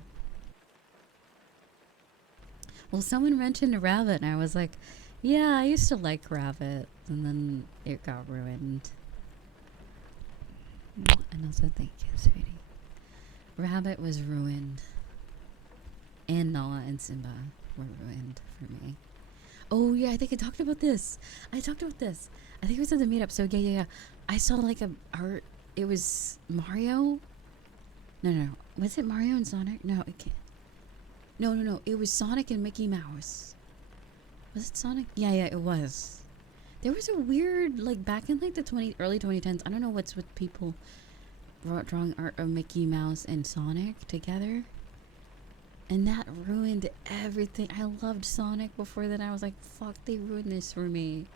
Well, someone mentioned a Rabbit, and I was like, yeah, I used to like Rabbit, and then it got ruined. And also, thank you, sweetie. Rabbit was ruined. And Nala and Simba were ruined for me. Oh, yeah, I think I talked about this. I think it was at the meetup, so yeah. I saw like a art. It was Mario. No. Was it Mario and Sonic? No, it can't. No. It was Sonic and Mickey Mouse. Was it Sonic? Yeah, it was. There was a weird, like, back in, like, the early 2010s, I don't know what's with people drawing art of Mickey Mouse and Sonic together. And that ruined everything. I loved Sonic before then. I was like, fuck, they ruined this for me.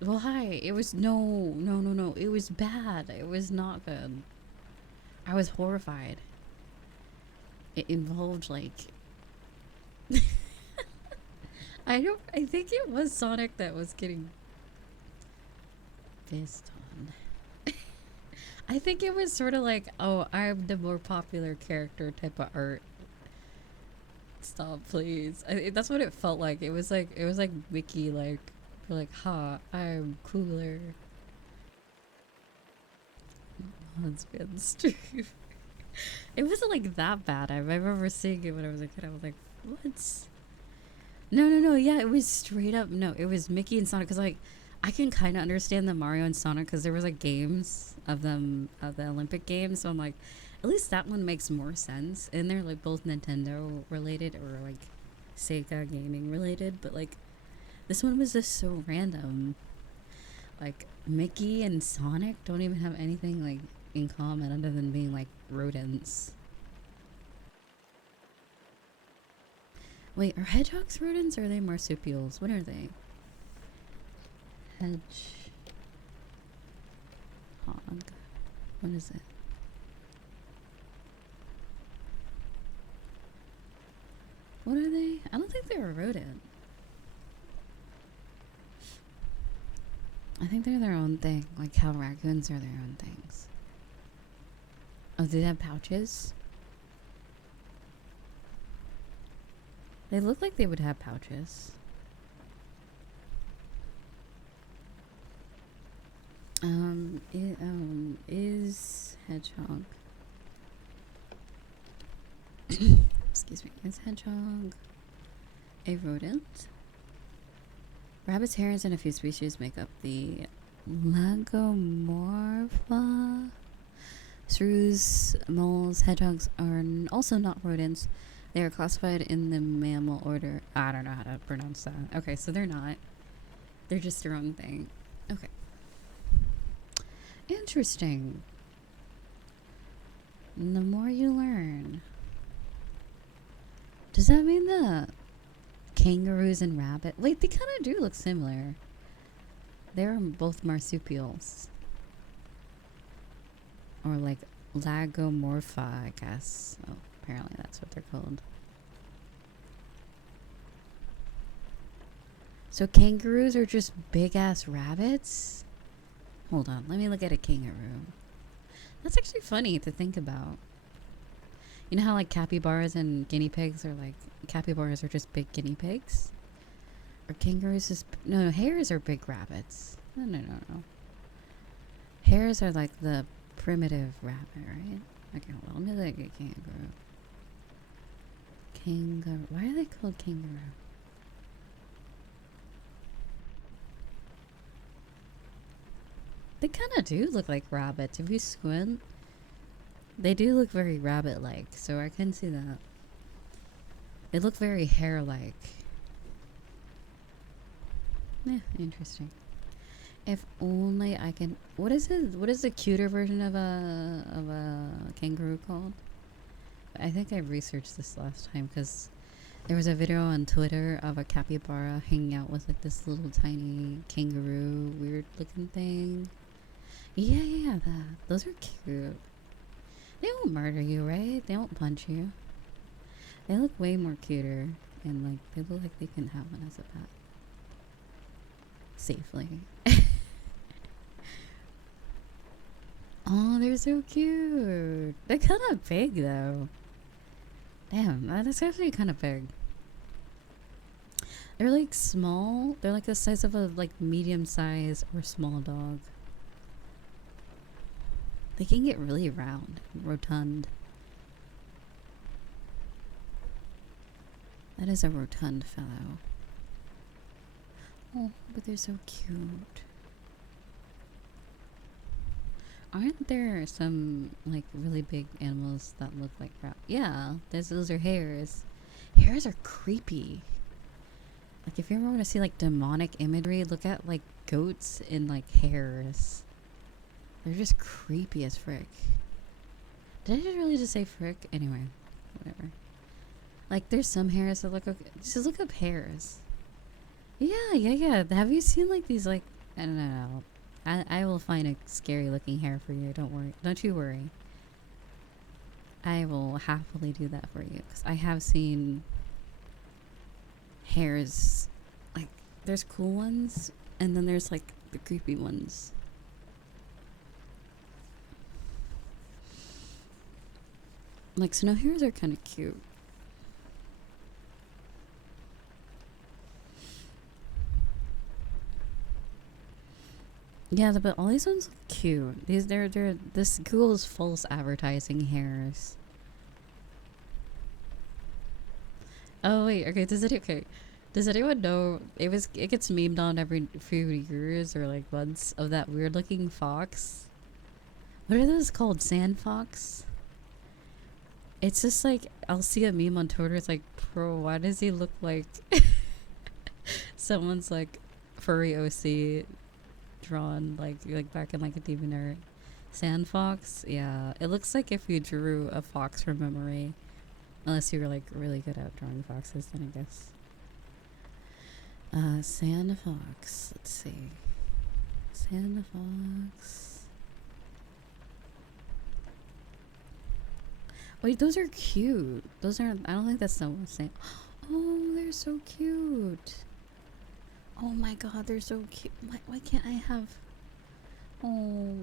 Well, hi. It was, no. It was bad. It was not good. I was horrified. It involved, like... I think it was Sonic that was getting pissed on. I think it was sort of like, oh, I'm the more popular character type of art. Stop, please. That's what it felt like. It was like Mickey, like, you're like, ha, I'm cooler. Husband stream. It wasn't like that bad. I remember seeing it when I was a kid. I was like, what? No. Yeah, it was straight up. No, it was Mickey and Sonic. Because, like, I can kind of understand the Mario and Sonic because there was, like, games of them, of the Olympic Games. So I'm like, at least that one makes more sense. And they're, like, both Nintendo related or, like, Sega gaming related. But, like, this one was just so random. Like, Mickey and Sonic don't even have anything, like, in common other than being, like, rodents. Wait, are hedgehogs rodents or are they marsupials? What are they? Hedgehog. What is it? What are they? I don't think they're a rodent. I think they're their own thing, like how raccoons are their own things. Oh, do they have pouches? They look like they would have pouches. Is hedgehog excuse me, is hedgehog a rodent? Rabbits, hares, and a few species make up the Lagomorpha. Shrews, moles, hedgehogs are also not rodents. They are classified in the mammal order. I don't know how to pronounce that. Okay, so they're not. They're just their own thing. Okay. Interesting. And the more you learn. Does that mean the kangaroos and rabbit? Wait, they kind of do look similar. They're both marsupials. Or like Lagomorpha, I guess. Oh, apparently that's what they're called. So kangaroos are just big ass rabbits? Hold on, let me look at a kangaroo. That's actually funny to think about. You know how like capybaras and guinea pigs are like, capybaras are just big guinea pigs? Or kangaroos just, no, hares are big rabbits. No. Hares are like the primitive rabbit, right? Okay, hold on, let me look at kangaroo. Kangaroo, why are they called kangaroo? They kind of do look like rabbits. If you squint, they do look very rabbit-like, so I can see that. They look very hare-like. Yeah, interesting. If only I can. What is it? What is the cuter version of a kangaroo called? I think I researched this last time because there was a video on Twitter of a capybara hanging out with like this little tiny kangaroo, weird-looking thing. Yeah, that. Those are cute. They won't murder you, right? They won't punch you. They look way more cuter, and like they look like they can have one as a pet safely. Oh, they're so cute. They're kind of big though. Damn, that's actually kind of big. They're like small. They're like the size of a like medium size or small dog. They can get really round, rotund. That is a rotund fellow. Oh, but they're so cute. Aren't there some like really big animals that look like rabbits? Yeah, those are hares. Hares are creepy. Like if you ever want to see like demonic imagery, look at like goats and like hares. They're just creepy as frick. Did I really just say frick? Anyway, whatever. Like there's some hares that look okay. Just look up hares. Yeah. Have you seen like these like, I don't know. I will find a scary looking hare for you. Don't worry. Don't you worry. I will happily do that for you. Because I have seen hares. Like, there's cool ones. And then there's like the creepy ones. Like, snow hares are kind of cute. Yeah, but all these ones look cute. They're this Google's false advertising hares. Oh wait, okay. Does anyone know it gets memed on every few years or like months of that weird looking fox? What are those called? Sand fox? It's just like I'll see a meme on Twitter. It's like, bro, why does he look like someone's like furry OC drawn like back in like a demon art? Sand fox? Yeah, it looks like if you drew a fox from memory. Unless you were like really good at drawing foxes, then I guess. Sand fox. Let's see. Sand fox. Wait, those are cute. Those aren't. I don't think that's the same. they're so cute. Oh my god, they're so cute. Why can't I have... Oh,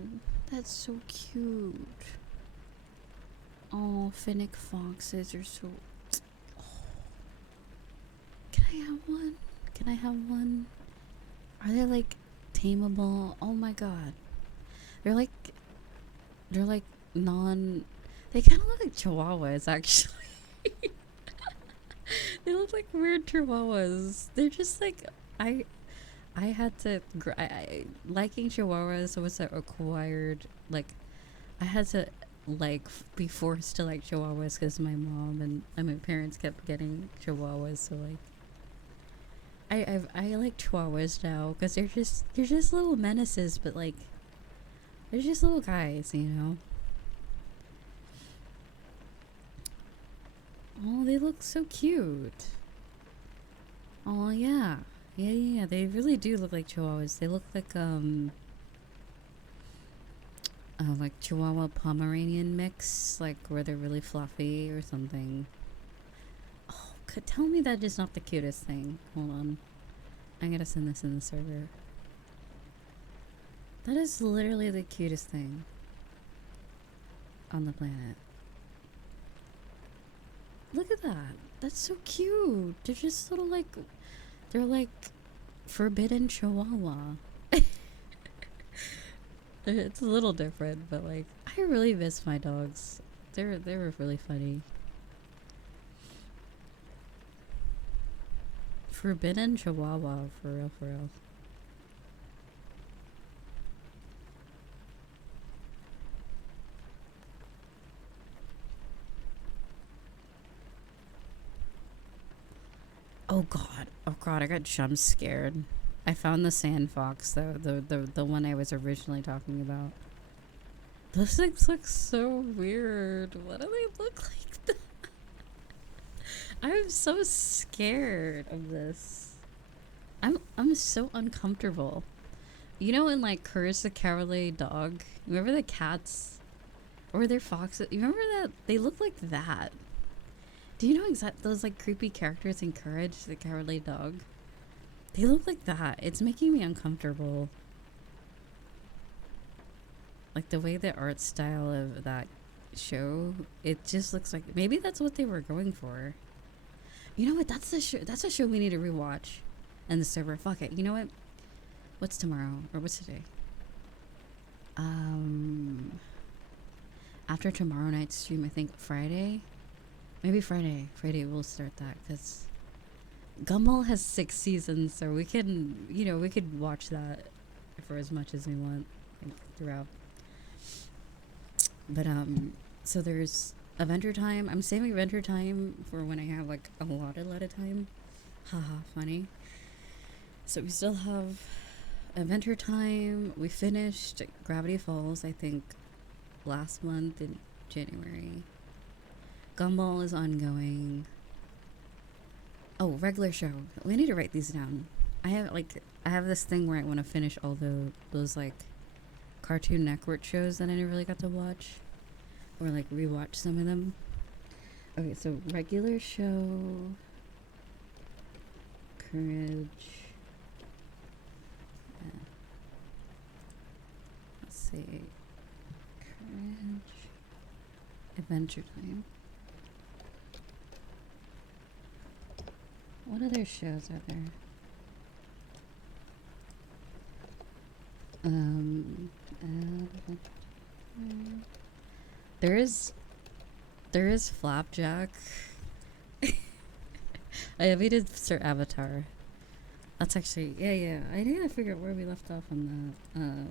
that's so cute. Oh, Finnick foxes are so... Oh. Can I have one? Can I have one? Are they like tameable? Oh my god. They're like non... They kind of look like chihuahuas, actually. They look like weird chihuahuas. They're just like... I had to... liking chihuahuas was acquired... Like, I had to, like, be forced to like chihuahuas because my mom and my parents kept getting chihuahuas, so, like... I like chihuahuas now because they're just little menaces, but, like... They're just little guys, you know? Oh, they look so cute. Oh, yeah. Yeah, they really do look like chihuahuas. They look like Chihuahua Pomeranian mix, like where they're really fluffy or something. Oh, tell me that is not the cutest thing. Hold on. I'm gonna send this in the server. That is literally the cutest thing on the planet. Look at that. That's so cute. They're just little like... They're like forbidden chihuahua. It's a little different, but like... I really miss my dogs. They were really funny. Forbidden chihuahua, for real, for real. Oh god, I got jump scared. I found the sand fox, though, the one I was originally talking about. Those things look so weird. What do they look like? I'm so scared of this. I'm so uncomfortable. You know, in like Courage the Cowardly Dog, remember the cats or their foxes? You remember that they look like that? Do you know exactly those like creepy characters in Courage the Cowardly Dog? They look like that. It's making me uncomfortable. Like the way the art style of that show, it just looks like maybe that's what they were going for. You know what? That's the show. That's a show we need to rewatch. And the server. Fuck it. You know what? What's tomorrow or what's today? After tomorrow night's stream, I think Friday. Maybe Friday. Friday we'll start that because Gumball has 6 seasons, so we can, you know, we could watch that for as much as we want, like, throughout. But so there's Adventure Time. I'm saving Adventure Time for when I have like a lot of time. Haha, funny. So we still have Adventure Time. We finished Gravity Falls, I think, last month in January. Gumball is ongoing. Oh, regular show. We need to write these down. I have this thing where I want to finish all those like Cartoon Network shows that I never really got to watch, or like rewatch some of them. Okay, so regular show, Courage. Let's see, Courage, Adventure Time. What other shows are there? There is Flapjack. I need to start Avatar. That's actually yeah. I need to figure out where we left off on that.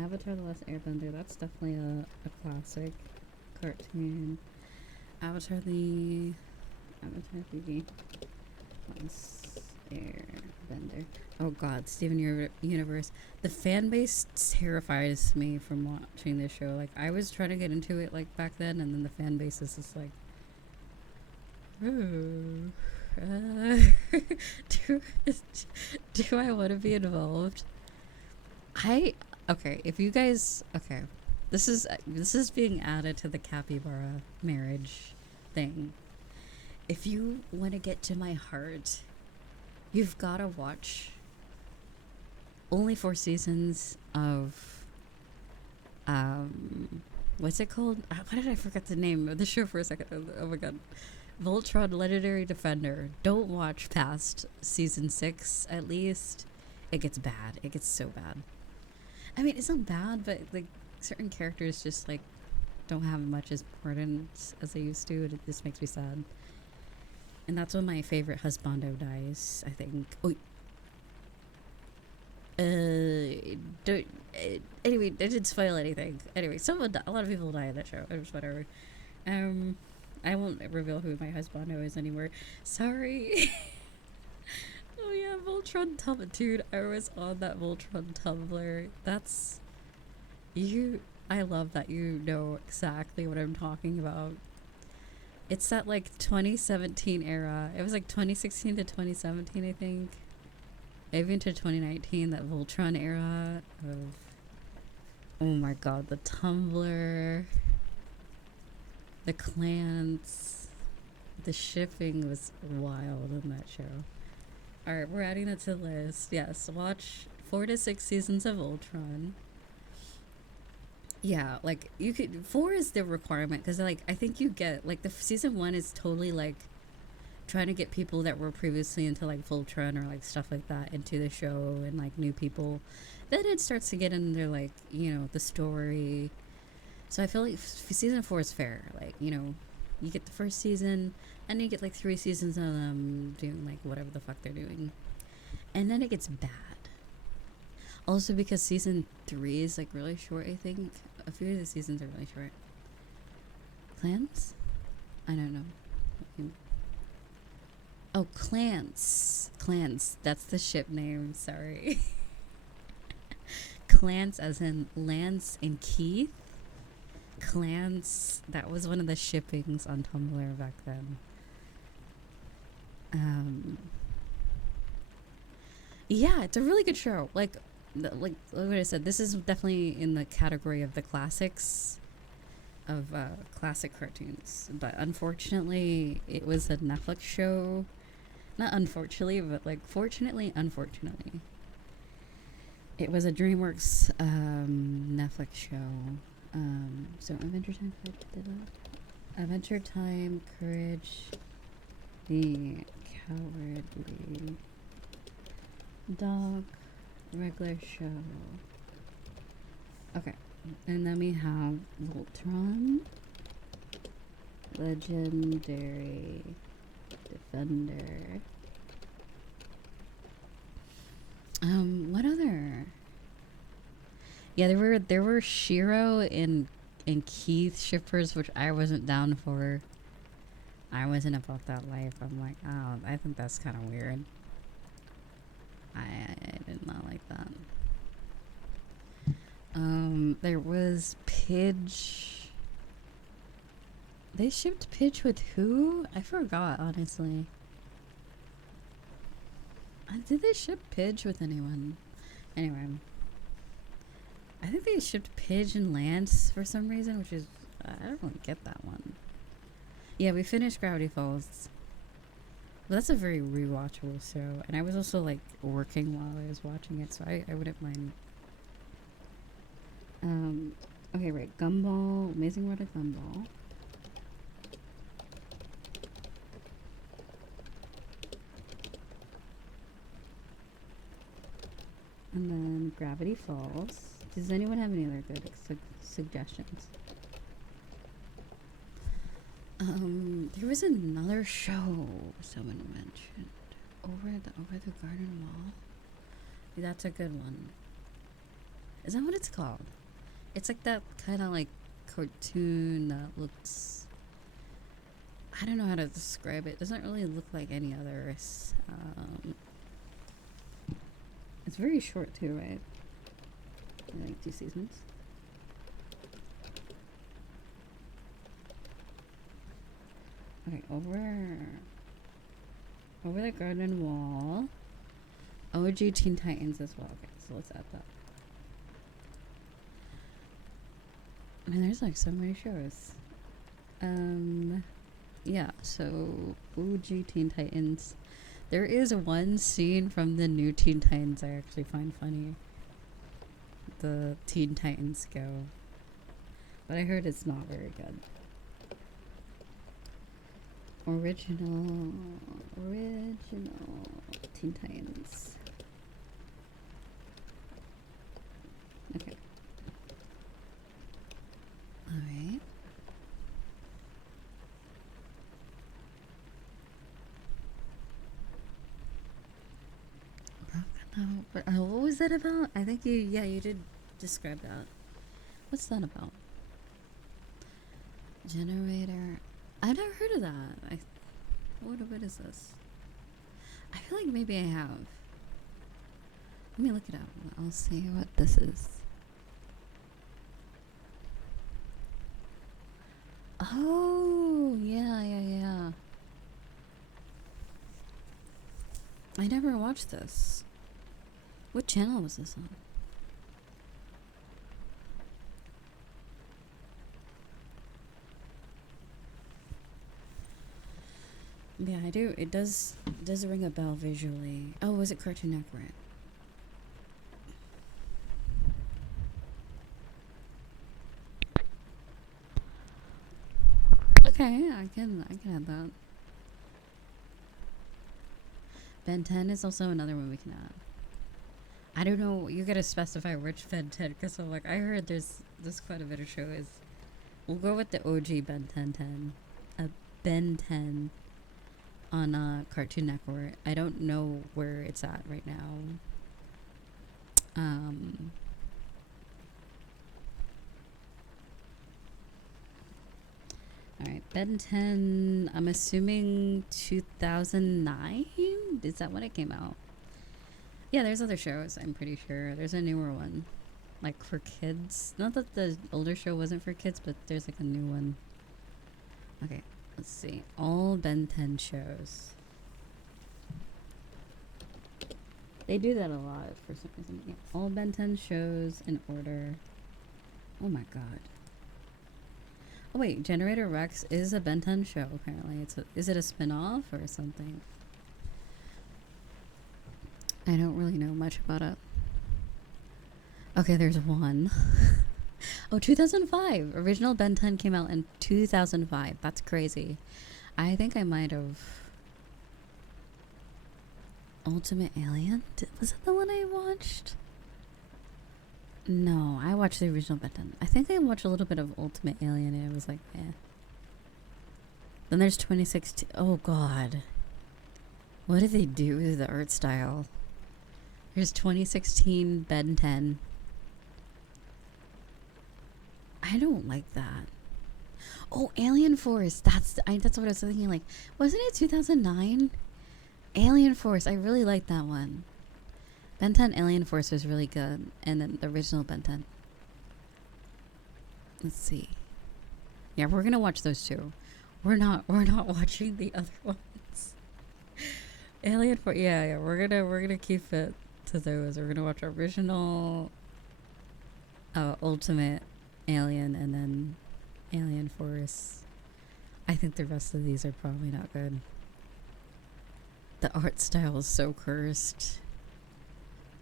Avatar: The Last Airbender. That's definitely a classic cartoon. Avatar the Last Airbender. Oh god, Steven Universe. The fan base terrifies me from watching this show. Like, I was trying to get into it like back then, and then the fan base is just like, ooh, do I want to be involved? If you guys, this is being added to the capybara marriage thing. If you want to get to my heart You've gotta watch only 4 seasons of what's it called? Why did I forget the name of the show for a second? Oh my god. Voltron Legendary Defender. Don't watch past season 6 at least. It gets bad. It gets so bad. I mean, it's not bad, but like certain characters just like don't have much as importance as they used to. It just makes me sad. And that's when my favorite husbando dies, I think. Oh, don't. Anyway, I didn't spoil anything. Anyway, a lot of people die in that show. It was whatever. I won't reveal who my husbando is anymore. Sorry. Oh yeah, Voltron Tumblr. Dude, I was on that Voltron Tumblr. That's you. I love that you know exactly what I'm talking about. It's that like 2017 era. It was like 2016 to 2017, I think. Maybe into 2019, that Voltron era of, oh my god, the Tumblr, the clans, the shipping was wild in that show. Alright, we're adding that to the list. Yes, watch 4 to 6 seasons of Voltron. Yeah, like you could 4 is the requirement because like I think you get like the season 1 is totally like trying to get people that were previously into like Voltron or like stuff like that into the show and like new people. Then it starts to get into like, you know, the story. So I feel like season 4 is fair. Like, you know, you get the first season and you get like 3 seasons of them doing like whatever the fuck they're doing. And then it gets bad. Also because season 3 is like really short, I think. A few of the seasons are really short. Clans? I don't know. Oh, Clans. Clans. That's the ship name. Sorry. Clans as in Lance and Keith. Clans. That was one of the shippings on Tumblr back then. Yeah, it's a really good show. Like what I said, this is definitely in the category of the classics of classic cartoons. But unfortunately, it was a Netflix show. Not unfortunately, but like fortunately, unfortunately. It was a DreamWorks Netflix show. So Adventure Time, Courage, did that? Adventure Time, Courage, the Cowardly Dog, regular show. Okay, and then we have Voltron, Legendary Defender. What other? Yeah, there were Shiro and Keith shippers, which I wasn't down for. I wasn't about that life. I'm like, oh, I think that's kind of weird. I did not like that. There was Pidge. They shipped Pidge with who? I forgot, honestly. Did they ship Pidge with anyone? Anyway. I think they shipped Pidge and Lance for some reason, which is... I don't really get that one. Yeah, we finished Gravity Falls. But that's a very rewatchable show. And I was also, like, working while I was watching it, so I wouldn't mind. Okay, right. Gumball. Amazing World of Gumball. And then Gravity Falls. Does anyone have any other good suggestions? There was another show someone mentioned. Over the garden wall. That's a good one. Is that what it's called? It's like that kind of like cartoon that looks... I don't know how to describe it. It doesn't really look like any others. It's very short too, right? Like 2 seasons. Okay, over the garden wall. OG Teen Titans as well. Okay, so let's add that. I mean, there's like so many shows. Yeah, so OG Teen Titans. There is one scene from the new Teen Titans I actually find funny. The Teen Titans Go. But I heard it's not very good. Original Teen Titans. Okay. Alright. What was that about? I think you did describe that. What's that about? Generator. I've never heard of that. What is this? I feel like maybe I have. Let me look it up. I'll see what this is. Oh, yeah. I never watched this. What channel was this on? Yeah, I do. It does ring a bell visually. Oh, was it Cartoon Network? Okay, I can add that. Ben 10 is also another one we can add. I don't know. You gotta specify which Ben 10, because I'm like, I heard there's quite a bit of shows. We'll go with the OG Ben 10. Ben 10 on Cartoon Network. I don't know where it's at right now. Alright, Ben 10, I'm assuming 2009? Is that when it came out? Yeah, there's other shows, I'm pretty sure. There's a newer one. Like, for kids. Not that the older show wasn't for kids, but there's like a new one. Okay, let's see. All Ben 10 shows. They do that a lot for some reason. Yeah. All Ben 10 shows in order. Oh my god. Oh wait, Generator Rex is a Ben 10 show apparently. Is it a spin-off or something? I don't really know much about it. Okay, there's one. Oh, 2005. Original Ben 10 came out in 2005. That's crazy. I think I might have... Ultimate Alien? Was that the one I watched? No, I watched the original Ben 10. I think I watched a little bit of Ultimate Alien and it was like, eh. Then there's 2016. Oh god. What did they do with the art style? There's 2016 Ben 10. I don't like that. Oh, Alien Force. That's what I was thinking. Like, wasn't it 2009? Alien Force. I really liked that one. Ben 10 Alien Force was really good, and then the original Ben 10. Let's see. Yeah, we're gonna watch those two. We're not watching the other ones. Alien Force. Yeah. We're gonna keep it to those. We're gonna watch original, Ultimate Alien, and then Alien Force. I think the rest of these are probably not good. The art style is so cursed.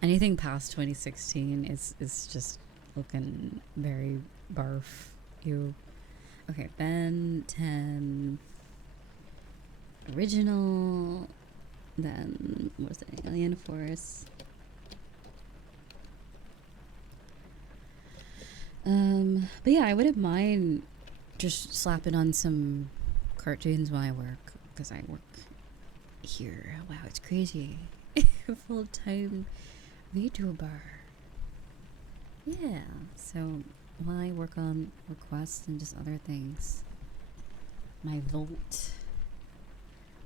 Anything past 2016 is just looking very barf. Ew. Okay, Ben 10 original. Then what was it? Alien Force. But yeah, I wouldn't mind just slapping on some cartoons while I work, because I work here. Wow, it's crazy. Full-time VTuber. Yeah, so while I work on requests and just other things, my vault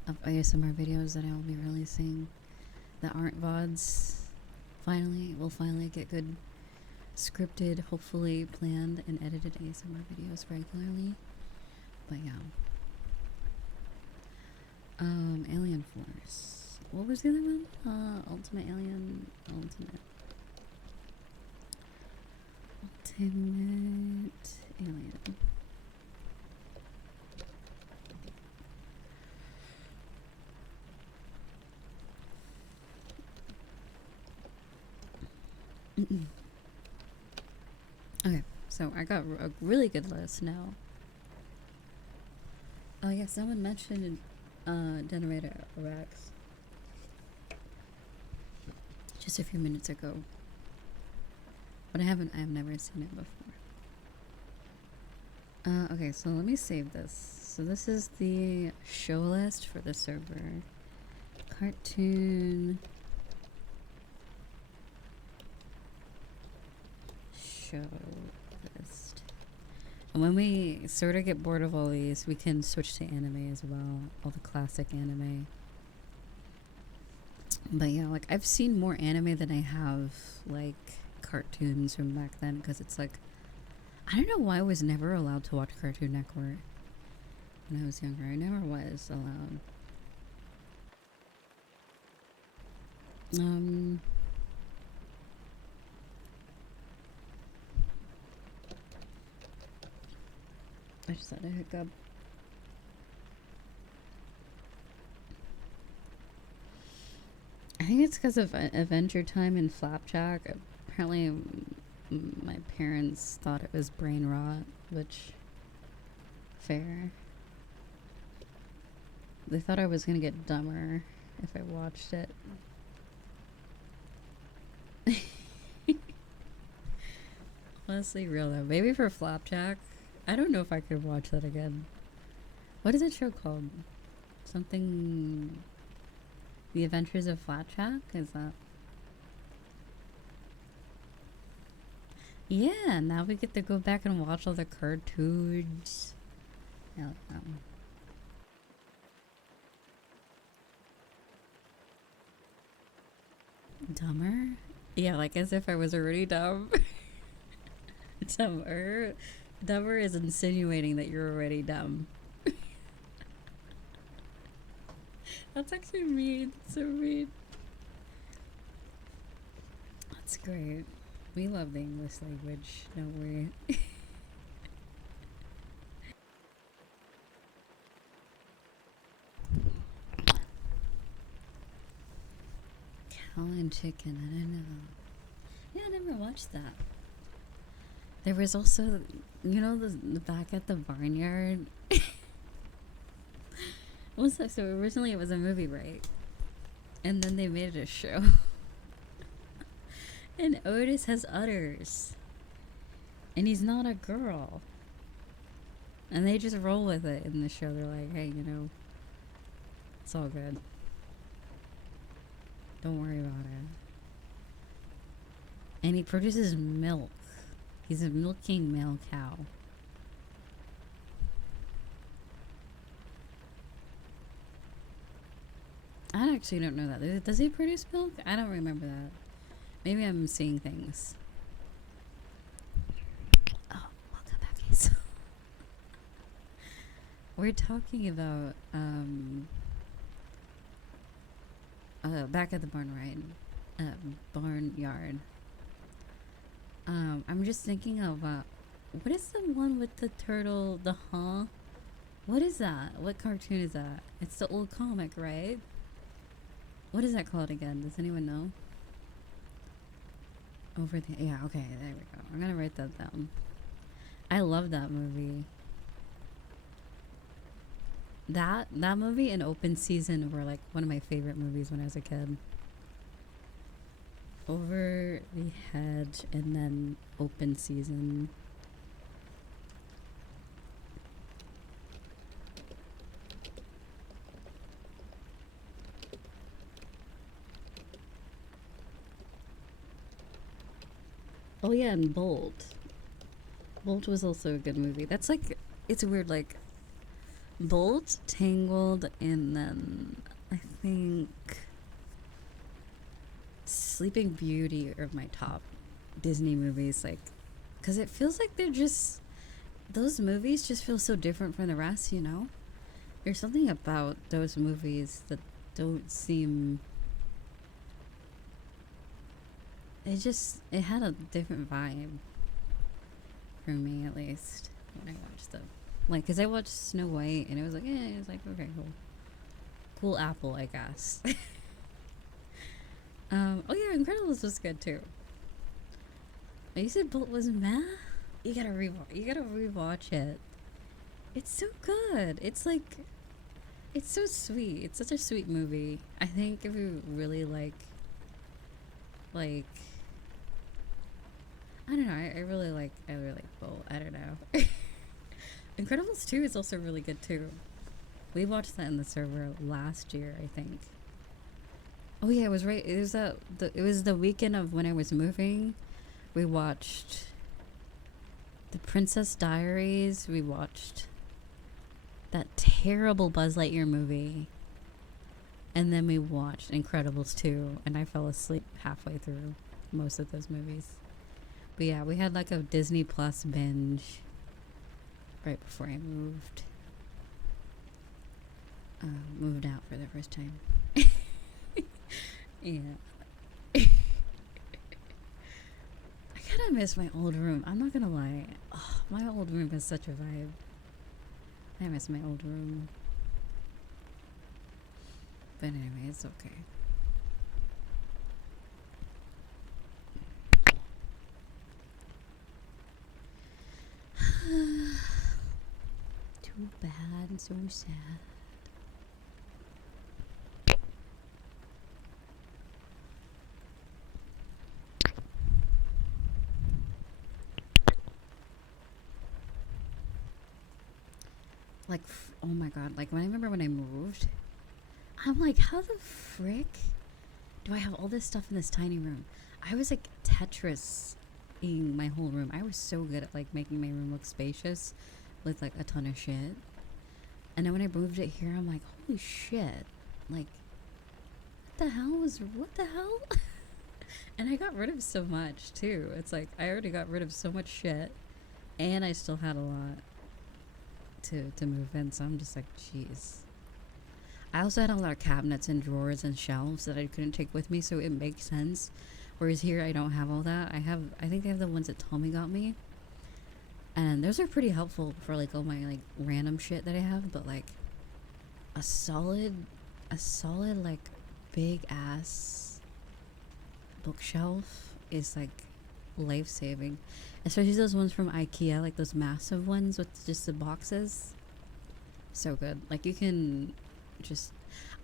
of ASMR videos that I will be releasing that aren't VODs will finally get good scripted, hopefully planned and edited ASMR videos regularly. But yeah. Alien Force. What was the other one? Ultimate Alien. Ultimate Alien. Okay, so I got a really good list now. Oh yeah, someone mentioned generator racks just a few minutes ago, but I have never seen it before. Okay, so let me save this. So this is the show list for the server. Cartoon show list. And when we sort of get bored of all these, we can switch to anime as well. All the classic anime. But yeah, like I've seen more anime than I have like cartoons from back then, because it's like, I don't know why I was never allowed to watch Cartoon Network when I was younger. I never was allowed. I just had a hiccup. I think it's because of Adventure Time and Flapjack. Apparently, my parents thought it was brain rot, which, fair. They thought I was gonna get dumber if I watched it. Honestly, real though. Maybe for Flapjack, I don't know if I could watch that again. What is that show called? Something. The Adventures of Flapjack? Is that? Yeah, now we get to go back and watch all the cartoons. Yeah, dumber? Yeah, like as if I was already dumb. Dumber. Dumber is insinuating that you're already dumb. That's actually mean. So mean. That's great. We love the English language, don't we? Cow and chicken, I don't know. Yeah, I never watched that. There was also, you know, the back at the barnyard. What's that? So originally it was a movie, right? And then they made it a show. And Otis has udders. And he's not a girl. And they just roll with it in the show. They're like, hey, you know, it's all good. Don't worry about it. And he produces milk. He's a milking male cow. I actually don't know that. Does he produce milk? I don't remember that. Maybe I'm seeing things. Oh, welcome back, guys. We're talking about back at the barnyard. I'm just thinking of what is the one with the turtle, the huh? What is that? What cartoon is that? It's the old comic, right? What is that called again? Does anyone know? Over the, yeah, okay, there we go. I'm gonna write that down. I love that movie. That movie and Open Season were like one of my favorite movies when I was a kid. Over the Hedge and then Open Season. Oh yeah, and Bolt. Bolt was also a good movie. That's like, it's weird, like Bolt, Tangled, and then I think Sleeping Beauty are my top Disney movies, like, because it feels like they're just, those movies just feel so different from the rest, you know? There's something about those movies that don't seem, it had a different vibe for me, at least, when I watched them. Like, because I watched Snow White and it was like, it was like, okay, cool apple, I guess. Oh yeah, Incredibles was good too. You said Bolt was meh? You gotta rewatch. You gotta rewatch it. It's so good. It's like, it's so sweet. It's such a sweet movie. I think if you really like, I don't know. I really like Bolt. I don't know. Incredibles 2 is also really good too. We watched that in the server last year, I think. Oh yeah, it was right. It was it was the weekend of when I was moving. We watched The Princess Diaries. We watched that terrible Buzz Lightyear movie. And then we watched Incredibles 2, and I fell asleep halfway through most of those movies. But yeah, we had like a Disney Plus binge right before I moved out for the first time. Yeah. I kind of miss my old room. I'm not gonna lie. Oh, my old room is such a vibe. I miss my old room. But anyway, it's okay. Too bad and so sad. Like, oh my god, like when I remember when I moved, I'm like, how the frick do I have all this stuff in this tiny room? I was like Tetris in my whole room. I was so good at like making my room look spacious with like a ton of shit. And then when I moved it here, I'm like, holy shit. Like, what the hell? And I got rid of so much too. It's like, I already got rid of so much shit. And I still had a lot to move in. So I'm just like, jeez. I also had a lot of cabinets and drawers and shelves that I couldn't take with me. So it makes sense. Whereas here, I don't have all that. I think I have the ones that Tommy got me. And those are pretty helpful for like all my like random shit that I have, but like a solid like big ass bookshelf is like life saving. Especially those ones from Ikea, like those massive ones with just the boxes. So good. Like you can just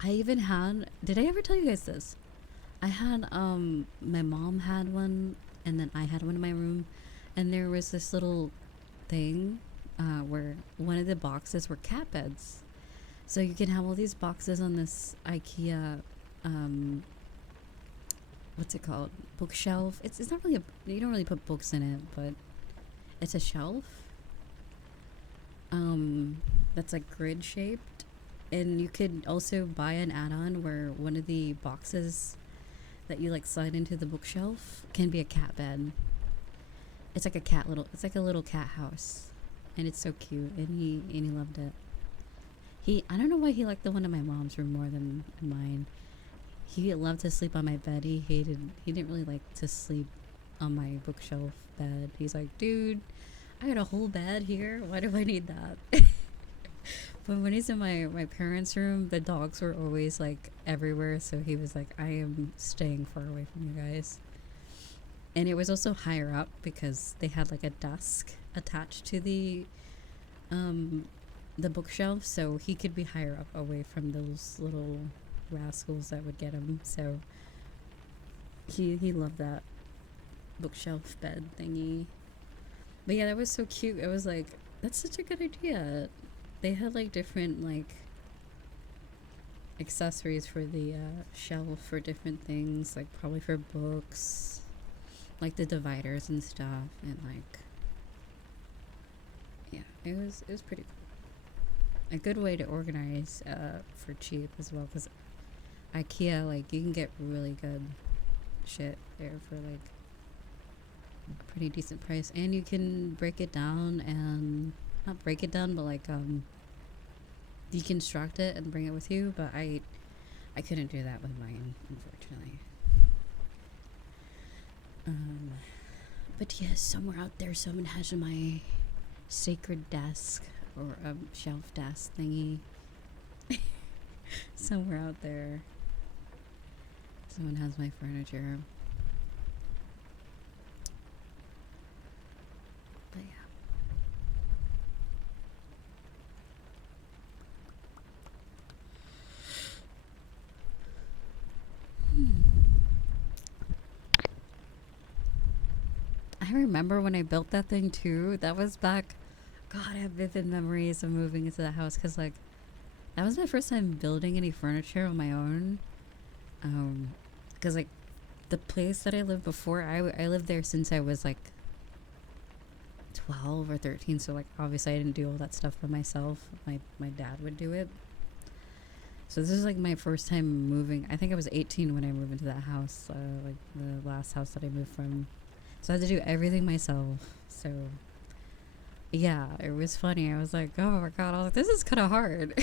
I even had did I ever tell you guys this? I had my mom had one and then I had one in my room and there was this little thing where one of the boxes were cat beds, so you can have all these boxes on this IKEA what's it called, bookshelf. It's not really you don't really put books in it, but it's a shelf that's like grid shaped, and you could also buy an add-on where one of the boxes that you like slide into the bookshelf can be a cat bed. It's like a little cat house, and it's so cute, and he loved it. I don't know why he liked the one in my mom's room more than mine. He loved to sleep on my bed. He didn't really like to sleep on my bookshelf bed. He's like, dude, I got a whole bed here. Why do I need that? But when he's in my parents' room, the dogs were always like everywhere, so he was like, I am staying far away from you guys. And it was also higher up because they had like a desk attached to the bookshelf, so he could be higher up away from those little rascals that would get him. So he loved that bookshelf bed thingy. But yeah, that was so cute. It was like, that's such a good idea. They had like different like accessories for the shelf for different things, like probably for books, like the dividers and stuff, and like yeah, it was pretty cool. A good way to organize for cheap as well, because IKEA, like you can get really good shit there for like a pretty decent price, and you can break it down and not break it down, but like deconstruct it and bring it with you. But I couldn't do that with mine, unfortunately. But yes, somewhere out there someone has my sacred desk or shelf desk thingy. Somewhere out there someone has my furniture. I remember when I built that thing too. That was back. God, I have vivid memories of moving into that house because like that was my first time building any furniture on my own. Because like the place that I lived before, I lived there since I was like 12 or 13. So like obviously I didn't do all that stuff by myself. My dad would do it. So this is like my first time moving. I think I was 18 when I moved into that house, like the last house that I moved from. So I had to do everything myself. So yeah, it was funny. I was like, oh my god, I was like, this is kind of hard.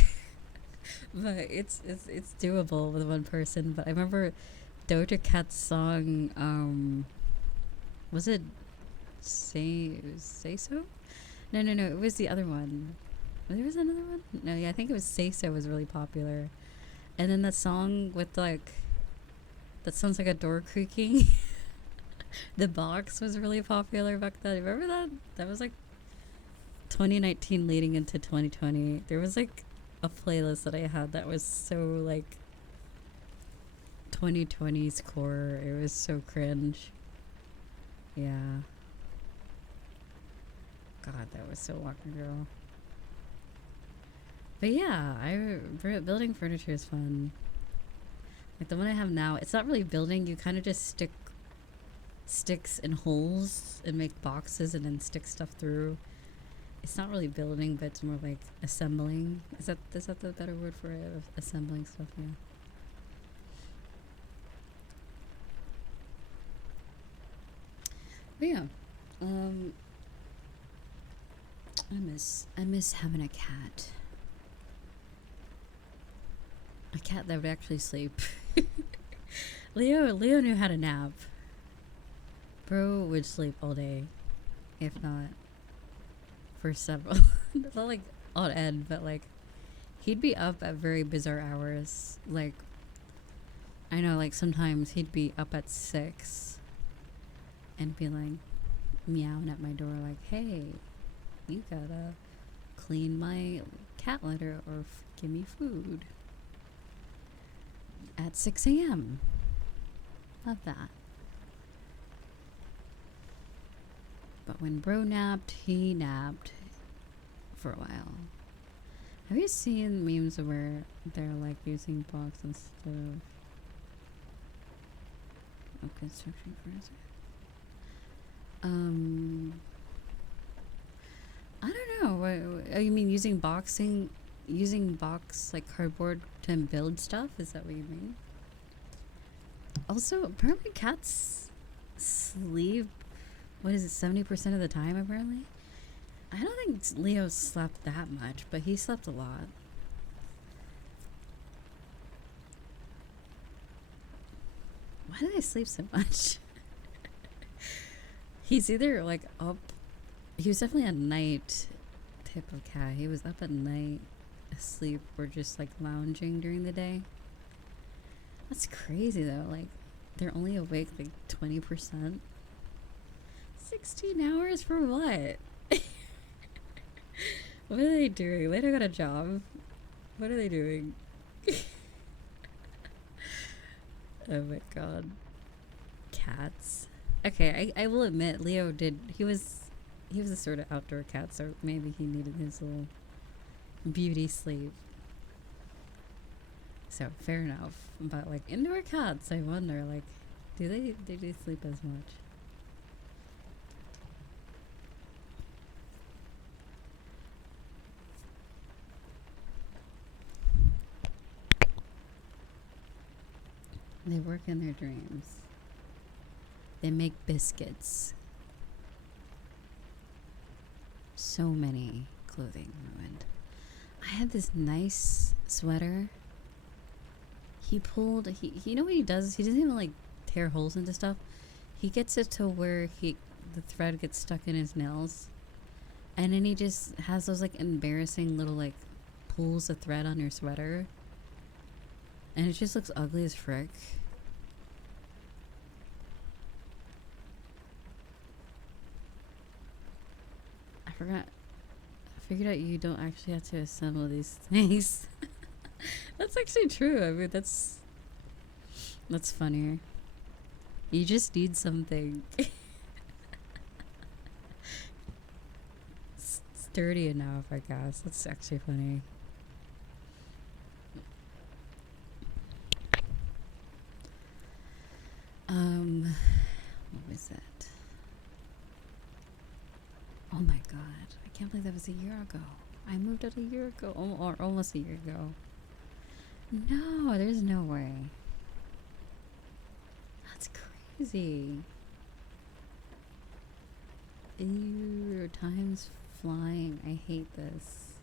But it's doable with one person. But I remember Doja Cat's song, was it Say So? No, it was the other one. There was another one? No, yeah, I think it was Say So was really popular. And then that song with like, that sounds like a door creaking. The Box was really popular back then. Remember that? That was like 2019 leading into 2020. There was like a playlist that I had that was so like 2020's core. It was so cringe. Yeah. God, that was so long ago. But yeah, building furniture is fun. Like the one I have now, it's not really building. You kind of just stick sticks in holes and make boxes and then stick stuff through. It's not really building, but it's more like assembling. Is that the better word for it? Assembling stuff, yeah. But yeah, I miss having a cat. A cat that would actually sleep. Leo knew how to nap. Bro would sleep all day, if not for several. Not like on end, but like he'd be up at very bizarre hours. Like I know, like sometimes he'd be up at 6 and be like meowing at my door, like, "Hey, you gotta clean my cat litter or give me food." At 6 a.m. Love that. But when bro napped, he napped for a while. Have you seen memes where they're like using blocks instead of construction furniture? I don't know. What you mean using box like cardboard to build stuff? Is that what you mean? Also, apparently cats sleep, what is it, 70% of the time apparently? I don't think Leo slept that much, but he slept a lot. Why do they sleep so much? He's either like up, he was definitely a night type of cat. He was up at night asleep or just like lounging during the day. That's crazy though. Like they're only awake like 20%. 16 hours for what? What are they doing? They don't got a job. What are they doing? Oh my god. Cats. Okay, I will admit Leo did, he was a sort of outdoor cat, so maybe he needed his little beauty sleep. So fair enough. But like indoor cats, I wonder, like, do they sleep as much? They work in their dreams. They make biscuits. So many clothing ruined. I had this nice sweater. He pulled, you know what he does? He doesn't even like tear holes into stuff. He gets it to where the thread gets stuck in his nails. And then he just has those like embarrassing little like pulls of thread on your sweater. And it just looks ugly as frick. I figured out you don't actually have to assemble these things. That's actually true. I mean, that's funnier. You just need something. dirty enough, I guess. That's actually funny. What was it? Oh my god. I can't believe that was a year ago. I moved out a year ago. Or almost a year ago. No, there's no way. That's crazy. Ew, time's flying. I hate this.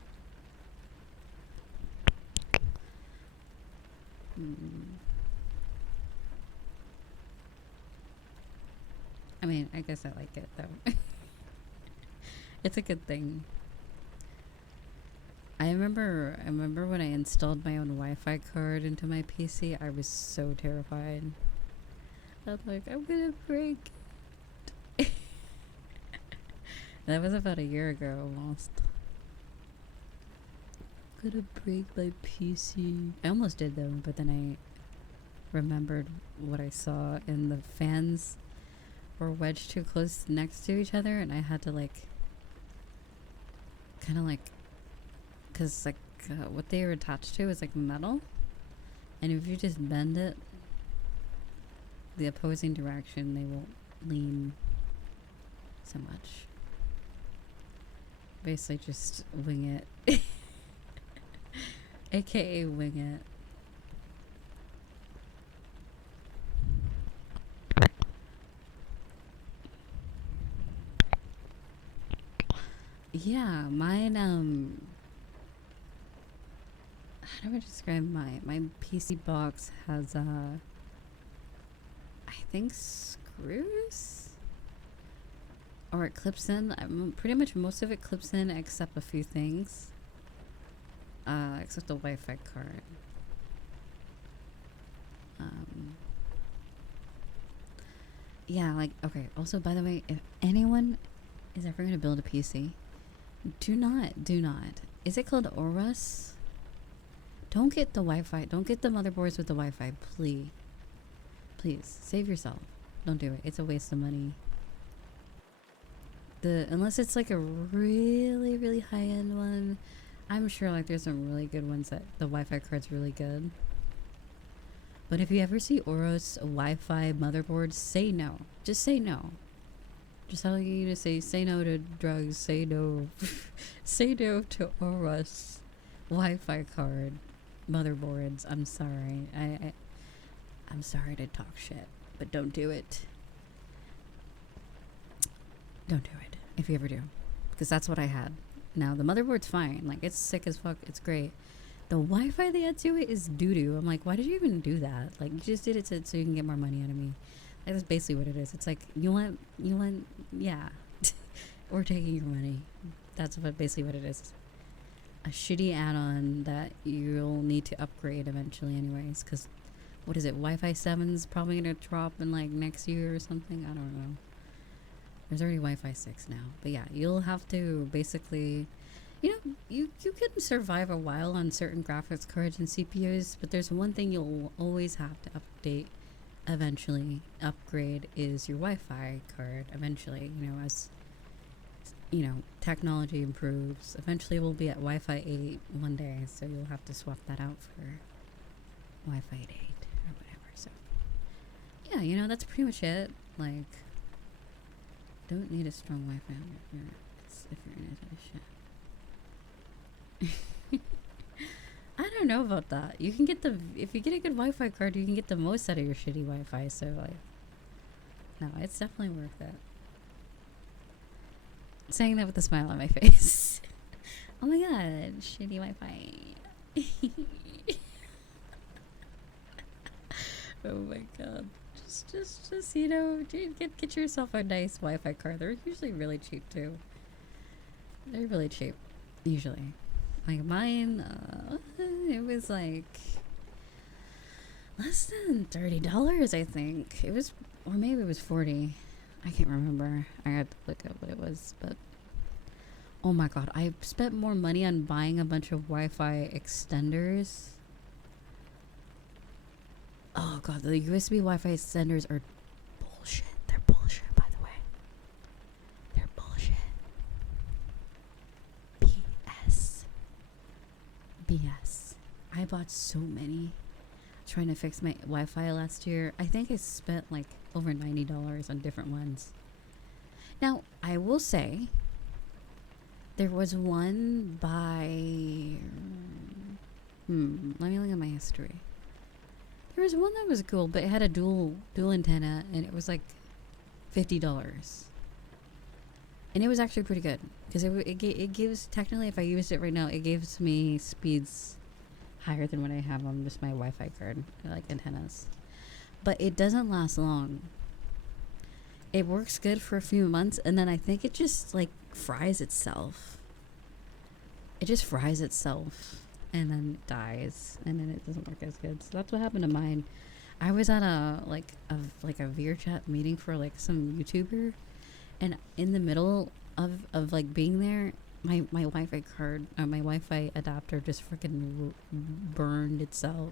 I mean, I guess I like it though. It's a good thing. I remember when I installed my own Wi-Fi card into my PC, I was so terrified. I'm like, I'm gonna break it. That was about a year ago almost. Gonna break my PC. I almost did though, but then I remembered what I saw, and the fans were wedged too close next to each other, and I had to like kind of like, because like what they were attached to is like metal, and if you just bend it the opposing direction, they won't lean so much. Basically just wing it. AKA wing it. Yeah, mine, how do I describe my PC box has, I think screws? Or it clips in. Pretty much most of it clips in except a few things. Except the Wi-Fi card. Yeah, like, okay, also, by the way, if anyone is ever going to build a PC, do not. Is it called Aorus? Don't get the Wi-Fi. Don't get the motherboards with the Wi-Fi, please. Please, save yourself. Don't do it. It's a waste of money. Unless it's like a really, really high-end one. I'm sure like there's some really good ones that the Wi-Fi card's really good. But if you ever see Aorus Wi-Fi motherboards, say no. Just say no. Just telling you to say no to drugs, say no. Say no to Aorus Wi-Fi card motherboards. I'm sorry. I'm sorry to talk shit, but don't do it. Don't do it if you ever do, because that's what I had. Now the motherboard's fine, like it's sick as fuck, it's great. The Wi-Fi they had to it is doo-doo. I'm like, why did you even do that? Like, you just did it so you can get more money out of me. Like, that's basically what it is. It's like, you want, yeah. We're taking your money. That's basically what it is. A shitty add-on that you'll need to upgrade eventually anyways, because, what is it, Wi-Fi 7's probably going to drop in, like, next year or something? I don't know. There's already Wi-Fi 6 now. But yeah, you'll have to basically... You know, you can survive a while on certain graphics cards and CPUs, but there's one thing you'll always have to update, eventually upgrade, is your Wi-Fi card eventually. You know, as you know, technology improves, eventually we'll be at Wi-Fi 8 one day, so you'll have to swap that out for Wi-Fi 8 or whatever. So yeah, you know, that's pretty much it. Like, don't need a strong Wi-Fi if you're into this shit. I don't know about that. You can get if you get a good Wi-Fi card, you can get the most out of your shitty Wi-Fi. So like, no, it's definitely worth it. Saying that with a smile on my face. Oh my god, shitty Wi-Fi. Oh my god. Just you know, get yourself a nice Wi-Fi card. They're usually really cheap too. They're really cheap, usually. Like mine, it was like less than $30, I think. It was, or maybe it was 40. I can't remember. I had to look up what it was, but oh my god, I spent more money on buying a bunch of Wi-Fi extenders. Oh god, the USB Wi-Fi extenders are bullshit. They're bullshit, by the way. They're bullshit. bought so many trying to fix my Wi-Fi last year. I think I spent like over $90 on different ones. Now, I will say there was one by let me look at my history. There was one that was cool, but it had a dual antenna, and it was like $50. And it was actually pretty good because it gives, technically, if I used it right now, it gives me speeds higher than what I have on just my Wi-Fi card, like antennas. But it doesn't last long. It works good for a few months, and then I think it just like fries itself. It just fries itself, and then it dies, and then it doesn't work as good. So that's what happened to mine. I was at a VRChat meeting for like some YouTuber, and in the middle of like being there, my Wi-Fi card, my Wi-Fi adapter just freaking burned itself.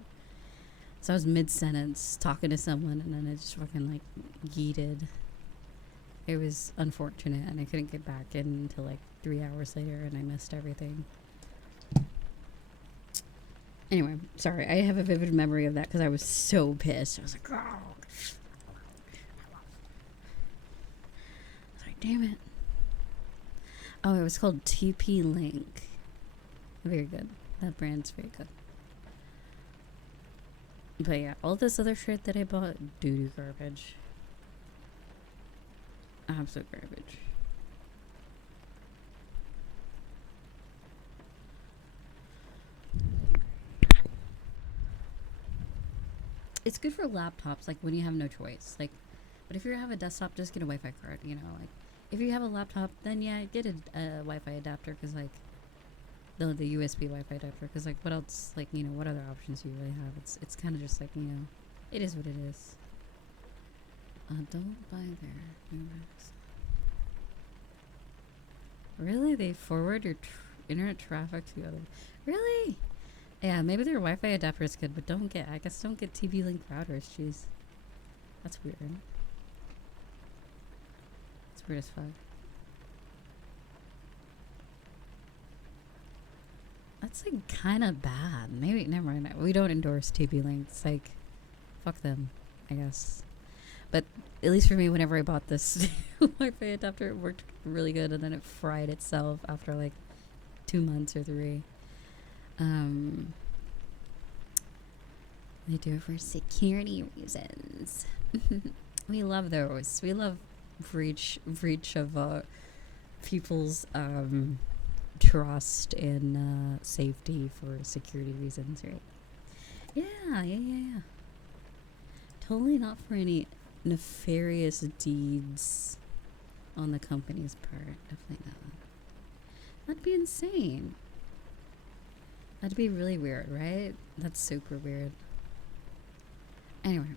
So I was mid-sentence talking to someone, and then it just fucking like yeeted. It was unfortunate, and I couldn't get back in until like 3 hours later, and I missed everything. Anyway, sorry, I have a vivid memory of that because I was so pissed. I was like, oh. I was like, damn it. Oh, it was called TP Link. Very good. That brand's very good. But yeah, all this other shit that I bought, doo-doo garbage. Absolute garbage. It's good for laptops, like when you have no choice. Like, but if you have a desktop, just get a Wi-Fi card. You know, like if you have a laptop, then yeah, get a Wi-Fi adapter, because like the USB Wi-Fi adapter. Because like, what else? Like, you know, what other options do you really have? It's kind of just like, you know, it is what it is. Don't buy there. Really? They forward your internet traffic to the other. Really? Yeah, maybe their Wi-Fi adapter is good, but don't get TP Link routers. Jeez, that's weird. It's weird as fuck. That's like kind of bad. Maybe never mind. We don't endorse TP Link. It's like, fuck them, I guess. But at least for me, whenever I bought this Wi-Fi adapter, it worked really good, and then it fried itself after like 2 months or 3. They do it for security reasons. We love those. We love breach of people's trust and safety for security reasons, right? Yeah. Totally not for any nefarious deeds on the company's part. Definitely not. That'd be insane. That'd be really weird, right? That's super weird. Anyway.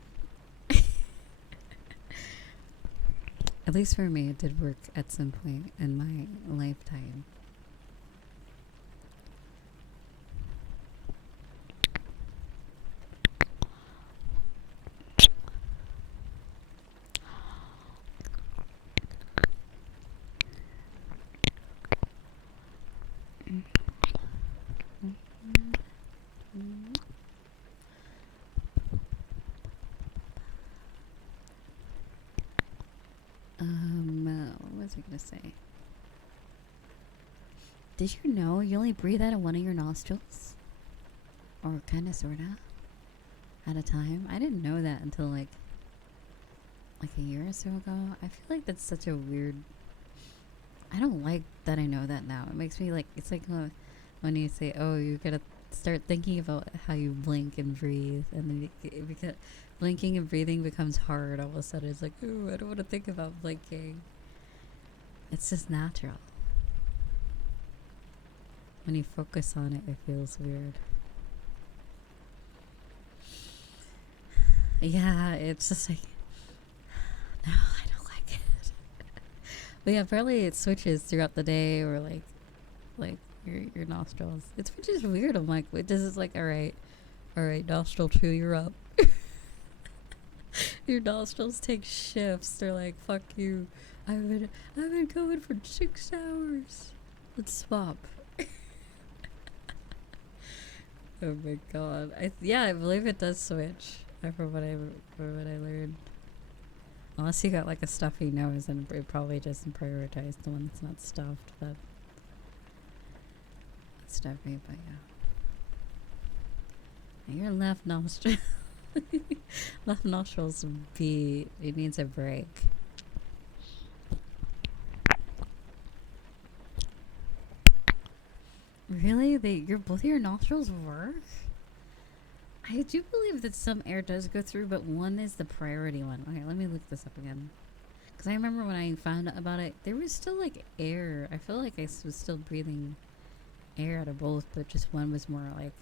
At least for me, it did work at some point in my lifetime. What was I gonna say? Did you know you only breathe out of one of your nostrils? Or kinda sorta at a time? I didn't know that until like a year or so ago. I feel like that's such a weird, I don't like that I know that now. It makes me like, it's like when you say, oh, you gotta start thinking about how you blink and breathe, and then because blinking and breathing becomes hard all of a sudden. It's like, ooh, I don't want to think about blinking. It's just natural. When you focus on it, it feels weird. Yeah, it's just like, no, I don't like it. But yeah, apparently it switches throughout the day, or like your nostrils. It's just weird. I'm like, wait, this is like, all right, nostril 2, you're up. Your nostrils take shifts. They're like, fuck you. I've been going for 6 hours. Let's swap. Oh my god. I believe it does switch from what I learned. Unless you got like a stuffy nose, and it probably just prioritized the one that's not stuffed, but stuffy. But yeah, your left nostril, left nostrils it needs a break. Really? Both your nostrils work? I do believe that some air does go through, but one is the priority one. Okay, let me look this up again. Because I remember when I found out about it, there was still like air. I feel like I was still breathing air out of both, but just one was more like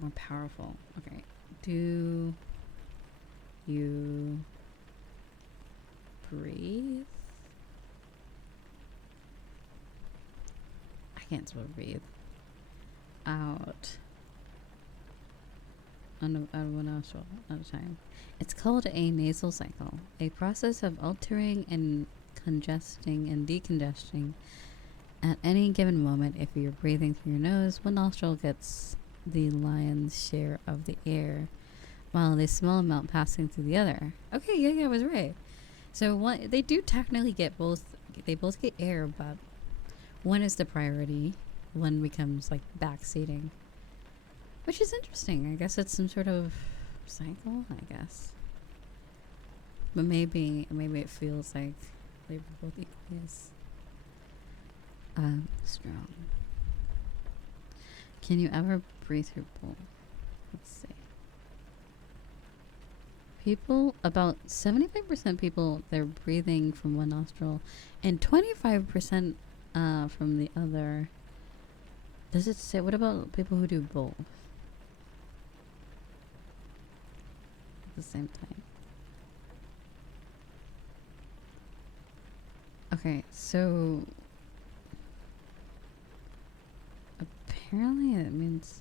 more powerful. Okay. Do you breathe? I can't spell breathe. Out. On one nostril at a time. It's called a nasal cycle, a process of altering and congesting and decongesting at any given moment. If you're breathing through your nose, one nostril gets the lion's share of the air, while a small amount passing through the other. Okay, yeah, I was right. So they do technically get both. They both get air, but one is the priority. One becomes like backseating. Which is interesting. I guess it's some sort of cycle, I guess. But maybe it feels like they were both equally as strong. Can you ever breathe through both? Let's see. About 75% people, they're breathing from one nostril, and 25% from the other. Does it say, what about people who do both? The same time. Okay, so apparently it means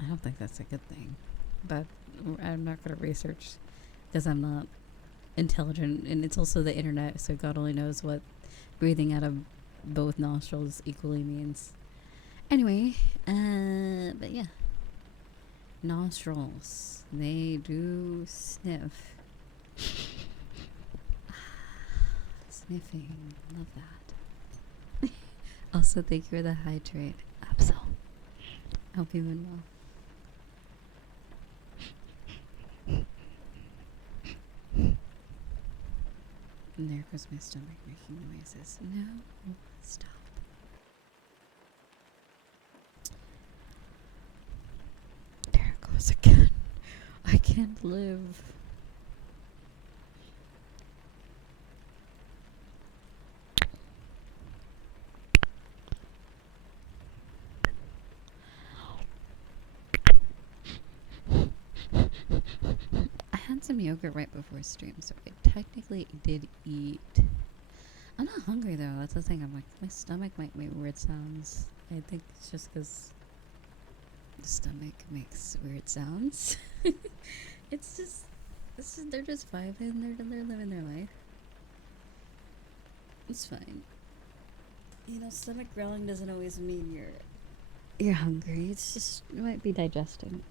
I don't think that's a good thing, but I'm not going to research because I'm not intelligent, and it's also the internet, so God only knows what breathing out of both nostrils equally means. Anyway, but yeah, nostrils, they do sniff. Sniffing, love that. Also, thank you for the hydrate, Absol. Hope you've been well. And there goes my stomach making noises. No, stop. There it goes again. I can't live. I had some yogurt right before stream, so I technically did eat. I'm not hungry though, that's the thing. I'm like, my stomach might make weird sounds. I think it's just because the stomach makes weird sounds. They're just vibing, they're living their life. It's fine. You know, stomach growling doesn't always mean you're hungry. It's just, you might be digesting.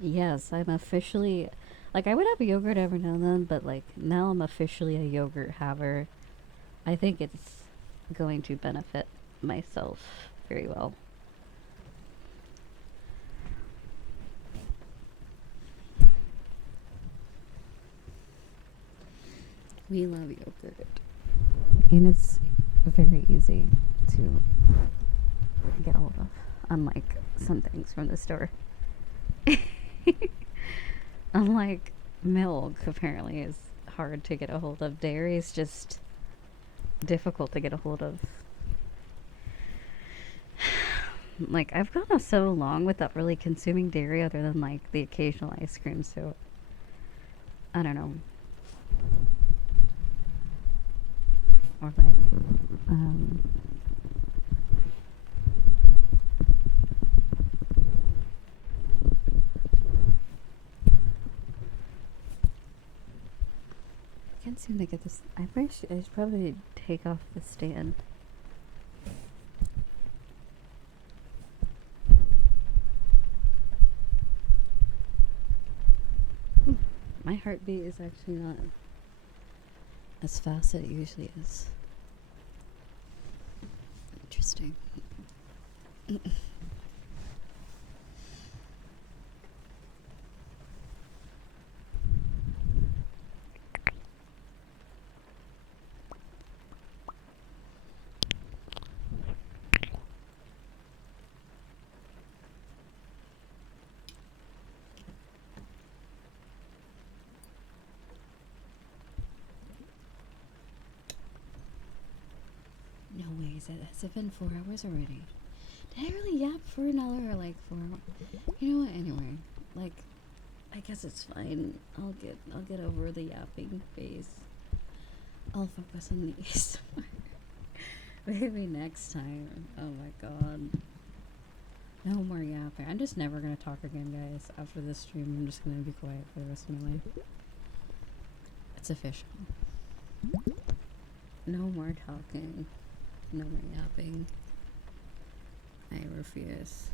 Yes, I'm officially, like, I would have yogurt every now and then, but like now I'm officially a yogurt haver. I think it's going to benefit myself very well. We love yogurt, and it's very easy to get a hold of, unlike some things from the store. Unlike milk, apparently, is hard to get a hold of. Dairy is just difficult to get a hold of. Like, I've gone so long without really consuming dairy other than like the occasional ice cream, so I don't know. Or like can't seem to get this. I should probably take off the stand. My heartbeat is actually not as fast as it usually is. Interesting. No way, has it been 4 hours already? Did I really yap for an hour or like 4 hours? You know what, anyway, like, I guess it's fine. I'll get over the yapping phase. I'll focus on the ASMR. Maybe next time. Oh my god. No more yapping. I'm just never gonna talk again, guys. After this stream, I'm just gonna be quiet for the rest of my life. It's official. No more talking. No more yapping. I refuse.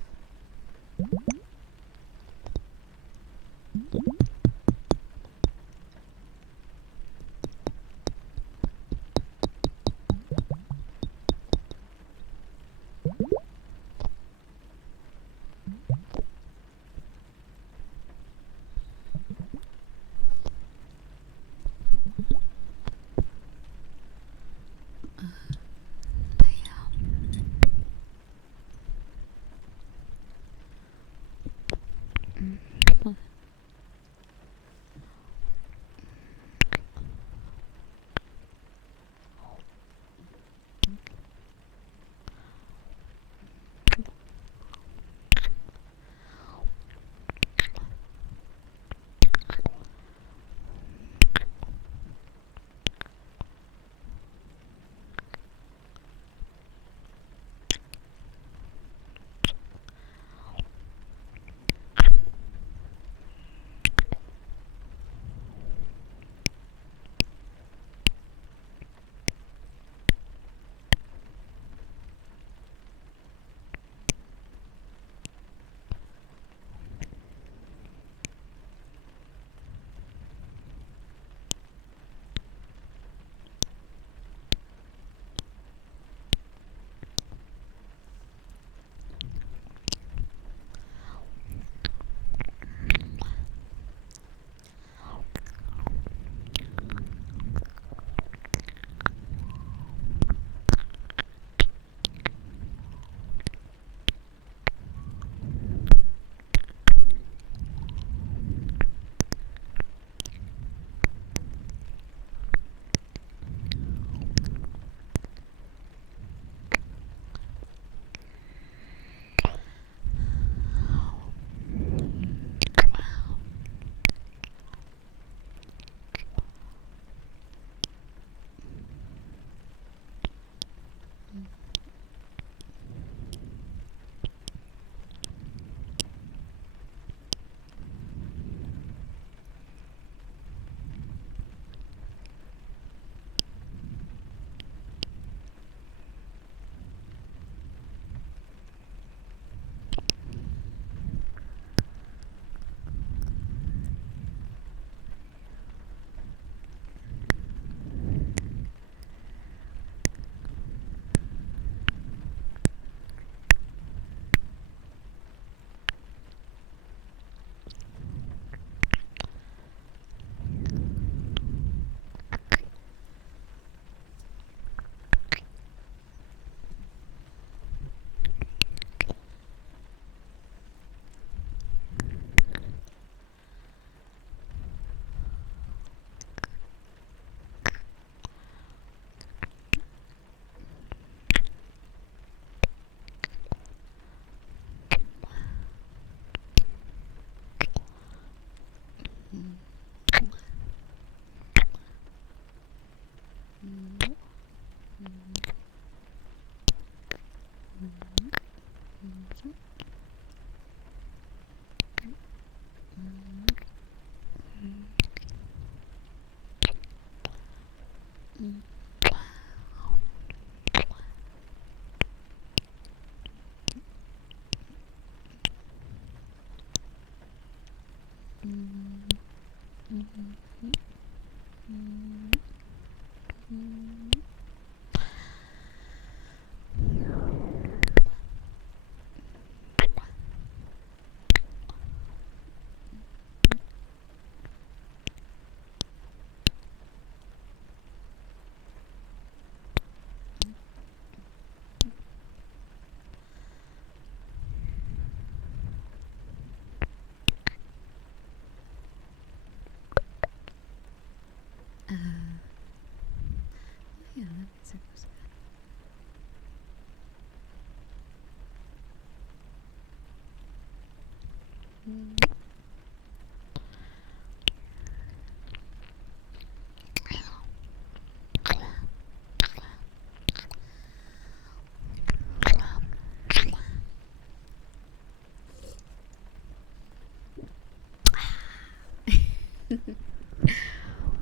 Yeah, that makes sense.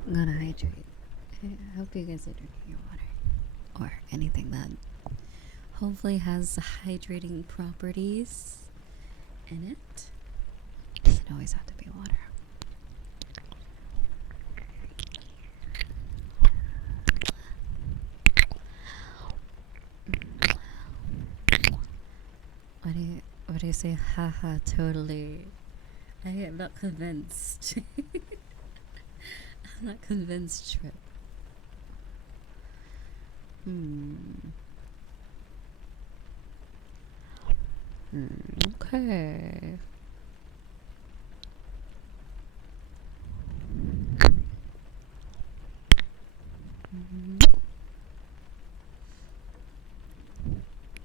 I'm gonna hydrate. I hope you guys are drinking your water. Or anything that hopefully has hydrating properties in it. Doesn't always have to be water. What do you say? Haha, totally. I am not convinced. I'm not convinced, Trip. Okay.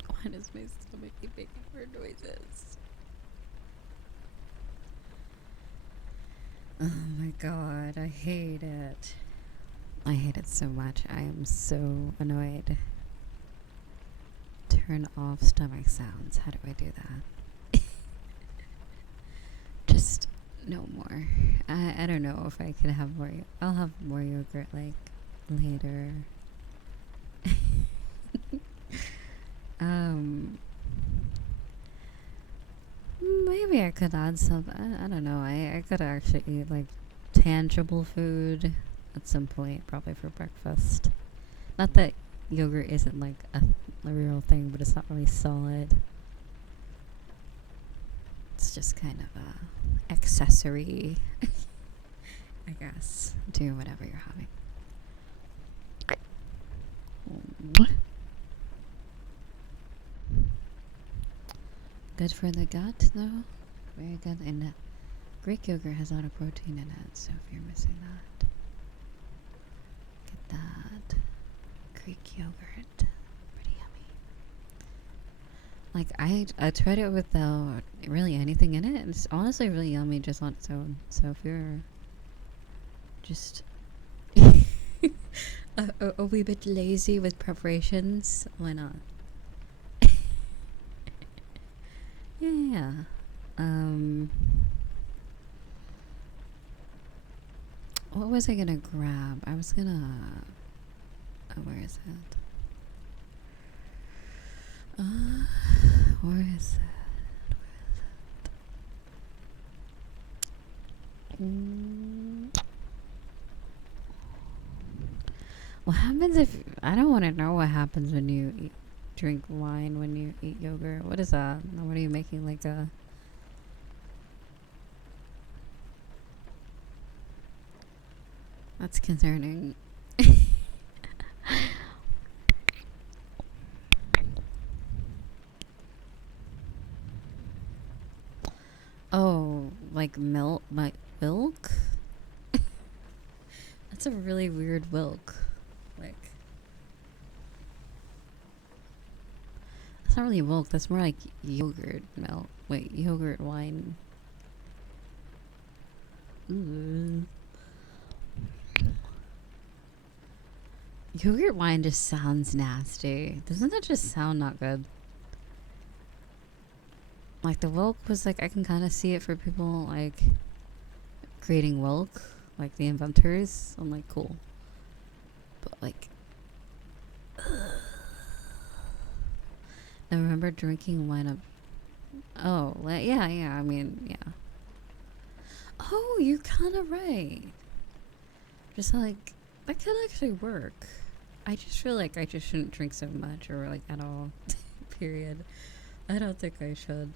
Why does my stomach keep making weird noises? Oh my god, I hate it. I hate it so much. I am so annoyed. Turn off stomach sounds. How do I do that? Just no more. I don't know if I could have more. I'll have more yogurt like later. Maybe I could add some. I don't know. I could actually eat like tangible food at some point, probably for breakfast. Not that yogurt isn't like a real thing, but it's not really solid. It's just kind of a accessory, I guess, to whatever you're having. Good for the gut, though. Very good. And Greek yogurt has a lot of protein in it, so if you're missing that, get that. Greek yogurt, pretty yummy. Like I tried it without really anything in it, and it's honestly really yummy just on its own. So if you're just a wee bit lazy with preparations, why not? Yeah. What was I gonna grab? I was gonna. Where is it? Where is it? What happens if I don't want to know what happens when you drink wine when you eat yogurt? What is that? What are you making like a? That's concerning. Oh, like milk? My milk? That's a really weird milk. Like, that's not really milk. That's more like yogurt milk. Wait, yogurt wine. Ooh. Yogurt wine just sounds nasty. Doesn't that just sound not good? Like the Wilk was like, I can kind of see it for people like creating Wilk, like the inventors. I'm like, cool. But like, I remember drinking wine up. Oh, yeah. I mean, yeah. Oh, you're kind of right. Just like, that could actually work. I just feel like I just shouldn't drink so much or like at all. Period. I don't think I should.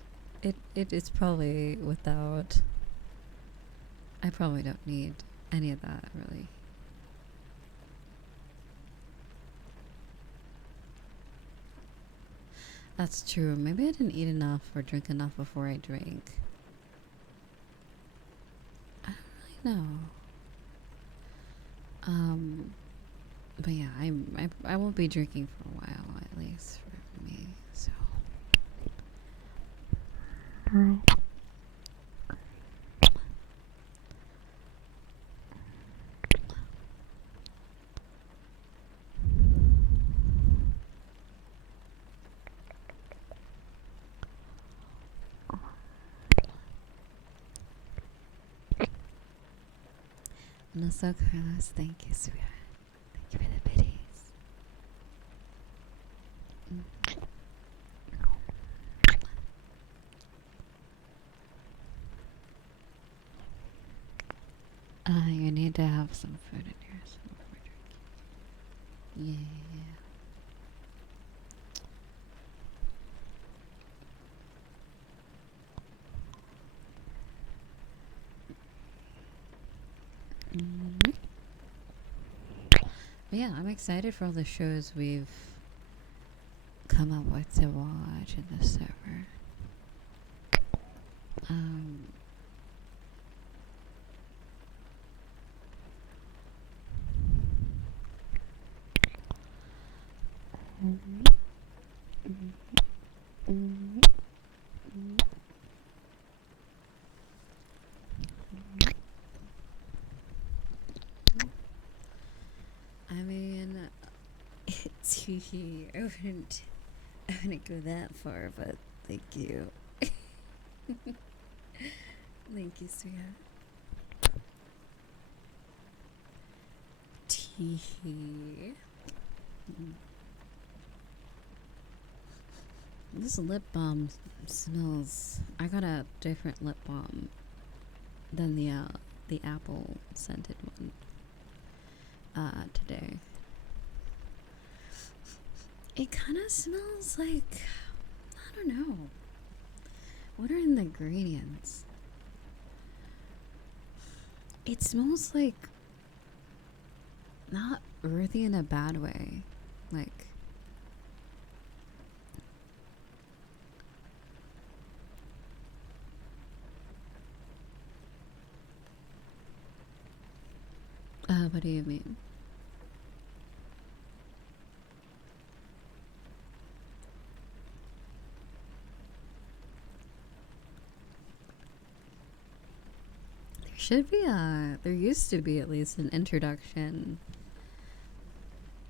It's probably without. I probably don't need any of that, really. That's true. Maybe I didn't eat enough or drink enough before I drank. I don't really know. But yeah, I won't be drinking for a while, at least for me. So. And so Carlos, thank you, sweetheart. Thank you for the biddies. You need to have some food in here. Some more drink. Yeah. But yeah, I'm excited for all the shows we've come up with to watch in the server. I mean, I wouldn't go that far, but thank you. Thank you, sweetheart. Tee. This lip balm smells. I got a different lip balm than the apple scented one today. It kind of smells like, I don't know. What are in the ingredients? It smells like not earthy in a bad way. Like, what do you mean? There used to be at least an introduction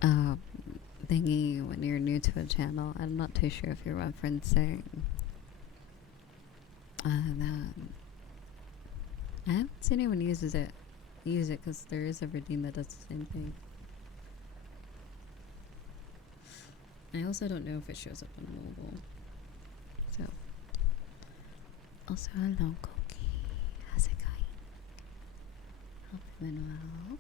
thingy when you're new to a channel. I'm not too sure if you're referencing that. I haven't seen anyone use it because there is a redeem that does the same thing. I also don't know if it shows up on mobile. So, also hello, Cookie. How's it going? Hope you're doing well.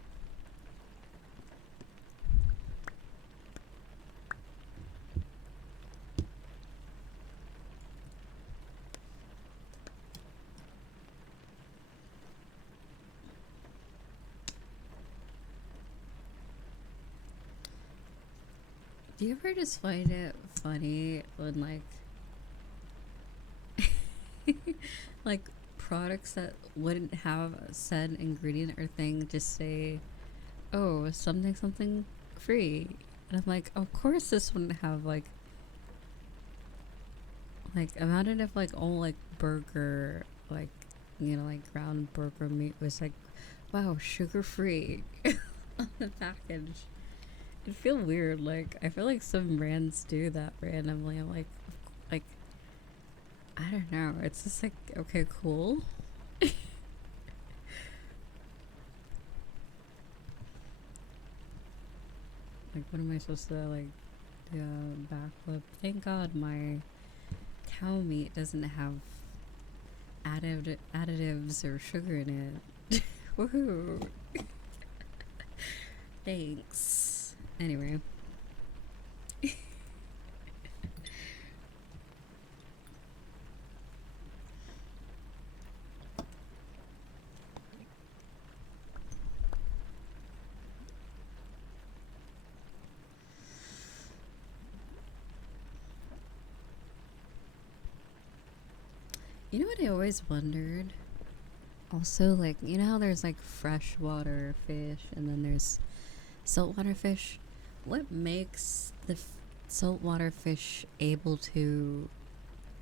Do you ever just find it funny when like products that wouldn't have said ingredient or thing just say, oh, something free, and I'm like, of course this wouldn't have like imagine if like all like burger, like, you know, like ground burger meat was like, wow, sugar free on the package. It'd feel weird. Like, I feel like some brands do that randomly. I'm like, I don't know. It's just like, okay, cool. Like, what am I supposed to, like, do a backflip? Thank God my cow meat doesn't have additives or sugar in it. Woohoo. Thanks. Anyway. You know what I always wondered? Also, like, you know how there's like freshwater fish and then there's Saltwater fish. What makes the saltwater fish able to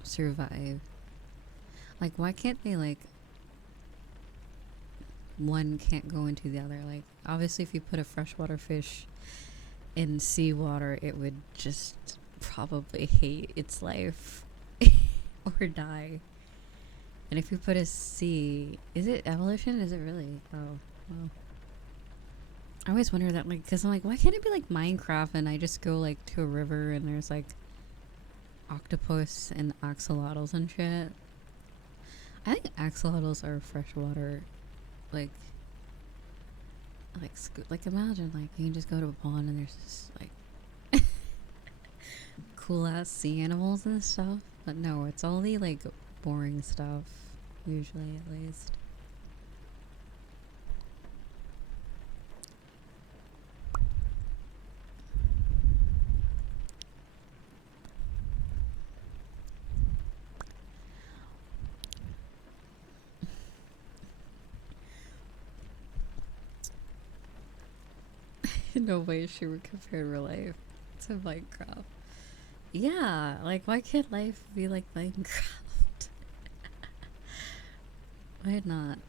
survive? Like, why can't they, like, one can't go into the other? Like, obviously, if you put a freshwater fish in seawater, it would just probably hate its life or die. And if you put a sea, is it evolution? Is it really? Oh, well. I always wonder that, like, because I'm like, why can't it be like Minecraft and I just go, like, to a river and there's, like, octopus and axolotls and shit? I think axolotls are freshwater, like, like, imagine, like, you can just go to a pond and there's just, like, cool ass sea animals and stuff. But no, it's all the, like, boring stuff, usually, at least. No way she would compare real life to Minecraft. Yeah, like, why can't life be like Minecraft? Why not?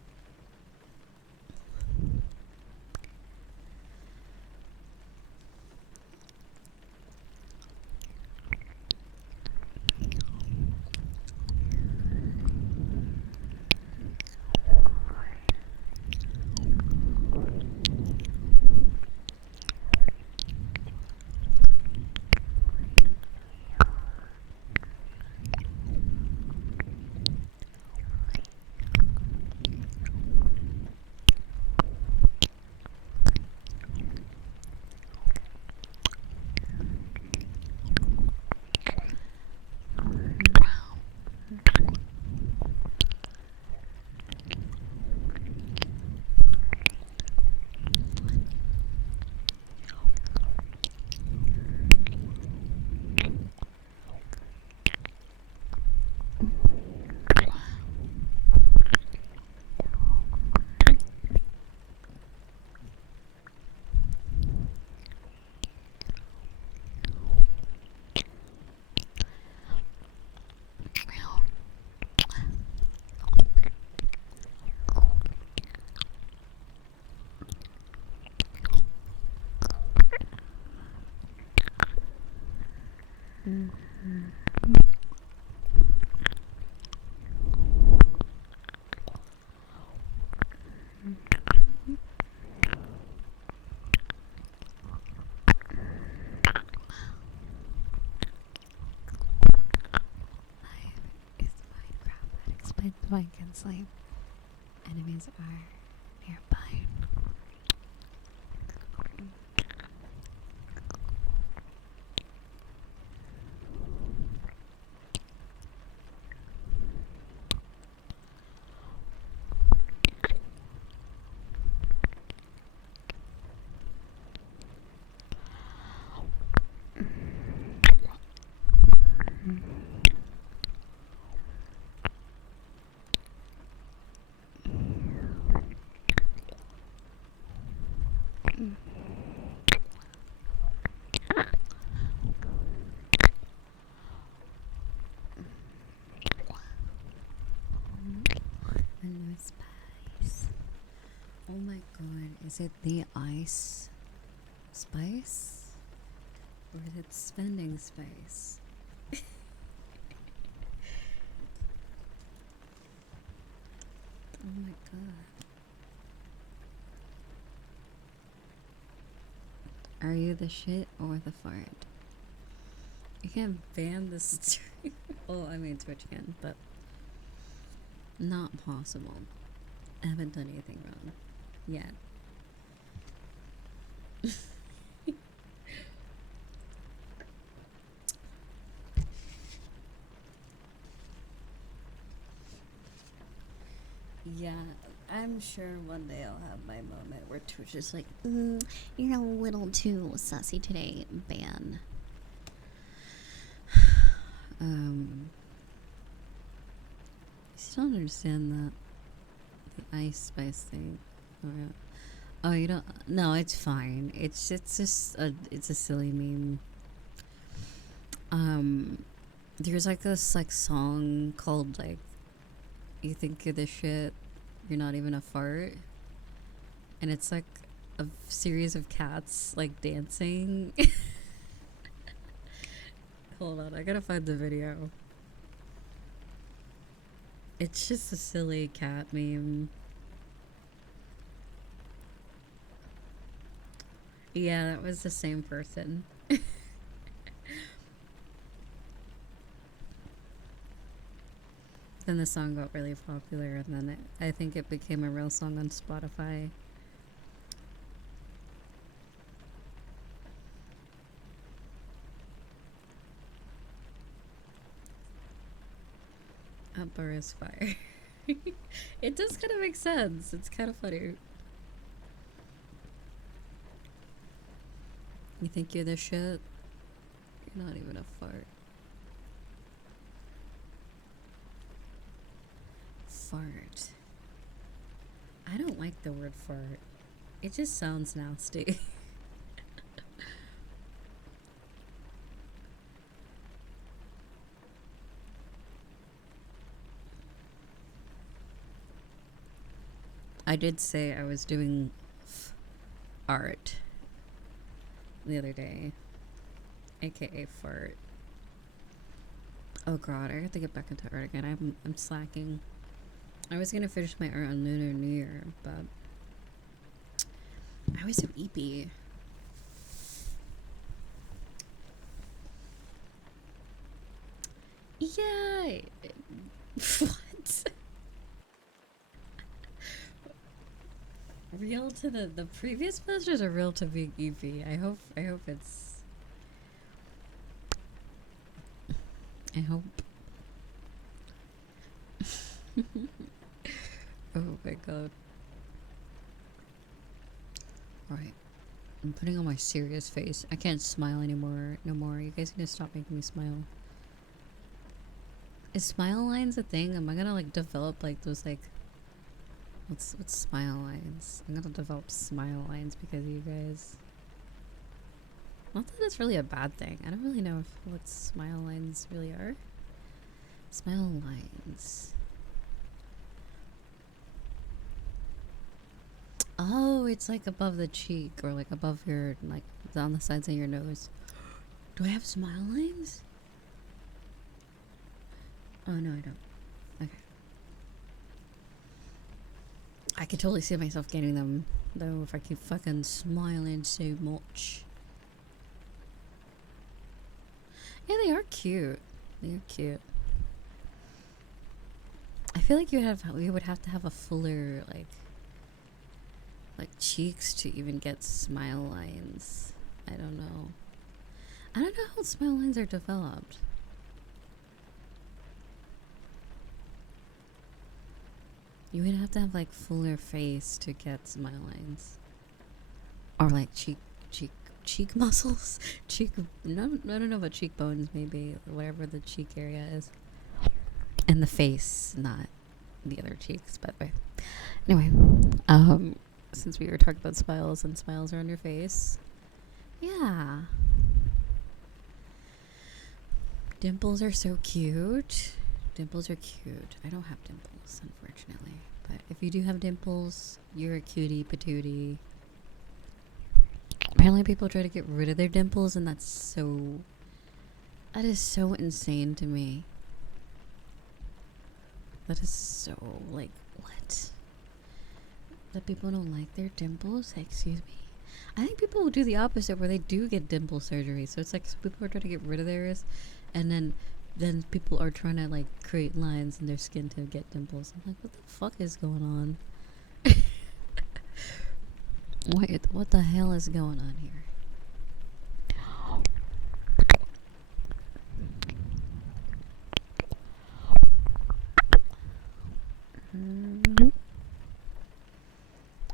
Why can't sleep? Enemies are nearby. And spice. Oh my god, is it the ice spice? Or is it spending space? Oh my god. Are you the shit or the fart? You can't ban the stream. Well, I mean, Twitch can, but not possible. I haven't done anything wrong yet. Yeah, I'm sure one day I'll have my moment where Twitch is like, you're a little too sassy today, ban. I still don't understand that. The ice spice thing. Oh, yeah. Oh, you don't? No, it's fine. It's just it's a silly meme. Um, there's like this like song called like "You Think You're the Shit, You're Not Even a Fart," and it's like a series of cats like dancing. Hold on, I gotta find the video. It's just a silly cat meme. Yeah, that was the same person. Then the song got really popular, and then I think it became a real song on Spotify. Upper is fire. It does kind of make sense. It's kind of funny. You think you're the shit? You're not even a fart. Fart. I don't like the word fart. It just sounds nasty. I did say I was doing art the other day, aka fart. Oh god, I have to get back into art again. I'm slacking. I was gonna finish my art on Lunar New Year, but I was so eepy. Yeah. What? Real to the previous posters are real to being eepy. I hope it's. I hope. Oh my god. Alright. I'm putting on my serious face. I can't smile anymore. No more. You guys need to stop making me smile. Is smile lines a thing? Am I gonna like develop like those like what's smile lines? I'm gonna develop smile lines because of you guys. Not that it's really a bad thing. I don't really know what smile lines really are. Smile lines. Oh, it's like above the cheek or like above your like on the sides of your nose. Do I have smile lines? Oh no, I don't. Okay. I could totally see myself getting them though if I keep fucking smiling so much. Yeah, they are cute. They are cute. I feel like you would have to have a fuller like cheeks to even get smile lines. I don't know. I don't know how smile lines are developed. You would have to have like fuller face to get smile lines, or like cheek muscles. Cheek. No, I don't know about cheekbones. Maybe whatever the cheek area is, and the face, not the other cheeks. By the way. Anyway, since we were talking about smiles and smiles are on your face, yeah. Dimples are so cute. Dimples are cute. I don't have dimples, unfortunately. But if you do have dimples, you're a cutie patootie. Apparently people try to get rid of their dimples, and that is so insane to me. That is so, like, what? That people don't like their dimples? Excuse me? I think people will do the opposite, where they do get dimple surgery. So it's like people are trying to get rid of theirs, and then people are trying to like create lines in their skin to get dimples. I'm like, what the fuck is going on? What the hell is going on here?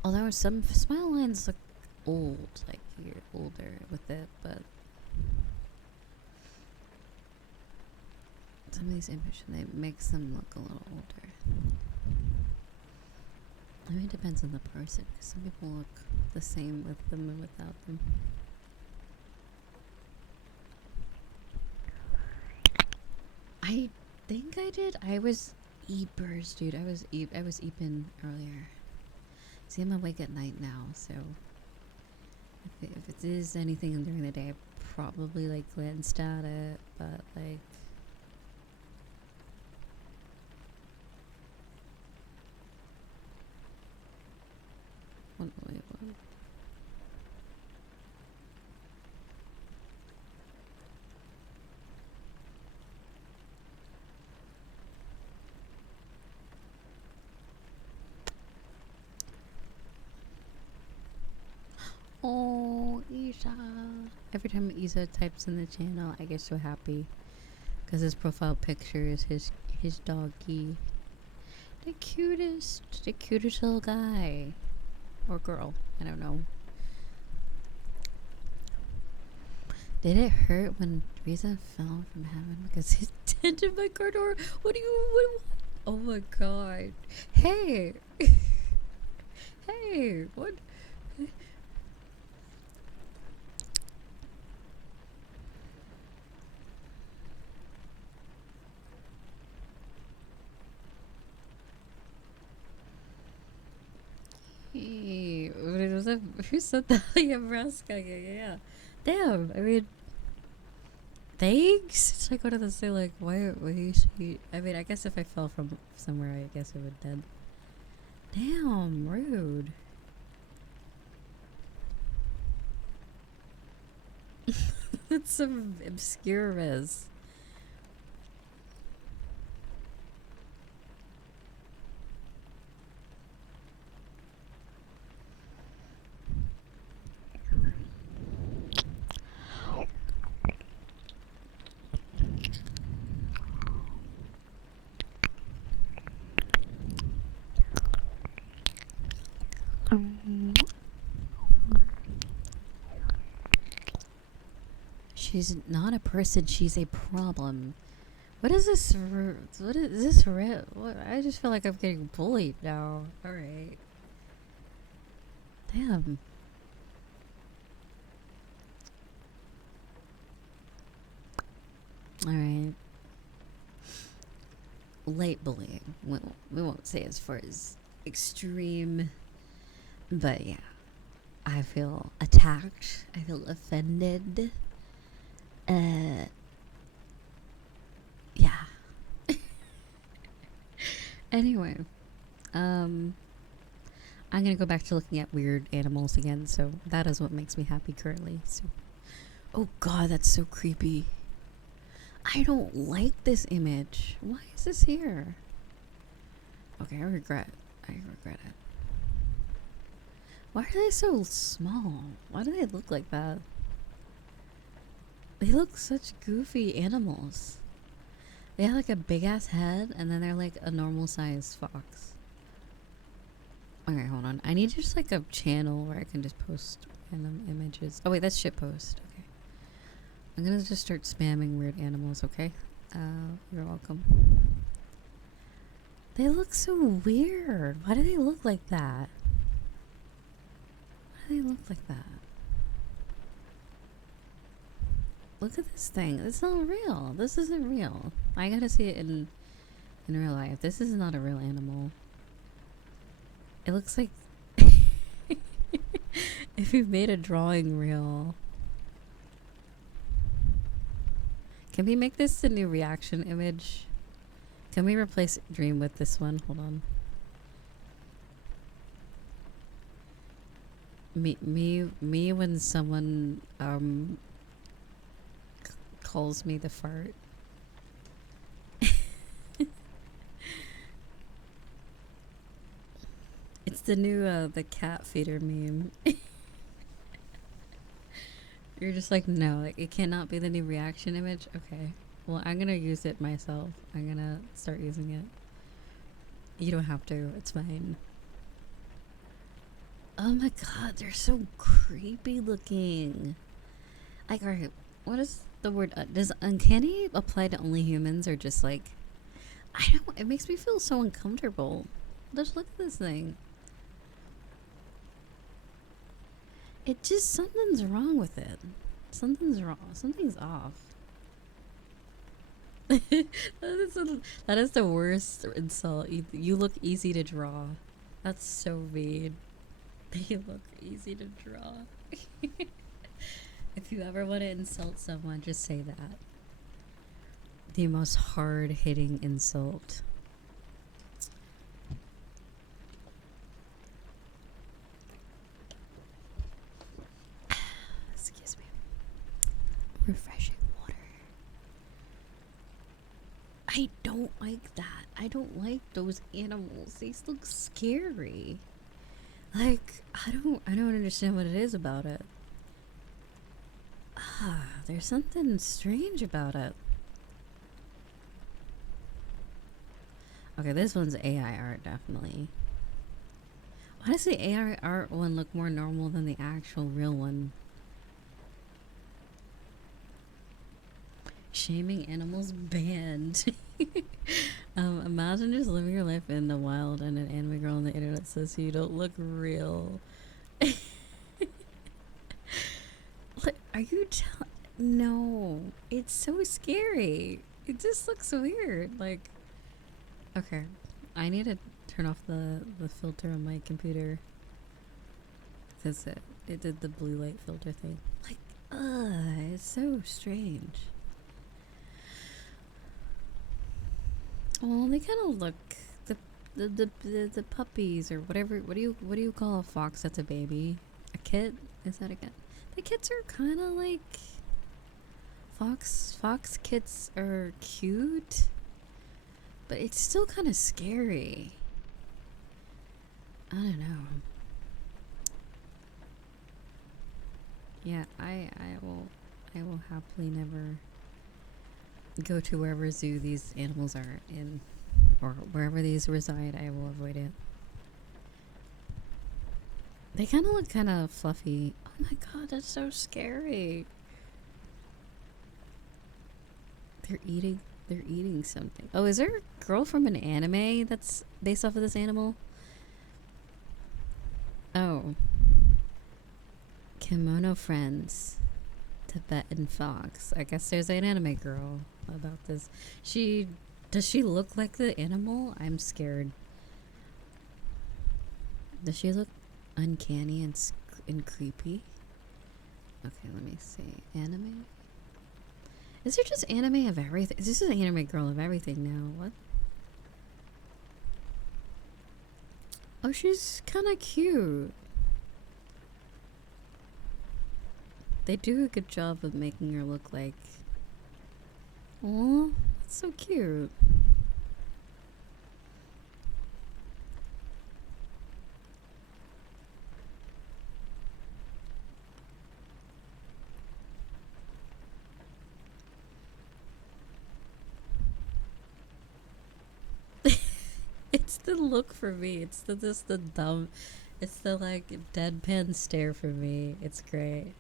Although some smile lines look old, like you're older with it, but some of these images, they makes them look a little older. I mean, it depends on the person, because some people look the same with them and without them. I think I did. I was eepers, dude. I was eeping earlier. See, I'm awake at night now, so if it is anything during the day, I probably like glanced at it, but like. Wait, what? Oh, Isha. Every time Isa types in the channel, I get so happy. Because his profile picture is his doggy. The cutest little guy. Or girl. I don't know. Did it hurt when Riza fell from heaven because he dented my car door? What do you... What? Oh my god. Hey! Hey! What? Hey, was that, who said that? Yeah, Braska, yeah. Damn, I mean, thanks. It's like one of those things like, why is she? I mean, I guess if I fell from somewhere, I guess I would dead. Damn, rude. That's some obscure res. She's not a person, she's a problem. What is this? What is this? What? I just feel like I'm getting bullied now. Alright. Damn. Alright. Light bullying. We won't say as far as extreme. But yeah. I feel attacked. I feel offended. Yeah. Anyway, I'm gonna go back to looking at weird animals again, so that is what makes me happy currently. So, oh god, that's so creepy. I don't like this image. Why is this here? Okay, I regret it. Why are they so small? Why do they look like that? They look such goofy animals. They have like a big ass head and then they're like a normal sized fox. Okay, hold on. I need just like a channel where I can just post random images. Oh wait, that's shitpost. Okay. I'm gonna just start spamming weird animals, okay? You're welcome. They look so weird. Why do they look like that? Why do they look like that? Look at this thing. It's not real. This isn't real. I gotta see it in real life. This is not a real animal. It looks like if you made a drawing real. Can we make this the new reaction image? Can we replace Dream with this one? Hold on. Me when someone calls me the fart. It's the new the cat feeder meme. You're just like, no, like it cannot be the new reaction image. Okay, well I'm gonna use it myself. I'm gonna start using it. You don't have to, it's fine. Oh my god, they're so creepy looking. Like, alright, what is the word? Does uncanny apply to only humans or just like, I don't, it makes me feel so uncomfortable. Just look at this thing. It just, something's wrong with it. Something's wrong. Something's off. That is the worst insult. You look easy to draw. That's so mean. They look easy to draw. If you ever want to insult someone, just say that. The most hard-hitting insult. Excuse me. Refreshing water. I don't like that. I don't like those animals. They look scary. Like, I don't understand what it is about it. There's something strange about it. Okay, this one's AI art, definitely. Why does the AI art one look more normal than the actual real one? Shaming animals banned. Imagine just living your life in the wild and an anime girl on the internet says you don't look real. Like, are you telling? No, it's so scary. It just looks weird. Like, okay, I need to turn off the filter on my computer because it did the blue light filter thing. Like, it's so strange. Well, they kind of look the puppies or whatever. What do you call a fox that's a baby? A kit? Is that a kit? The kits are kind of like fox kits are cute, but it's still kind of scary. I don't know. Yeah, I will happily never go to wherever zoo these animals are in, or wherever these reside. I will avoid it. They kind of look kind of fluffy. Oh my god, that's so scary. They're eating something. Oh, is there a girl from an anime that's based off of this animal? Oh. Kimono Friends. Tibetan Fox. I guess there's an anime girl about this. Does she look like the animal? I'm scared. Does she look uncanny and creepy? Okay, let me see. Anime? Is there just anime of everything? This is an anime girl of everything now. What? Oh, she's kind of cute. They do a good job of making her look like... Aw, that's so cute. It's the look for me. It's the dumb... It's the, like, deadpan stare for me. It's great.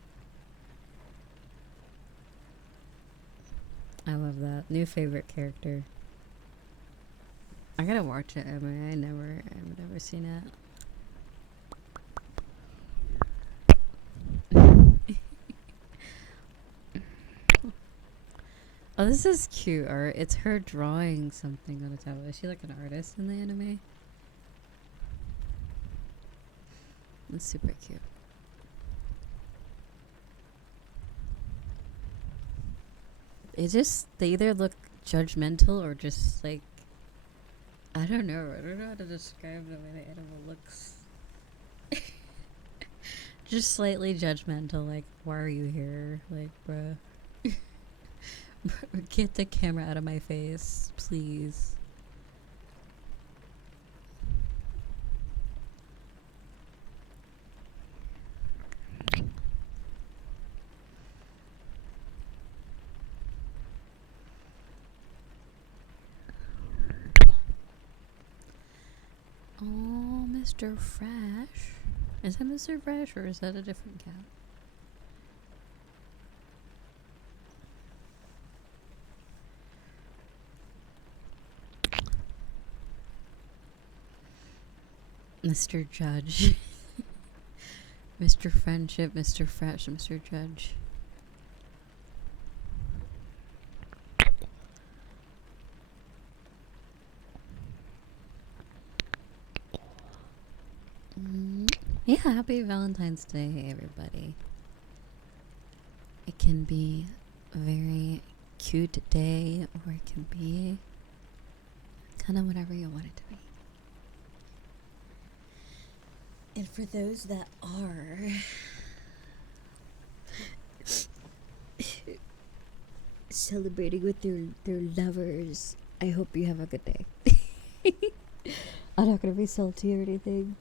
I love that. New favorite character. I gotta watch it, Emma. I've never seen it. Oh, this is cute art. It's her drawing something on the tablet. Is she like an artist in the anime? That's super cute. It just, they either look judgmental or just like, I don't know how to describe the way the animal looks. Just slightly judgmental, like, why are you here? Like, bruh. Get the camera out of my face, please. Oh, Mr. Fresh. Is that Mr. Fresh or is that a different cat? Mr. Judge. Mr. Friendship, Mr. Fresh, Mr. Judge. Yeah, happy Valentine's Day, everybody. It can be a very cute day, or it can be kind of whatever you want it to be. And for those that are celebrating with their lovers, I hope you have a good day. I'm not gonna be salty or anything.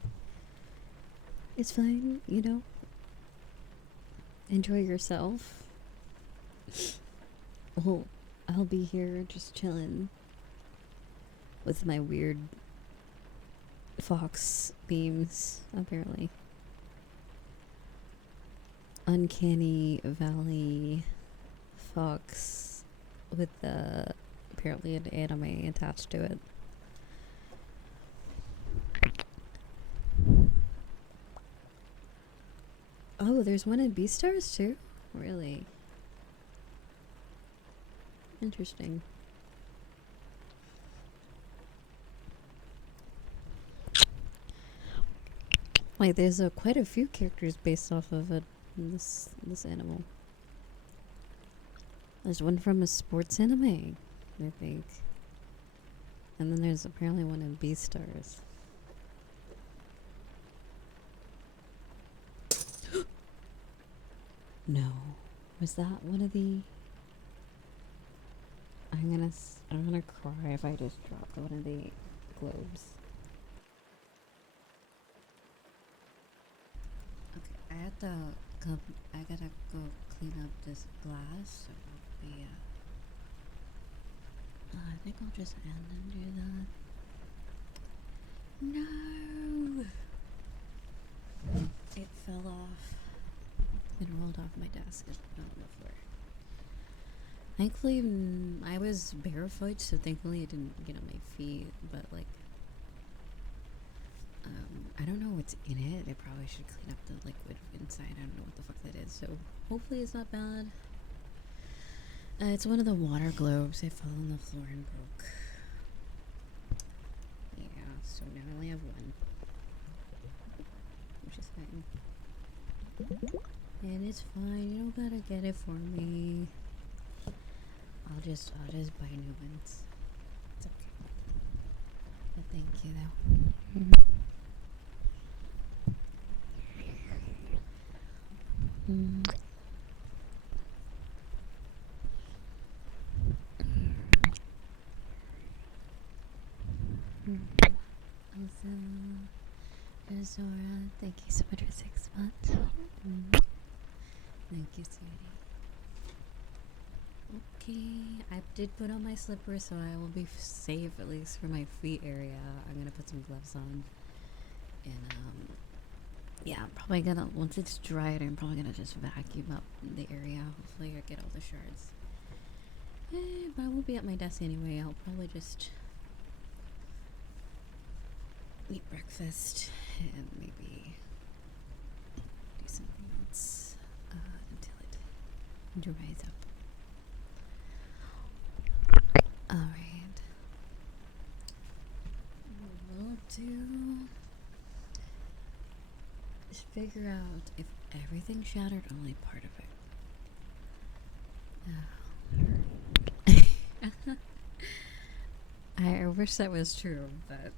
It's fine, you know. Enjoy yourself. Oh, I'll be here just chilling with my weird fox beams, apparently. Uncanny Valley fox with apparently an anime attached to it. Oh, there's one in Beastars too? Really? Interesting. Like, there's quite a few characters based off of this animal. There's one from a sports anime, I think. And then there's apparently one in Beastars. No. Was that one of the... I'm gonna cry if I just dropped one of the globes. Okay, I gotta go clean up this glass, so it'll be, I think I'll just end and do that. No! It fell off. It rolled off my desk and fell on the floor. Thankfully, I was barefoot, so thankfully it didn't get on my feet, but like, I don't know what's in it. I probably should clean up the liquid inside. I don't know what the fuck that is, so hopefully it's not bad. It's one of the water globes. It fell on the floor and broke. Yeah, so now I only have one, which is fine. And it's fine. You don't gotta get it for me. I'll just buy new ones. It's okay. But thank you though. Also, Azora, thank you so much for 6 months. Thank you, sweetie. Okay, I did put on my slippers, so I will be safe at least for my feet area. I'm gonna put some gloves on, and yeah, I'm probably gonna, once it's dried, I'm probably gonna just vacuum up the area. Hopefully, I get all the shards. But I won't be at my desk anyway. I'll probably just eat breakfast and maybe do something else until it dries up. Alright. What we'll do is figure out if everything shattered, only part of it. I wish that was true, but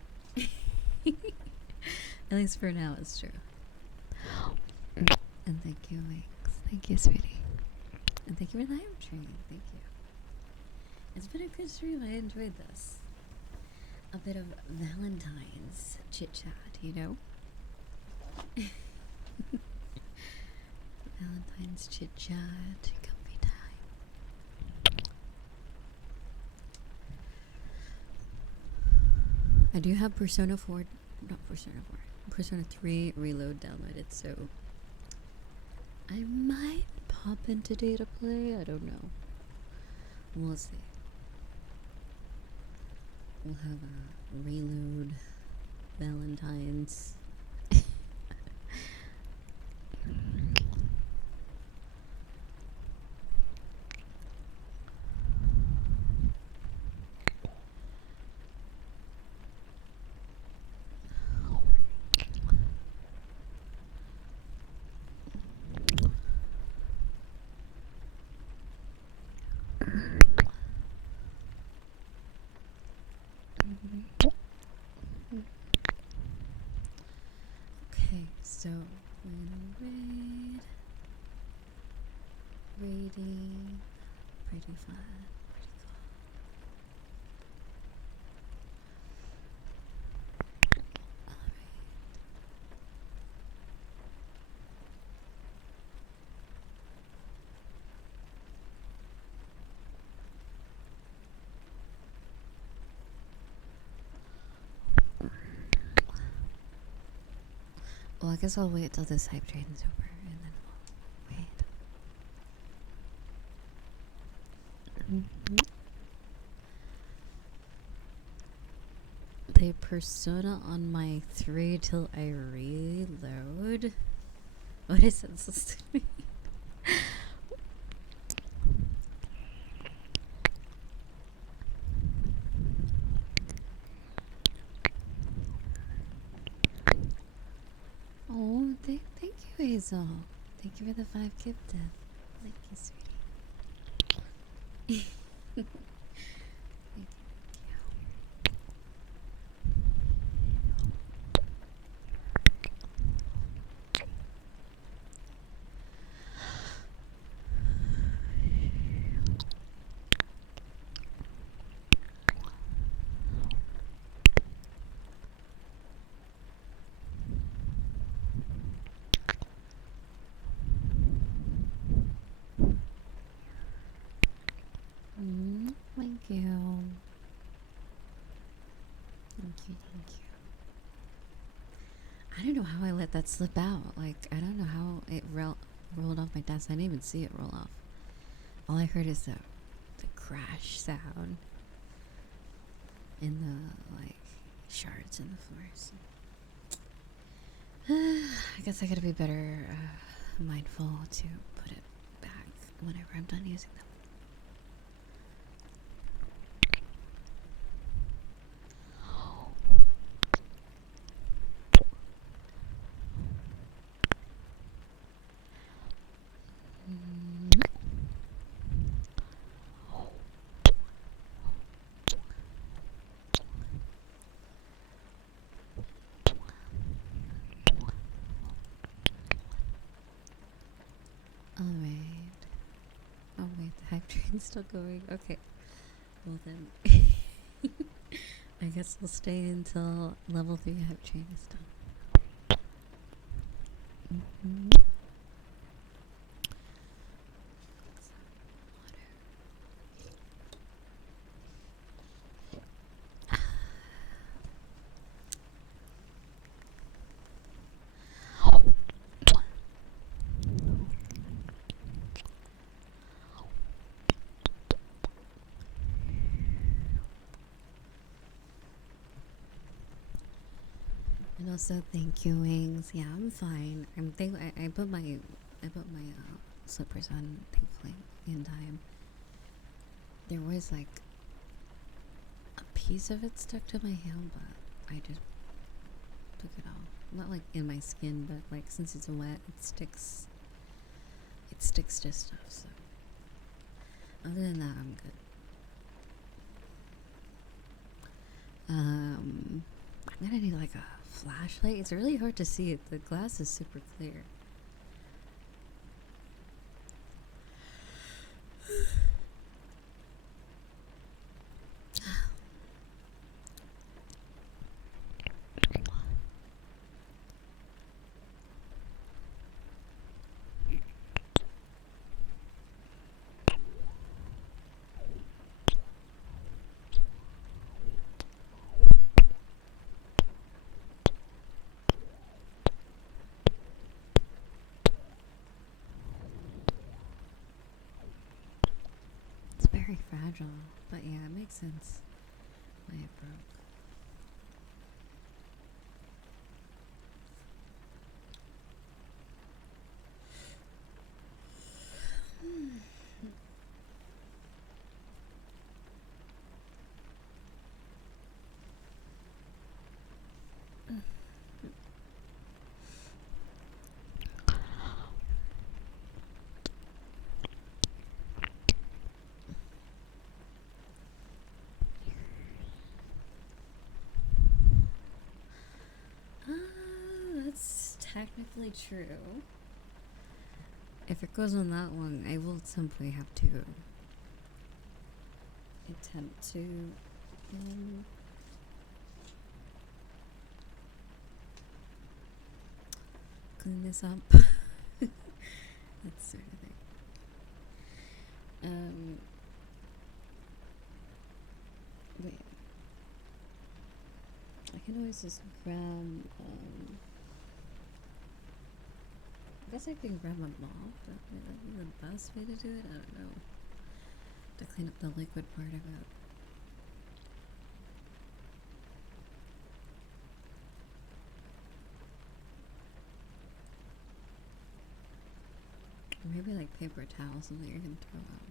at least for now it's true. And thank you, Mix. Thank you, sweetie. And thank you for the live stream. Thank you. It's been a good stream. I enjoyed this. A bit of Valentine's chit chat, you know? Valentine's chit chat, comfy time. I do have Persona 3 Reload downloaded, so I might pop into Data Play. I don't know. We'll see. We'll have a Reload Valentine's. Okay, so we're gonna rating pretty fun, pretty cool. Well, I guess I'll wait till this hype train's over and then we'll wait. The persona on my 3 till I reload? What is that supposed to mean? Oh, thank you, Hazel. Thank you for the 5 gifted. Thank you, sweetie. Thank you. Thank you. Thank you, thank you. I don't know how I let that slip out. Like, I don't know how it rolled off my desk. I didn't even see it roll off. All I heard is the crash sound and the, like, shards in the floor. So. I guess I gotta be better mindful to put it back whenever I'm done using them. Alright. Oh wait, the hype train's still going. Okay. Well then. I guess we'll stay until level 3 hype train is done. And also, thank you, Wings. Yeah, I'm fine. I put my slippers on, thankfully, in time. There was like a piece of it stuck to my hand, but I just took it off. Not like in my skin, but like since it's wet, it sticks. It sticks to stuff. So other than that, I'm good. I'm gonna need like a flashlight. It's really hard to see it. The glass is super clear. Very fragile, but yeah, it makes sense why it broke. definitely true. If it goes on that long, I will simply have to attempt to clean this up. That sort of thing. Wait. I can always just grab, I guess I can grab a mop. That might be the best way to do it. I don't know. To clean up the liquid part of it. Or maybe like paper towels, something you can throw out.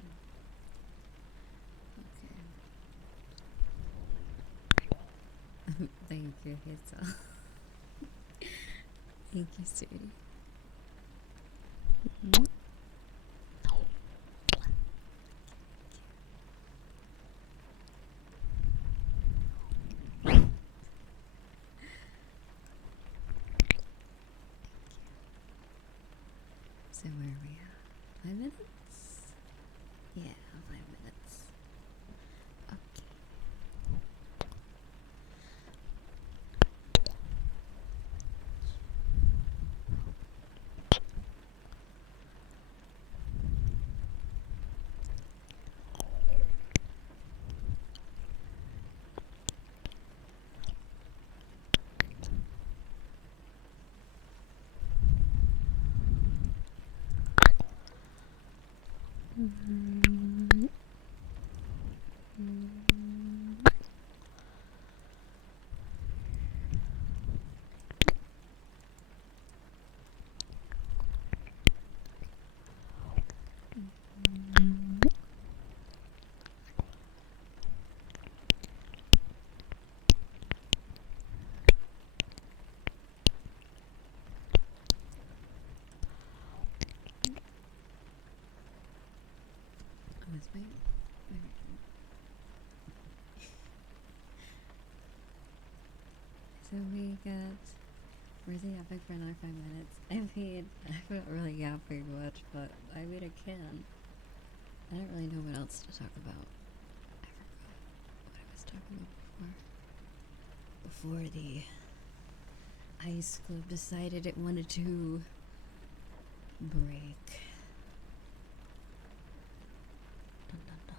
Okay. Thank you, Hazel. Thank you, sweetie. So where are we at? 5 minutes? Yeah, 5 minutes. Okay. Wait. So we got really yapping for another 5 minutes. I'm not really yapping much, but I mean I can. I don't really know what else to talk about. I forgot what I was talking about before the ice club decided it wanted to break. Dun, dun, dun.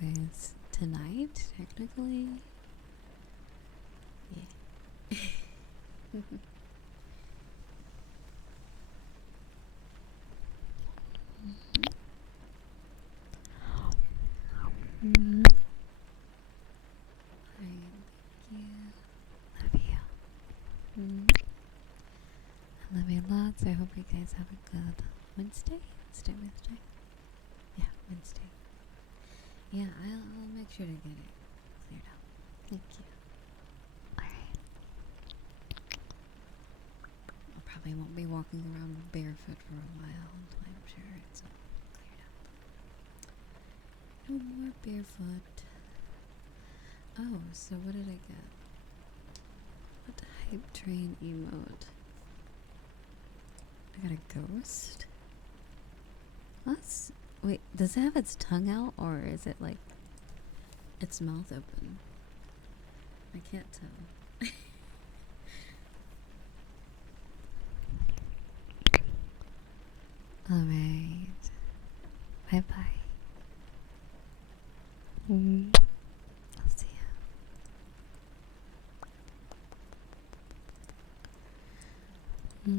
guys tonight, technically. Yeah. Mm. Love you. I love you lots. I hope you guys have a good Wednesday. Wednesday. Yeah, Wednesday. Yeah, I'll make sure to get it cleared up. Thank you. Alright. I probably won't be walking around barefoot for a while until I'm sure it's all cleared up. No more barefoot. Oh, so what did I get? What hype train emote? I got a ghost? What's... Wait, does it have its tongue out or is it like its mouth open? I can't tell. Alright. Bye bye. I'll see ya.